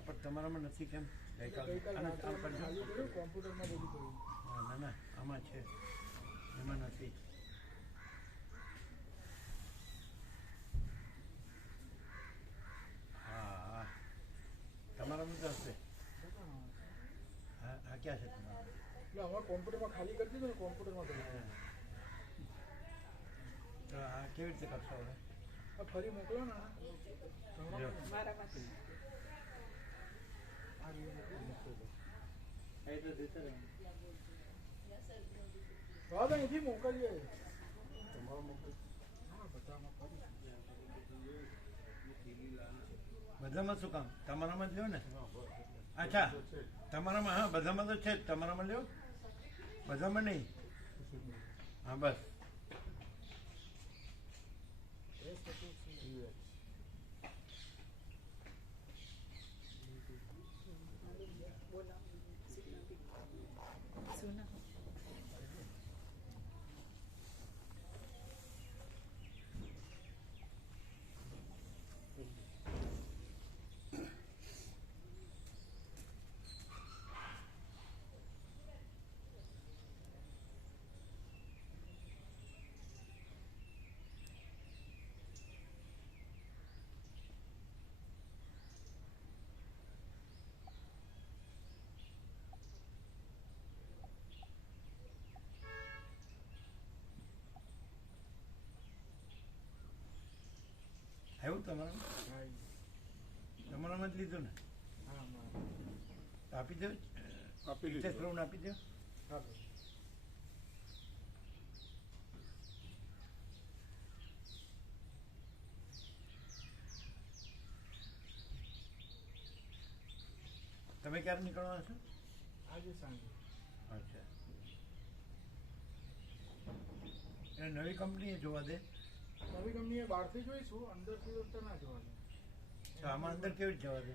પણ તમારામાં નથી કેમ? ગઈકાલ ગઈકાલ રાત્રે આમ અમે કરજો. ખાલી કર્યું, કોમ્પ્યુટરમાં બધું કર્યું. ના ના આમાં છે, એમાં નથી. હા તમારામાં તો હશે. હા ક્યાં છે તમારા? એટલે હવે કોમ્પ્યુટરમાં ખાલી કરી દીધું ને, કોમ્પ્યુટરમાં કર્યું. તો આ કેવી રીતે કરશો હવે? આ ફરી મોકલો ને. લ્યો. મારામાંથી આ રીતે મોકલો. હા તો અહીંથી મોકલીએ. હા બધામાં ફરી. બધામાં શું કામ? તમારામાં જ લ્યો ને. અચ્છા તમારામાં, હા બધામાં તો છે જ. તમારામાં લ્યો, બધામાં નહીં. હા બસ. સુના આવ્યું તમારામાં? હા તમારામાં જ લીધું ને? હા આપી દો. આપી દીધું. પ્રભુને આપી દો. હા. તમે ક્યારે નીકળવાના છો? આજે સાંજે. અચ્છા. એને નવી કંપનીએ જોવા દે. નવી કંપનીએ બહારથી જોઈશું, અંદરથી તો ના જોવા દે. તો આમાં અંદર કેવી રીતે જવા દે?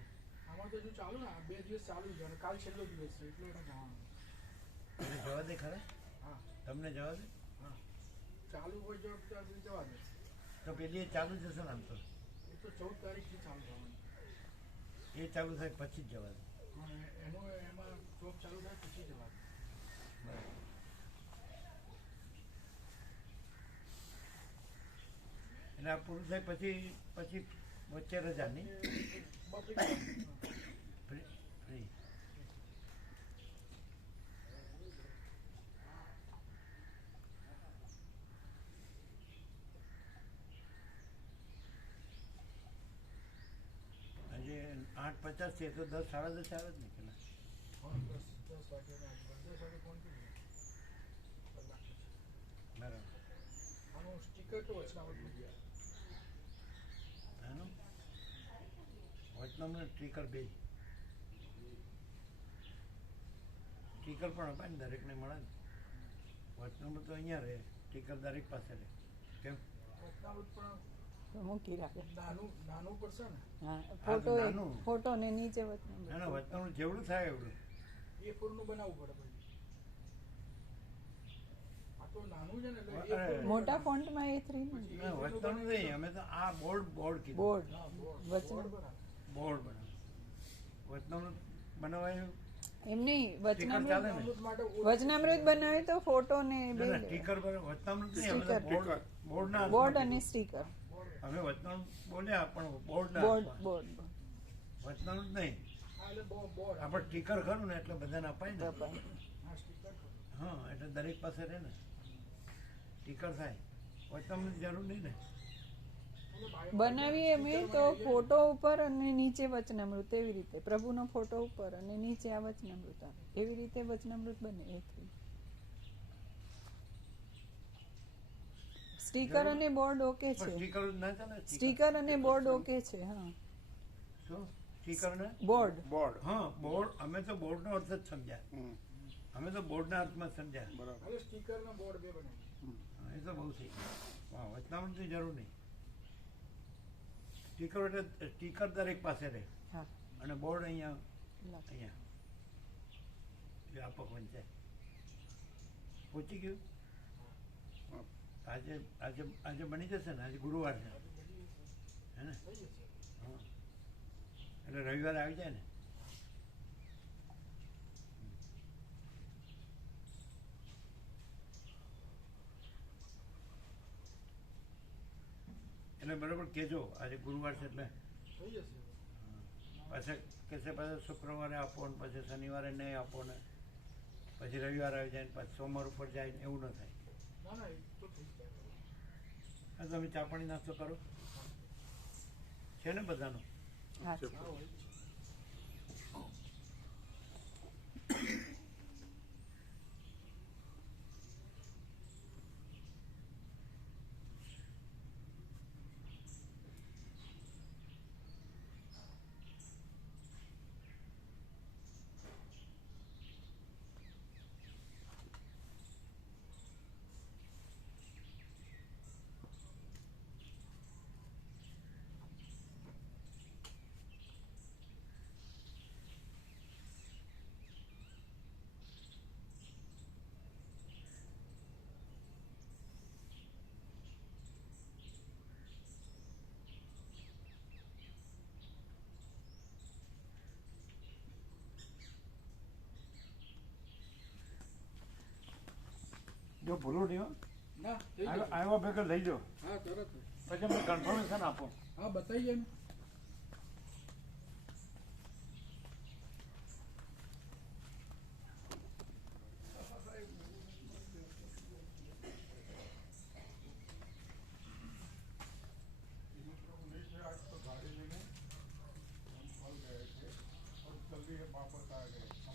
આમાં તો જો ચાલુ ને, 2 દિવસ ચાલુ છે અને કાલ છેલ્લો દિવસ છે, એટલે એને જવાનું. એને જવા દે ખરા? હા તમને જવા દે? હા, ચાલુ હોય જો ત્યાંથી જવા દે. તો પેલી એ ચાલુ જશે ને આમ તો? એ તો 14 તારીખથી ચાલુ થવાનું. એ ચાલુ થાય પછી જ જવા દે. અને એનું એમાં જોબ ચાલુ થાય પછી જવા દે. એટલે આ પૂરું થાય પછી વચ્ચે રજા નહીં? Free free. આજે 8:50 છે તો 10 સાડા 10 આવે જ ને પેલા. 10 વાગ્યાના 10 વાગે ફોન કરી. બરાબર. આનું સ્ટીકર તો વચનાવટનું છે. એનું વચનામૃત સ્ટીકર બે. સ્ટીકર પણ અપાય ને, દરેકને મળે ને. વચનામૃત તો અહીંયા રહે, સ્ટીકર દરેક પાસે રહે. કેમ? વચનાવટ પણ મૂકી રાખે. નાનું પડશે ને. હા, આ તો ફોટો નાનું. ફોટો ને નીચે વચનામૃત. ના ના, વચનામૃત જેવડું થાય એવડું. એ ફૂલનું બનાવવું પડે પછી. આ તો નાનું છે ને એટલે અરે, એ ફૂલનું મોટા બનાવવું. ફોન્ટમાં A3 પછી ના, વચનામૃત નહીં, અમે તો આ બોર્ડ કીધું. બોર્ડ હા, બોર્ડ. વચન બોર્ડ બનાવે. બોર્ડ બનાવ. વચનામૃત બનાવાય એમ નહીં, સ્ટીકર ચાલે ને? અમૃત માટે વચનામૃત બનાવે તો ફોટો ને ના બે ના, સ્ટીકર પર વચનામૃત નહીં, અમે તો સ્ટીકર. બોર્ડ ના બોર્ડ અને સ્ટીકર. અમે વચનામૃત બોલ્યા પણ બોર્ડ ના બોર્ડ બોર્ડ વચનામૃત નહીં. હા, એટલે બોર્ડ. આપણે સ્ટીકર ખરું ને એટલે બધાને અપાય ને. કપાય. હા, સ્ટીકર ખરું. હા, એટલે દરેક પાસે રહે ને, સ્ટીકર થાય. વચનામૃત જરૂર નહીં ને. બનાવીએ અમે તો ફોટો ઉપર અને નીચે વચનામૃત એવી રીતે પ્રભુનો ફોટો ઉપર અને નીચે આ વચનામૃત આવે એવી રીતે વચનામૃત બને એ થયું. સ્ટીકર અને બોર્ડ ઓકે પણ છે. સ્ટીકર ના ચાલે. સ્ટીકર અને બોર્ડ ઓકે છે. હા, શું સ્ટીકર ને બોર્ડ. બોર્ડ હા બોર્ડ. અમે તો બોર્ડનો અર્થ જ સમજ્યા. અમે તો બોર્ડના અર્થમાં જ સમજ્યા. બરાબર. હવે સ્ટીકર ના બોર્ડ બે બનાવી. હા, એ તો બહુ થઈ ગયું. વચનામૃતની જરૂર નહીં. સ્ટીકર એટલે સ્ટીકર દરેક પાસે રહે હા, અને બોર્ડ અહીંયા લખ. અહીંયા વ્યાપક વંચાય. પહોંચી ગયું. આજે આજે આજે બની જશે ને. આજે ગુરુવાર છે હે ને. હા, એટલે રવિવારે આવી જાય ને. એટલે બરાબર કહેજો આજે ગુરુવાર છે એટલે. થઈ જશે. પાછા કહેશે પાછા શુક્રવારે આપો ને પછી શનિવારે નહીં આપો ને પછી રવિવારે આવી જાય ને પછી સોમવાર ઉપર જાય ને એવું ન થાય. ના ના એ તો થઈ જાય. હા, તમે ચા પાણી નાસ્તો કરો છે ને બધાનો. હા, જો ભૂલો નહીં હો. ના થઈ જશે. આવ્યા ભેગા લઈ જાઓ હા તરત જ. પછી અમને કન્ફર્મેશન આપો. હા બતાવીએ ને. गाड़ी लेने फल गए थे और जल्दी वापस आ गए